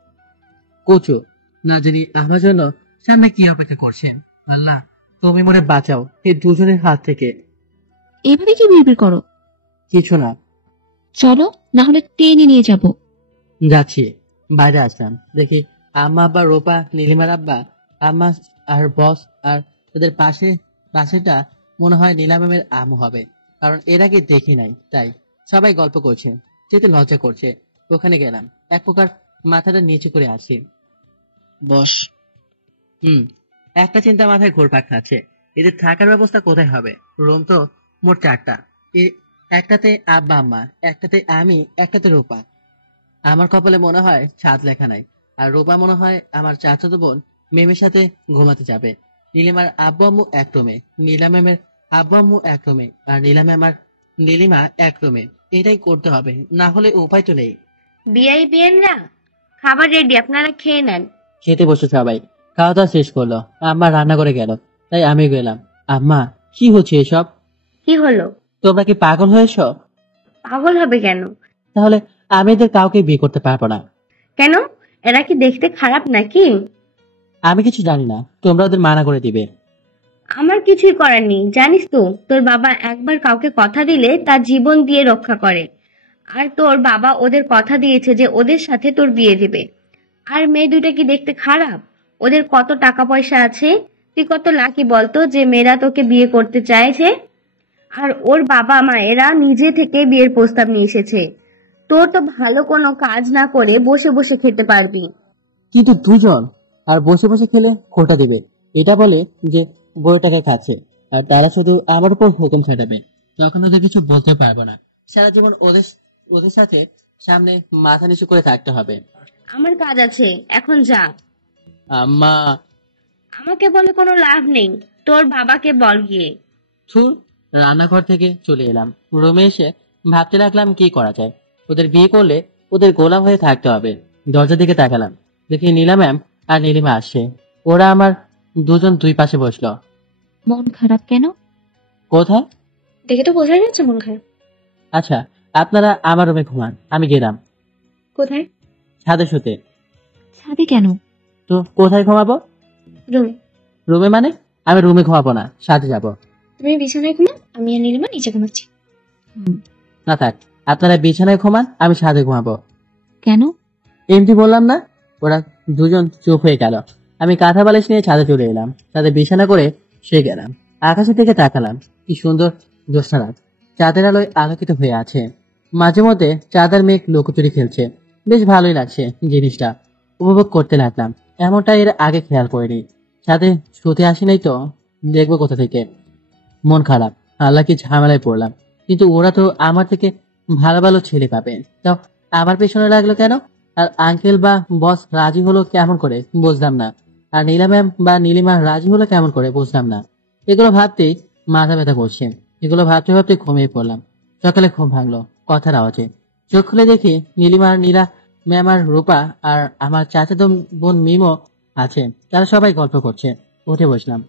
কোচো, না জানি আমার জন্য সামনে কি অপেক্ষা করছেন। আল্লাহ, তুমি মনে বাঁচাও এই দুজনের হাত থেকে। এভাবে কি বিড়বিড় করো? কিছু না। চলো, না হলে টেনে নিয়ে যাব। যাচ্ছি। বাইরে আসলাম, দেখি আম্মা, আব্বা, রূপা, নীলিমার আব্বা, আম্মা আর বস, আর তাদের পাশেটা মনে হয় নীলা ম্যামের আম্মু হবে, কারণ এর আগে দেখি নাই। তাই সবাই গল্প করছে, যেতে লজ্জা করছে। ওখানে গেলাম, এক প্রকার মাথাটা নিচু করে আসি। বস। একটা চিন্তা মাথায় ঘুরপাক খাচ্ছে, এদের থাকার ব্যবস্থা কোথায় হবে? রুম তো মোট 4টা। একটাতে আব্বা আম্মা, একটাতে আমি, একটাতে রূপা। আমার কপালে মনে হয় ছাদ লেখা নাই। আর রূপা মনে হয় আমার চাচাতো বোন মেমের সাথে ঘুমাতে যাবে। নীলিমার আব্বু আম্মু এক রুমে, নীলা ম্যামের আব্বু আম্মু এক রুমে, আর নীলিমা এক রুমে। এটাই করতে হবে, না হলে উপায় তো নেই। বিআইবিএনরা, খাবার রেডি, আপনারা খেয়ে নেন। খেতে বসে সবাই। খাওয়া দাওয়া শেষ করলো, আম্মা রান্না করে গেল, তাই আমি গেলাম। আম্মা, কি হচ্ছে এসব? কি হলো? তোমরা কি পাগল হয়েছ? পাগল হবে কেন? তাহলে আমি এদের কাউকে বিয়ে করতে পারবো না। কেন? এরা কি দেখতে খারাপ নাকি? আমি কিছু জানি না, তোমরা ওদের মানা করে দিবে। আমার কিছুই করার নেই, জানিস তো তোর বাবা একবার কাউকে কথা দিলে তার জীবন দিয়ে রক্ষা করে। আর তোর বাবা ওদের কথা দিয়েছে যে ওদের সাথে তোর বিয়ে দিবে। আর মেয়ে দুইটা কি দেখতে খারাপ? ওদের কত টাকা পয়সা আছে, তুই কত লাকি বলতো যে মেয়েরা তোকে বিয়ে করতে চাইছে। আর ওর বাবা মায়েরা নিজে থেকে বিয়ের প্রস্তাব নিয়ে এসেছে। তোর তো ভালো কোনো কাজ না করে বসে বসে খেতে পারবি। কিন্তু দুজন আর বসে বসে খেলে খোটা দিবে, এটা বলে যে বউটাকে খাচ্ছে। আর তারা শুধু আমার উপর হুকুম খাটাবে, তখন ওদের কিছু বলতে পারবো না। সারা জীবন ওদের সাথে সামনে মাথা নিচু করে থাকতে হবে। আমার কাজ আছে, এখন যা। আম্মা। আমাকে বলে কোনো লাভ নেই, তোর বাবাকে বল গিয়ে। থুর। রান্নাঘর থেকে চলে এলাম, রুমে এসে ভাবতে লাগলাম কি করা যায়। ওদের বিয়ে করলে ওদের গোলাম হয়ে থাকতে হবে। দরজার দিকে তাকালাম, দেখি নীলা ম্যাম আর নীলিমা আসছে। ওরা আমার দুজন দুই পাশে বসলো। মন খারাপ কেন? কোথায়? দেখে তো বোঝা যাচ্ছে মন খারাপ। আচ্ছা, আপনারা আমার রুমে ঘুমান, আমি গেলাম। কোথায়? ছাদে শুতে। ছাদে কেন? তো কোথায় ঘুমাবো? রুমে। রুমে মানে? আমি রুমে ঘুমাবো না, ছাদে যাবো। তুমি বিছানায় ঘুমা, আমি আর নীলিমা নিচে ঘুমাচ্ছি। না থাক, আপনারা বিছানায় ঘুমান, আমি ছাদে ঘুমাবো। কেন? এমনি বললাম না। ওরা দুজন চুপ হয়ে গেল। আমি কাঁথা বালিশ নিয়ে ছাদে চলে এলাম, ছাদে বিছানা করে শুয়ে গেলাম। আকাশের দিকে তাকালাম, কি সুন্দর জ্যোৎস্না রাত, চাঁদের আলোয় আলোকিত হয়ে আছে। মাঝে মধ্যে চাঁদের মেঘ লুকোচুরি খেলছে, বেশ ভালোই লাগছে জিনিসটা, উপভোগ করতে লাগলাম। এমনটা এর আগে খেয়াল করিনি। ছাদে শুতে আসি নাই তো দেখবো কোথা থেকে। মন খারাপ, আল্লাহ কি ঝামেলায় পড়লাম। কিন্তু ওরা তো আমার থেকে ভালো ভালো ছেলে পাবে, তাও আমার পেছনে লাগলো কেন? আর আঙ্কেল বা বস রাজি হলো কেমন করে বুঝলাম না। আর নীলা ম্যাম বা নীলিমা রাজি হলো কেমন করে বুঝলাম না। এগুলো ভাবতেই মাথা ব্যথা করছে। এগুলো ভাবতে ভাবতে ঘুমিয়ে পড়লাম। সকালে ঘুম ভাঙলো কথার আওয়াজে। চোখ খুলে দেখি নীলিমা আর নীলা ম্যাম আর রূপা আর আমার চাচাতো বোন মিমো আছে। তারা সবাই গল্প করছে। উঠে বসলাম।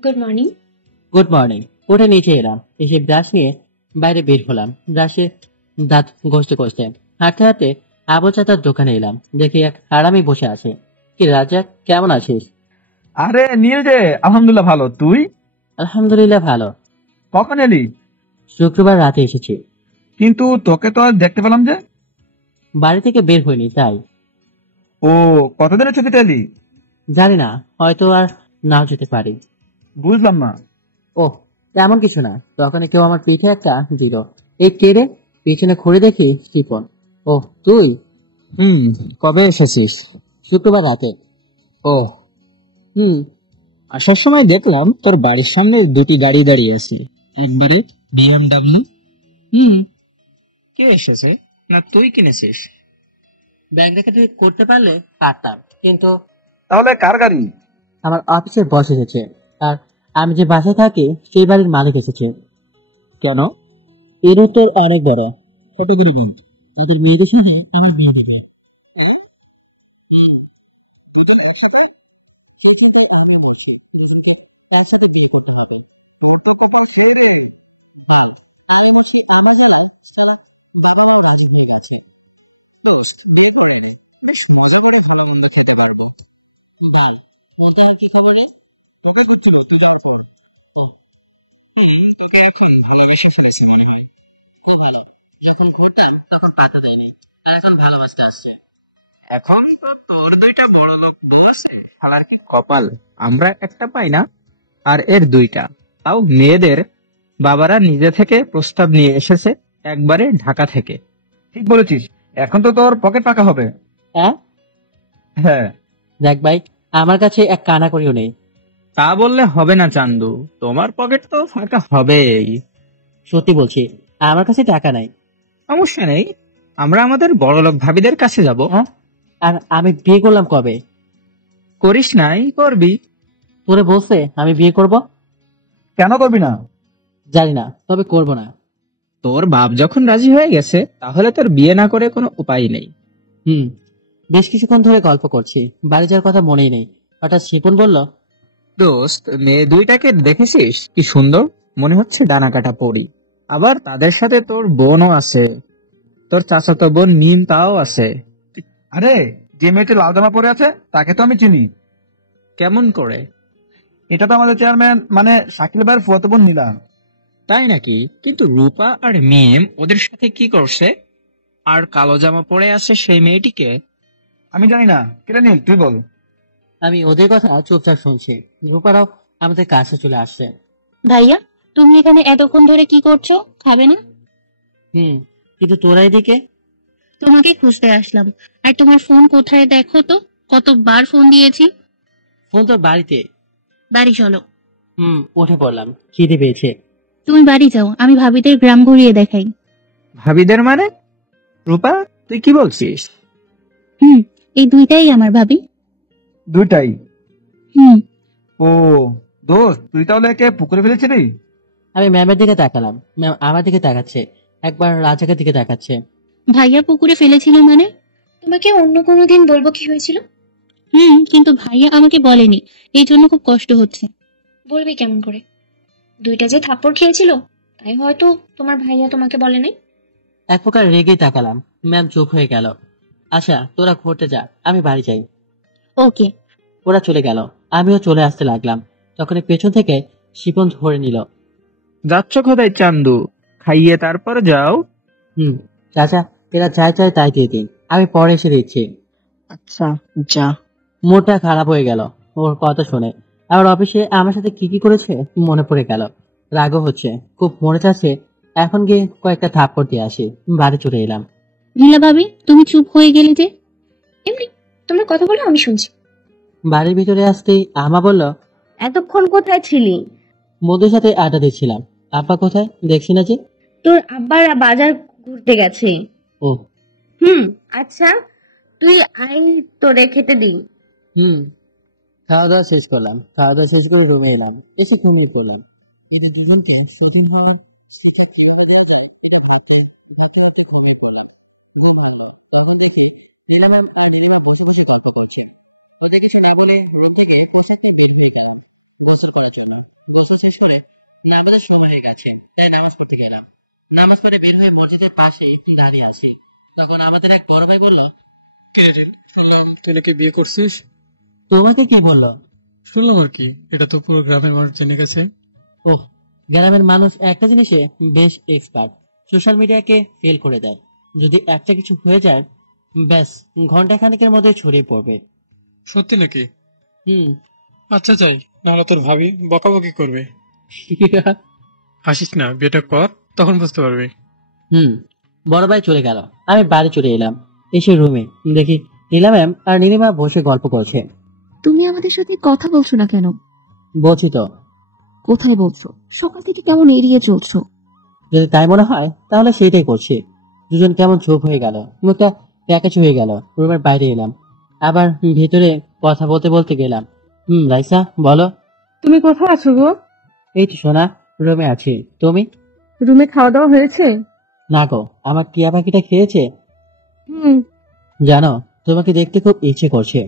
Good morning. Good morning. উঠে নিচে এলাম, এসে ব্রাশ নিয়ে বাইরে বের হলাম। ব্রাশে দাঁত ঘষতে ঘষতে হাঁটতে হাঁটতে আবু চাচার দোকানে এলাম। দেখি এক হারামি বসে আছে। কি রাজ্জাক, কেমন আছিস? আরে নীল যে, আলহামদুলিল্লাহ ভালো, তুই? আলহামদুলিল্লাহ ভালো। কখন এলি? শুক্রবার রাতে এসেছি। কিন্তু তোকে তো আজ দেখতে পেলাম যে। বাড়ি থেকে বের হইনি তাই। ও, কতদিনের ছুটিতে এলি? জানি না, হয়তো আর নাও যেতে পারি। বুঝলাম না। ওহ, তেমন কিছু না। তখন কেউ আমার পিঠে একটা দিল। এই কে রে? পিছনে ঘুরে দেখি শিপন। ওহ, তুই? কবে এসেছিস? শুক্রবার রাতে। ও আসার সময় দেখলাম তোর বাড়ির সামনে দুটি গাড়ি দাঁড়িয়ে আছে, একবারে BMW। কে এসেছে? না তুই কিনেছিস? ব্যাংক ডাকাতি করতে পারলে পারতাম, কিন্তু তাহলে কার গাড়ি? আমার অফিসের বস এসেছে, আর আমি যে বাসায় থাকি সেই বাড়ির মালিক এসেছে। কেন? এর উত্তর অনেক বড়। ছোট গরিব তাদের মেয়েদের সাথে আমার বিয়ে দেবে। দুজন একসাথে? সেই চিন্তায় আমিও বলছি দুজনকে একসাথে বিয়ে করতে হবে। তোর তো কপাল সে রে। ভাব, আমি বলছি আমার জায়গায় সারা বাবারাও রাজি হয়ে গেছে। দোস্ত, বিয়ে করে নে, বেশ মজা করে ভালো মন্দ খেতে পারবে। ভাই, বলতে আর কি খবর রে? তোকে করছিল তুই যাওয়ার পর। ও তোকে এখন ভালোবেসে ফেলেছে মনে হয়। খুব ভালো। যখন ঘুরতাম তখন পাতা দেয়নি, আর এখন ভালোবাসতে আসছে। এখন তো তোর দুইটা বড় লোক বউ আছে, শালার কি কপাল। আমরা একটা পাই না, আর এর দুইটা, তাও মেয়েদের বাবারা নিজে থেকে প্রস্তাব নিয়ে এসেছে, একবারে ঢাকা থেকে। ঠিক বলেছিস, এখন তো তোর পকেট পাকা হবে। হ্যাঁ দেখ ভাই, আমার কাছে এক কানা করিও নেই। তা বললে হবে না চান্দু, তোমার পকেট তো ফাঁকা হবেই। সত্যি বলছি, আমার কাছে টাকা নাই। সমস্যা নেই, আমরা আমাদের বড়লোক ভাবিদের কাছে যাব। আর আমি বিয়ে করলাম কবে? করিস নাই, করবি। তোরে বলছে আমি বিয়ে করব? কেন করবি না? জানি না, তবে করব না। তোর বাপ যখন রাজি হয়ে গেছে, তাহলে তোর বিয়ে না করে কোনো উপায় নেই। বেশ কিছুক্ষণ ধরে গল্প করছি, বাড়ি যাওয়ার কথা মনেই নেই। হঠাৎ শিপন বলল, দোস্ত, মেয়ে দুইটাকে দেখেছিস কি সুন্দর, মনে হচ্ছে ডানা কাটা পড়ি। আবার তাদের সাথে তোর বোনও আছে, তোর চাচাতো বোন মিম তাও আছে। আরে, যে মেয়েটি লাল জামা পরে আছে তাকে তো আমি চিনি। কেমন করে? এটা তো আমাদের চেয়ারম্যান মানে শাকিল ভাইয়ের ফুয়াতো বোন নীলা। তাই নাকি? কিন্তু রূপা আর মিম ওদের সাথে কি করছে? আর কালো জামা পরে আছে সেই মেয়েটিকে? আমি জানি না, কেটে নীল তুই বল। আমি ওদের কথা চুপচাপ শুনছি। রূপারাও আমাদের কাছে চলে আসছে। ভাইয়া, তুমি এখানে এতক্ষণ ধরে কি করছো? খাবে না? কিন্তু তোরা এদিকে? তোমাকে খুঁজতে আসলাম। আর তোমার ফোন কোথায় দেখো তো, কতবার ফোন দিয়েছি। ফোন তো বাড়িতে। বাড়ি চলো। উঠে পড়লাম, খিদে পেয়েছে। তুমি বাড়ি যাও, আমি ভাবিদের গ্রাম ঘুরিয়ে দেখাই। ভাবিদের মানে? রূপা, তুই কি বলছিস? এই দুইটাই আমার ভাবি। দুইটাই? ও দোস্ত, তুই তাহলে একে পুকুরে ফেলেছিলি? আমি ম্যামের দিকে তাকালাম, ম্যাম আমার দিকে তাকাচ্ছে, একবার রাজাকের দিকে তাকাচ্ছে। ভাইয়া পুকুরে ফেলেছিল মানে? তোমাকে অন্য কোনো দিন বলবো কি হয়েছিল। কিন্তু ভাইয়া আমাকে বলেনি, এই জন্য খুব কষ্ট হচ্ছে। বলবি কেমন করে? দুইটা যে থাপ্পড় খেয়েছিল, তাই হয়তো তোমার ভাইয়া তোমাকে বলে নাই। এক প্রকার রেগে তাকালাম। ম্যাম চুপ হয়ে গেল। আচ্ছা, তোরা ঘুরতে যা, আমি বাড়ি যাই। ওকে। ওরা চলে গেল, আমিও চলে আসতে লাগলাম। তখন পেছন থেকে শিপন ধরে নিল। যাচ্ছ কোথায় চান্দু? খাইয়ে তারপর যাও। চাচা, এরা চাই তাই দিয়ে দিন, আমি পরে এসে দিচ্ছি। আচ্ছা যা। মোটা খারাপ হয়ে গেল ওর কথা শুনে। আমার অফিসে আমার সাথে কি কি করেছে মনে পড়ে গেল। রাগও হচ্ছে, খুব মনে চাচ্ছে এখন গিয়ে কয়েকটা থাপ্পড় দিয়ে আসি। বাড়ি চলে এলাম। নীলা ভাবি, তুমি চুপ হয়ে গেলে যে? এমনি তোমরা কথা বলো, আমি শুনছি। বাড়ির ভিতরে আসতেই আমা বলল, এতক্ষণ কোথায় ছিলি? বন্ধুর সাথে আড্ডা দিচ্ছিলাম। আব্বা কোথায় দেখছি না যে? তোর আব্বার বাজার ঘুরতে গেছে। ও আচ্ছা, তুই আই তোরে খেতে দিই। খাওয়া দাওয়া শেষ করলাম। খাওয়া দাওয়া শেষ করে রুমে এলাম, এসে ঘুমিয়ে পড়লাম। দুজনকে স্বাধীন হওয়ার শিক্ষা কিভাবে দেওয়া যায় ভাবতে ভাবতে ঘুমিয়ে পড়লাম। ঘুম ভালো। তখন দেখি নীলাম আর নীলিমা বসে বসে গল্প করছে। ওটা কিছু না বলে রুম থেকে পোশাকটা বের হয়ে গেলাম গোসল করার জন্য। গোসল শেষ করে নামাজের সময় হয়ে গেছে, তাই নামাজ পড়তে গেলাম। নামাজ পড়ে বের হয়ে মসজিদের পাশে দাঁড়িয়ে আছি। তখন আমাদের এক বড় ভাই বলল, শুনলাম তুই নাকি বিয়ে করছিস। তোমাকে কি বললো? শুনলাম আর কি, এটা তো পুরো গ্রামের মানুষ জেনে গেছে। ওহ, গ্রামের মানুষ একটা জিনিসে বেশ এক্সপার্ট, সোশ্যাল মিডিয়াকে ফেল করে দেয়। যদি একটা কিছু হয়ে যায়, ব্যাস ঘন্টা খানেকের মধ্যে ছড়িয়ে পড়বে। সত্যি নাকি? হুম। আচ্ছা যাই, নাহলে তোর ভাবি বকাবকি করবে। হাসিস না, বিয়েটা কর, তখন বুঝতে পারবি। বড় ভাই চলে গেল, আমি বাড়ি চলে এলাম। এসে রুমে দেখি নীলা ম্যাম আর নীলিমা বসে গল্প করছে। তুমি আমাদের সাথে কথা বলছো না কেন? বলছি তো। কোথায় বলছো? সকাল থেকে কেমন এড়িয়ে চলছো? যদি তাই মনে হয় তাহলে সেইটাই করছি। দুজন কেমন চুপ হয়ে গেল, মুখটা প্যাকেজ হয়ে গেল। রুমের বাইরে এলাম, আবার ভিতরে কথা বলতে বলতে গেলাম। রাইসা বলো। তুমি কোথায় আছো গো? এই তো সোনা, রুমে আছি। তুমি? রুমে খাওয়া দাওয়া হয়েছে? না গো, আমার টিয়া পাখিটা খেয়েছে। জানো, তোমাকে দেখতে খুব ইচ্ছে করছে।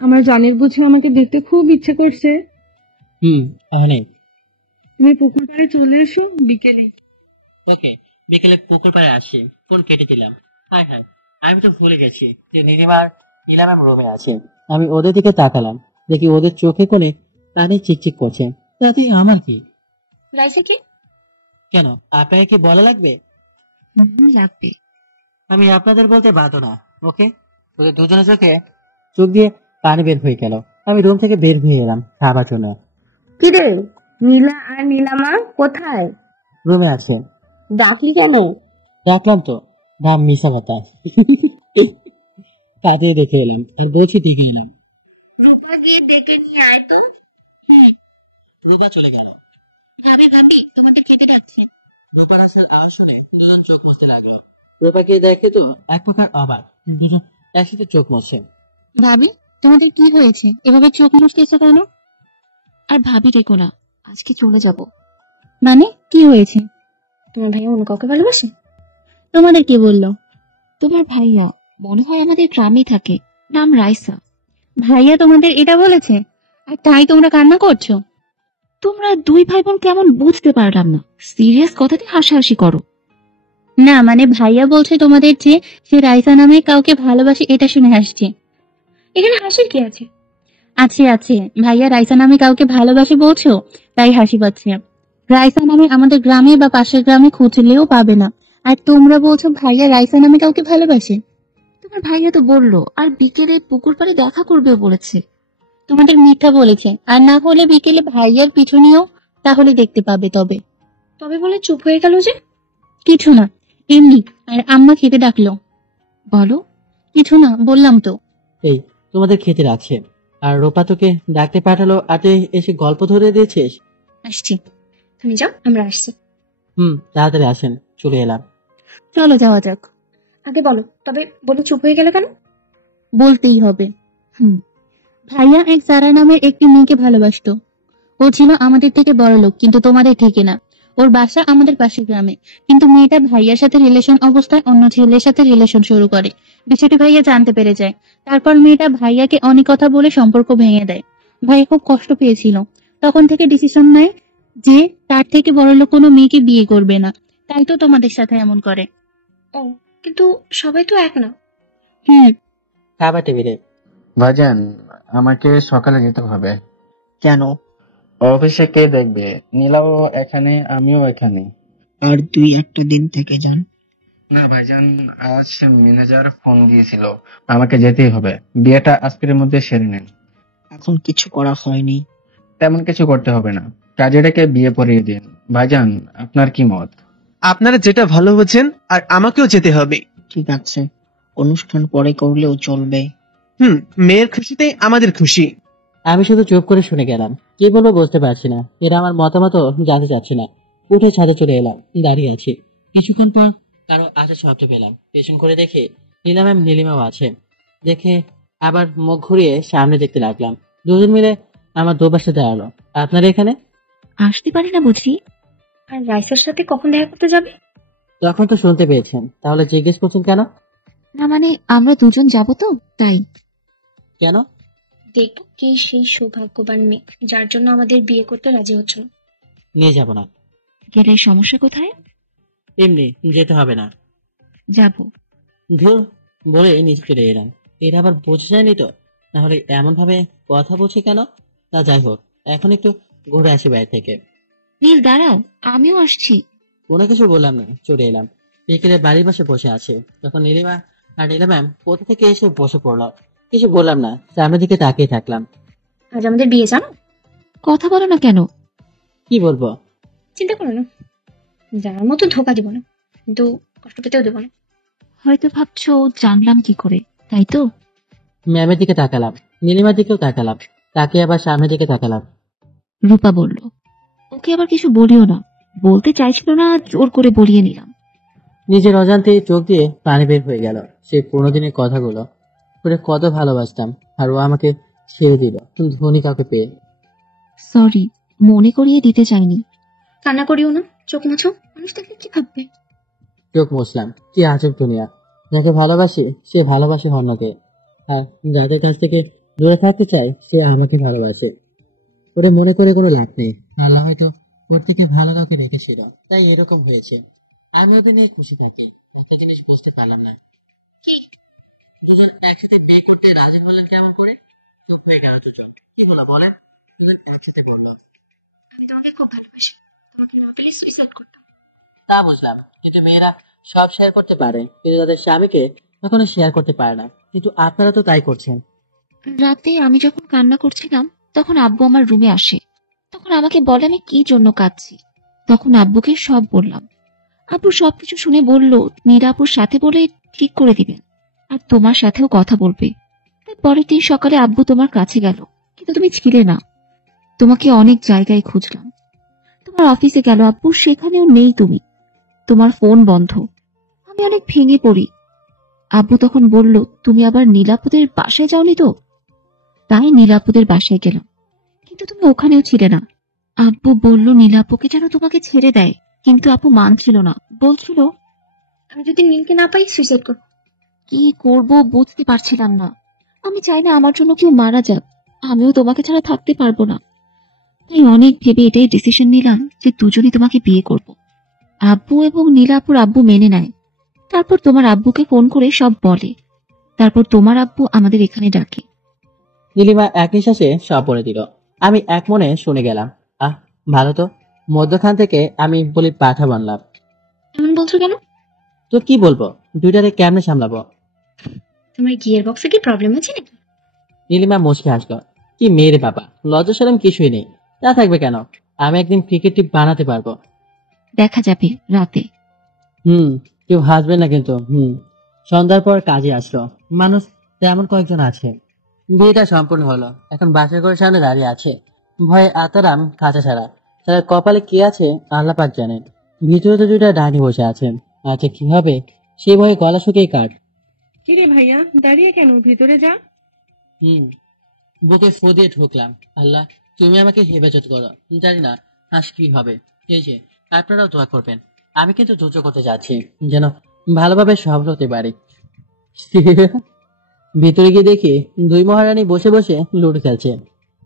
আমার জানের বুঝি আমাকে দেখতে খুব ইচ্ছে করছে। অনেক। তুমি পুকুর পাড়ে চলে এসো বিকেলে। ওকে, বিকেলে পুকুর পাড়ে আসি। ফোন কেটে দিলাম। হ্যাঁ, আমি তো ভুলে গেছি যে নীলিমার ম্যাম রুমে আছে। আমি ওদের দিকে তাকালাম, দেখি ওদের চোখে কোণে পানি চিকচিক করছে। তাতে আমার কি? রাইসা কি? কেন, আপনাকে কি বলা লাগবে? লাগবে। আমি আপনাদের বলতে বাধ্য না। ওকে, ওদের দুজনের চোখ দিয়ে পানি বের হয়ে গেল। আমি রুম থেকে বের হয়ে এলাম খাবার জন্য। কিরে, নীলা আর নীলামা কোথায়? রুমে আছে। ডাকলি কেন? ডাকলাম তো, নাম মিশা কথা। কাজে দেখে এলাম আর বলছি দেখে এলাম। রূপা গিয়ে ডেকে নিয়ে আয় তো। রূপা চলে গেল। ভাবি তোমাকে খেতে ডাকছে। রূপার আসার আওয়াজ শুনে দুজন চোখ মুছতে লাগলো। রূপাকে দেখে তো এক প্রকার অবাক, দুজন একসাথে চোখ মুছছে। ভাবি, তোমাদের কি হয়েছে? এভাবে চোখ মুছতেছো কেন? আর ভাবি রেখো না, আজকে চলে যাব। মানে কি হয়েছে? তোমার ভাইয়া অন্য কাউকে ভালোবাসে? তোমাদের কে বললো? তোমার ভাইয়া মনে হয় আমাদের গ্রামে থাকে, নাম রাইসা। ভাইয়া তোমাদের এটা বলেছে, আর তাই তোমরা কান্না করছো? তোমরা দুই ভাই বোন কেমন বুঝতে পারলাম না, সিরিয়াস কথাতে হাসাহাসি করো। না মানে ভাইয়া বলছে তোমাদের যে সে রাইসা নামে কাউকে ভালোবাসে, এটা শুনে হাসছে। এখানে হাসির কি আছে? আছে, ভাইয়া রাইসা নামে কাউকে ভালোবাসে বলছো, তাই হাসি পাচ্ছে। রাইসা নামে আমাদের গ্রামে বা পাশের গ্রামে খুঁজলেও পাবে না, আর তোমরা বলছো ভাইয়া রাইসা নামে কাউকে ভালোবাসে। তোমার ভাইয়া তো বললো আর বিকেলে পুকুর পাড়ে দেখা করবে বলেছে। তোমাদের মিথ্যা বলেছে, আর না হলে বিকেলে ভাইয়ার পিছনেও তাহলে দেখতে পাবে। তবে বলে চুপ হয়ে গেল যে? কিছু না, এমনি। আর আম্মা খেতে ডাকলো। বলো। কিছু না, বললাম তো। এই তোমাদের খেতে রাখছে, আর রূপা তোকে ডাকতে পাঠালো, আর তুই এসে গল্প ধরে দিয়েছিস। আসছি, তুমি যাও, আমরা আসছি। তাড়াতাড়ি আসেন। চলে এলাম। চলো যাওয়া যাক। আগে বলো, তবে বলে চুপ হয়ে গেল কেন? বলতেই হবে। ভাইয়া এক সারা নামের একটি মেয়েকে ভালোবাসতো। ও ছিল আমাদের থেকে বড় লোক, কিন্তু তোমাদের থেকে না। ওর বাসা আমাদের পাশের গ্রামে। কিন্তু মেয়েটা ভাইয়ার সাথে রিলেশন অবস্থায় অন্য ছেলের সাথে রিলেশন শুরু করে। বিষয়টি ভাইয়া জানতে পেরে যায়। তারপর মেয়েটা ভাইয়াকে অনেক কথা বলে সম্পর্ক ভেঙে দেয়। ভাইয়া খুব কষ্ট পেয়েছিল, তখন থেকে ডিসিশন নেয় যে তার থেকে বড় লোক কোনো মেয়েকে বিয়ে করবে না। তাই তো তোমাদের সাথে এমন করে। ও, কিন্তু সবাই তো এক না। খাবার টেবিলে। ভাইজান, আমাকে সকালে যেতে হবে। কেন? অফিসে কে দেখবে? নীলাও এখানে, আমিও এখানে। আর 2-1 দিন থেকে যান। না ভাইজান, আজ ম্যানেজার ফোন দিয়েছিল, আমাকে যেতেই হবে। বিয়েটা আজকের মধ্যে সেরে নেন। এখন কিছু করা হয়নি। তেমন কিছু করতে হবে না, কাজে ডেকে বিয়ে পড়িয়ে দিন। ভাইজান, আপনার কি মত? আপনারা যেটা ভালো বোঝেন, আর আমাকেও যেতে হবে। ঠিক আছে, অনুষ্ঠান পরে করলেও চলবে। মেয়ের খুশিতে আমাদের খুশি। আমি শুধু চুপ করে শুনে গেলাম। কি বলবো বুঝতে পারছি না। এরা আমার মতামত জানতে চাচ্ছে না। উঠে ছাদে চলে এলাম, দাঁড়িয়ে আছি। কিছুক্ষণ পর কারো আসার শব্দ পেলাম। পেছন করে দেখে নীলা ম্যাম নীলিমাও আছে। দেখে আবার মুখ ঘুরিয়ে সামনে দেখতে লাগলাম। দুজন মিলে আমার দুপাশে দাঁড়ালো। আপনারা এখানে? আসতে পারি না বুঝি? আর রাইসার সাথে কখন দেখা করতে যাবে? তখন তো শুনতে পেয়েছেন, তাহলে জিজ্ঞেস করছেন কেন? না মানে আমরা দুজন যাব তো, তাই। কেন? দেখো কে সেই সৌভাগ্যবান মেয়ে যার জন্য আমাদের বিয়ে করতে রাজি হচ্ছ না। নিয়ে যাব না। গেলে সমস্যা কোথায়? এমনি যেতে হবে না। যাব। ধুর, বলে নিচে চলে এলাম। এরা আবার বোঝা যায়নি তো, নাহলে এমন ভাবে কথা বলছে কেন? তা যাই হোক, এখন একটু ঘুরে আসি বাইরে থেকে। নীল দাঁড়াও, আমিও আসছি। কোনো কিছু বললাম না, চলে এলাম। বিকেলে বাড়ির পাশে বসে আছে, তখন নীলিমা আর নীলা ম্যাম কোথা থেকে এসে বসে পড়লো। কিছু বললাম না, সামনের দিকে তাকিয়ে থাকলাম। আজ আমাদের বিয়ে, জানো? কথা বলো না কেন? কি বলবো? চিন্তা করো না, যার মতো ধোকা দিব না, কিন্তু কষ্ট পেতেও দেবো না। হয়তো ভাবছো জানলাম কি করে, তাই তো? ম্যামের দিকে তাকালাম, নীলিমার দিকেও তাকালাম, তাকে আবার সামনের দিকে তাকালাম। রূপা বলল, ওকে আবার কিছু বলিও না। বলতে চাইছিল না, জোর করে বলিয়ে নিলাম। নিজের অজান্তে চোখ দিয়ে পানি বের হয়ে গেল। সেই পুরোনো দিনের কথাগুলো, ওরে কত ভালোবাসতাম, আর ও আমাকে ছেড়ে দিল ধনী কাউকে পেয়ে। সরি, মনে করিয়ে দিতে চাইনি। কান্না করিও না, চোখ মুছো, মানুষ দেখলে কি ভাববে? চোখ মুছলাম। কি আজব দুনিয়া, যাকে ভালোবাসি সে ভালোবাসে অন্যকে, আর যাদের কাছ থেকে দূরে থাকতে চাই সে আমাকে ভালোবাসে। ওরে মনে করে কোনো লাভ নেই, আল্লাহ হয়তো ওর থেকে ভালো কাউকে রেখেছিল, তাই এরকম হয়েছে। আমি ওদের নিয়ে খুশি থাকি। একটা জিনিস বুঝতে পারলাম না, কি? দুজন একসাথে বিয়ে করতে রাজি হলেন কেমন করে? চুপ হয়ে গেল দুজন। কি হলো বলেন? দুজন একসাথে বললো, আমি তোমাকে খুব ভালোবাসি, তোমাকে না পেলে সুইসাইড করতাম। তা বুঝলাম, কিন্তু মেয়েরা সব শেয়ার করতে পারে, কিন্তু তাদের স্বামীকে কখনো শেয়ার করতে পারে না। কিন্তু আপনারা তো তাই করছেন। রাতে আমি যখন কান্না করছিলাম, তখন আব্বু আমার রুমে আসে। তখন আমাকে বলে আমি কি জন্য কাঁদছি। তখন আব্বুকে সব বললাম। আব্বু সবকিছু শুনে বলল, নীরা আপুর সাথে বলে ঠিক করে দিবেন, আর তোমার সাথেও কথা বলবে। তাই পরের দিন সকালে আব্বু তোমার কাছে গেল, কিন্তু তুমি ছিলে না। তোমাকে অনেক জায়গায় খুঁজলাম। তোমার অফিসে গেল আব্বু, সেখানেও নেই তুমি। তোমার ফোন বন্ধ। আমি অনেক ভেঙে পড়ি। আব্বু তখন বলল, তুমি আবার নীলাপুদের বাসায় যাওনি তো? তাই নীলাপুদের বাসায় গেলাম, কিন্তু তুমি ওখানেও ছিলে না। আব্বু বলল নীলাপুকে যেন তোমাকে ছেড়ে দেয়, কিন্তু আপু মানছিল না, বলছিল আমি যদি নীলকে না পাই সুইসাইড করব। কি করব বুঝতে পারছিলাম না। আমি চাই না আমার জন্য কেউ মারা যাক, আমিও তোমাকে ছাড়া থাকতে পারবো না। তাই অনেক ভেবে এটাই ডিসিশন নিলাম যে দুজনই তোমাকে বিয়ে করব। আব্বু এবং নীলাপুর আব্বু মেনে নেয়। তারপর তোমার আব্বুকে ফোন করে সব বলে। তারপর তোমার আব্বু আমাদের এখানে ডাকে। নীলিমা এক নিঃশ্বাসে সব বলে দিল। আমি এক মনে শুনে গেলাম। আহ, ভালো তো। মধ্যখান থেকে আমি বলি পাঠা বানলাম। এমন বলছো কেন? তো কি বলবো, দুইটারে কেমনে সামলাবো? তোমার গিয়ার বক্সে কি প্রবলেম আছে নাকি? নীলিমা মুচকে হাসলো। কি মেয়েরে বাবা, লজ্জা শরম কিছুই নেই। তা থাকবে কেন? আমি একদিন ক্রিকেট টিম বানাতে পারবো। দেখা যাবে রাতে। কেউ হাসবে না কিন্তু। সন্ধ্যার পর কাজে আসলো। মানুষ তেমন কয়েকজন আছে। বিয়েটা সম্পূর্ণ হলো, এখন বাসের ঘরের সামনে দাঁড়িয়ে আছে। ভয়ে আতারাম খাঁচা ছাড়া। তার কপালে কি আছে আল্লাহ পাক জানেন। ভিতরে তো দুইটা ডাইনি বসে আছেন। আচ্ছা কি হবে, সেই ভয়ে গলা শুকিয়ে কাট। কিরে ভাইয়া, দাঁড়িয়ে কেন? ভিতরে যা। বুকে ফু দিয়ে ঢুকলাম। আল্লাহ তুমি আমাকে হেফাজত করো। জানি না আজ কি হবে। এই যে আপনারাও দোয়া করবেন। আমি কিন্তু যুদ্ধ করতে যাচ্ছি, যেন ভালোভাবে সফল হতে পারি। ভিতরে গিয়ে দেখি দুই মহারানী বসে বসে লুডো খেলছে।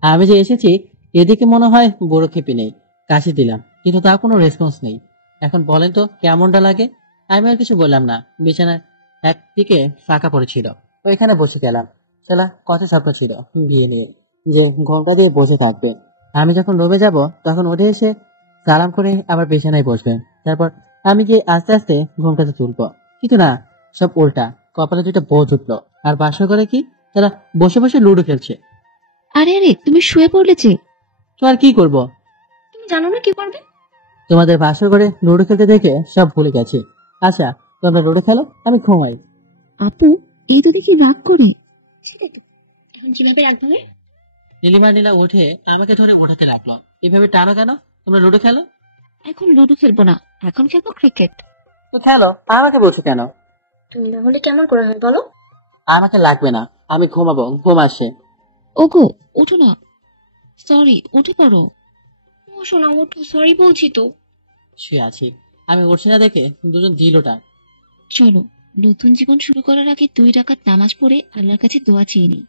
আমি যে এসেছি এদিকে মনে হয় বড় খেপি নেই। কাশি দিলাম, কিন্তু তা কোনো রেসপন্স নেই। এখন বলেন তো কেমনটা লাগে? আমি আর কিছু বললাম না। বিছানার একদিকে ফাঁকা পড়েছিল, ওইখানে বসে গেলাম। শালা কত স্বপ্ন ছিল বিয়ে নিয়ে, যে ঘোমটা দিয়ে বসে থাকবে। আমি যখন রুমে যাব তখন উঠে এসে সালাম করে আবার বিছানায় বসবে। তারপর আমি গিয়ে আস্তে আস্তে ঘুমটাতে তুলবো। কিন্তু না, সব উল্টা। কপালে দুইটা বোঝ উঠলো, আর বাসর করে কি তারা বসে বসে লুডো খেলছে। আরে আরে, তুমি শুয়ে পড়লে যে। তো আর কি করবো? তুমি জানো না কি করবে? তোমাদের বাসর করে লুডো খেলতে দেখে সব ভুলে গেছি। আচ্ছা তোমরা লুডো খেলো, আমি ঘুমাই। আপু এই তো দেখি রাগ করে। সেটাই তো, এখন কিভাবে রাগ ভাঙে? নীলিমা উঠে আমাকে ধরে ওঠাতে লাগলো। এভাবে টানো কেন? তোমরা লুডো খেলো। এখন লুডো খেলবো না, এখন খেলবো ক্রিকেট। তো খেলো, আমাকে বলছো কেন? তুমি না হলে কেমন করে হয় বলো? আমাকে লাগবে না, আমি ঘুমাবো, ঘুম আসে। ওগো ওঠো না। সরি, উঠে পড়ো। ও শোনা, ওঠো, সরি বলছি তো। শুয়ে আছি, আমি উঠছি না দেখে দুজন দিলটা। চলো নতুন জীবন শুরু করার আগে 2 রাকাত নামাজ পড়ে আল্লাহর কাছে দোয়া চেয়ে নিই।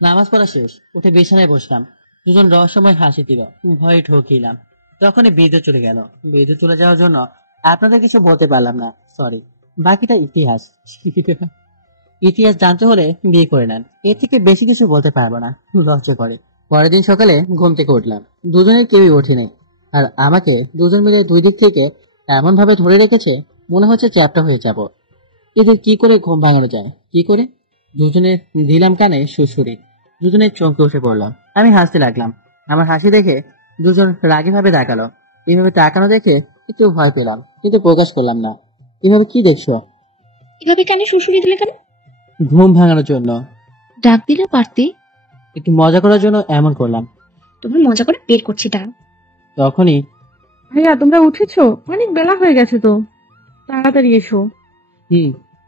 নামাজ পড়া শেষ, উঠে বিছানায় বসলাম। দুজন রহস্যময় হাসি দিল। ভয়ে ঠকিলাম। তখনই বিদ্যুৎ চলে গেল। বিদ্যুৎ চলে যাওয়ার জন্য আপনাদের কিছু বলতে পারলাম না, সরি। বাকিটা ইতিহাস। ইতিহাস জানতে হলে বিয়ে করে নেন, এর থেকে বেশি কিছু বলতে পারবো না, লজ্জা করে। পরের দিন সকালে ঘুম থেকে উঠলাম, দুজনের কেউই ওঠেনি। আর আমাকে দুজন মিলে দুই দিক থেকে এমন ভাবে ধরে রেখেছে মনে হচ্ছে চ্যাপটা হয়ে যাব। এদের কি করে ঘুম ভাঙানো যায়, কি করে? দুজনে দিলাম কানে সুসুরি, দুজনে চমকে উঠে পড়লাম। আমি হাসতে লাগলাম। আমার হাসি দেখে দুজন রাগী ভাবে তাকালো। এইভাবে তাকানো দেখে একটু ভয় পেলাম, কিন্তু প্রকাশ করলাম না। এভাবে কি দেখছো? এভাবে কেন শুশুরি দিলে কেন? ঘুম ভাঙানোর জন্য। ডাক দিলে পারতে। একটু মজা করার জন্য এমন করলাম। তোমার মজা করে বের করছি দাঁড়াও। তখনই ভাইয়া তোমরা উঠেছো? অনেক বেলা হয়ে গেছে তো, তাড়াতাড়ি এসো।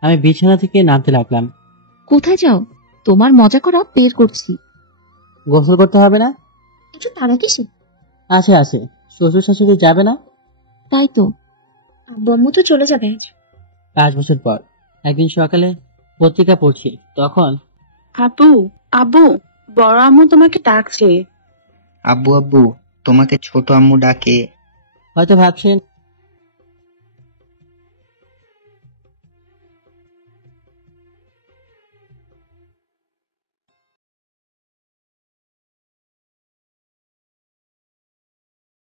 আমি বিছানা থেকে নামতে লাগলাম। কোথায় যাও? তোমার মজা করা বের করছি। গোসল করতে হবে না? একটু তাড়া কিসে? আছে শ্বশুর শাশুড়ি যাবে না? তাই তো, আব্বু আম্মু তো চলে যাবে আজ। 5 বছর পর একদিন সকালে পত্রিকা পড়ছি, তখন আপু, আব্বু, বড় আম্মু তোমাকে ডাকছে। আব্বু আব্বু, তোমাকে ছোট আম্মু ডাকে। হয়তো ভাবছেন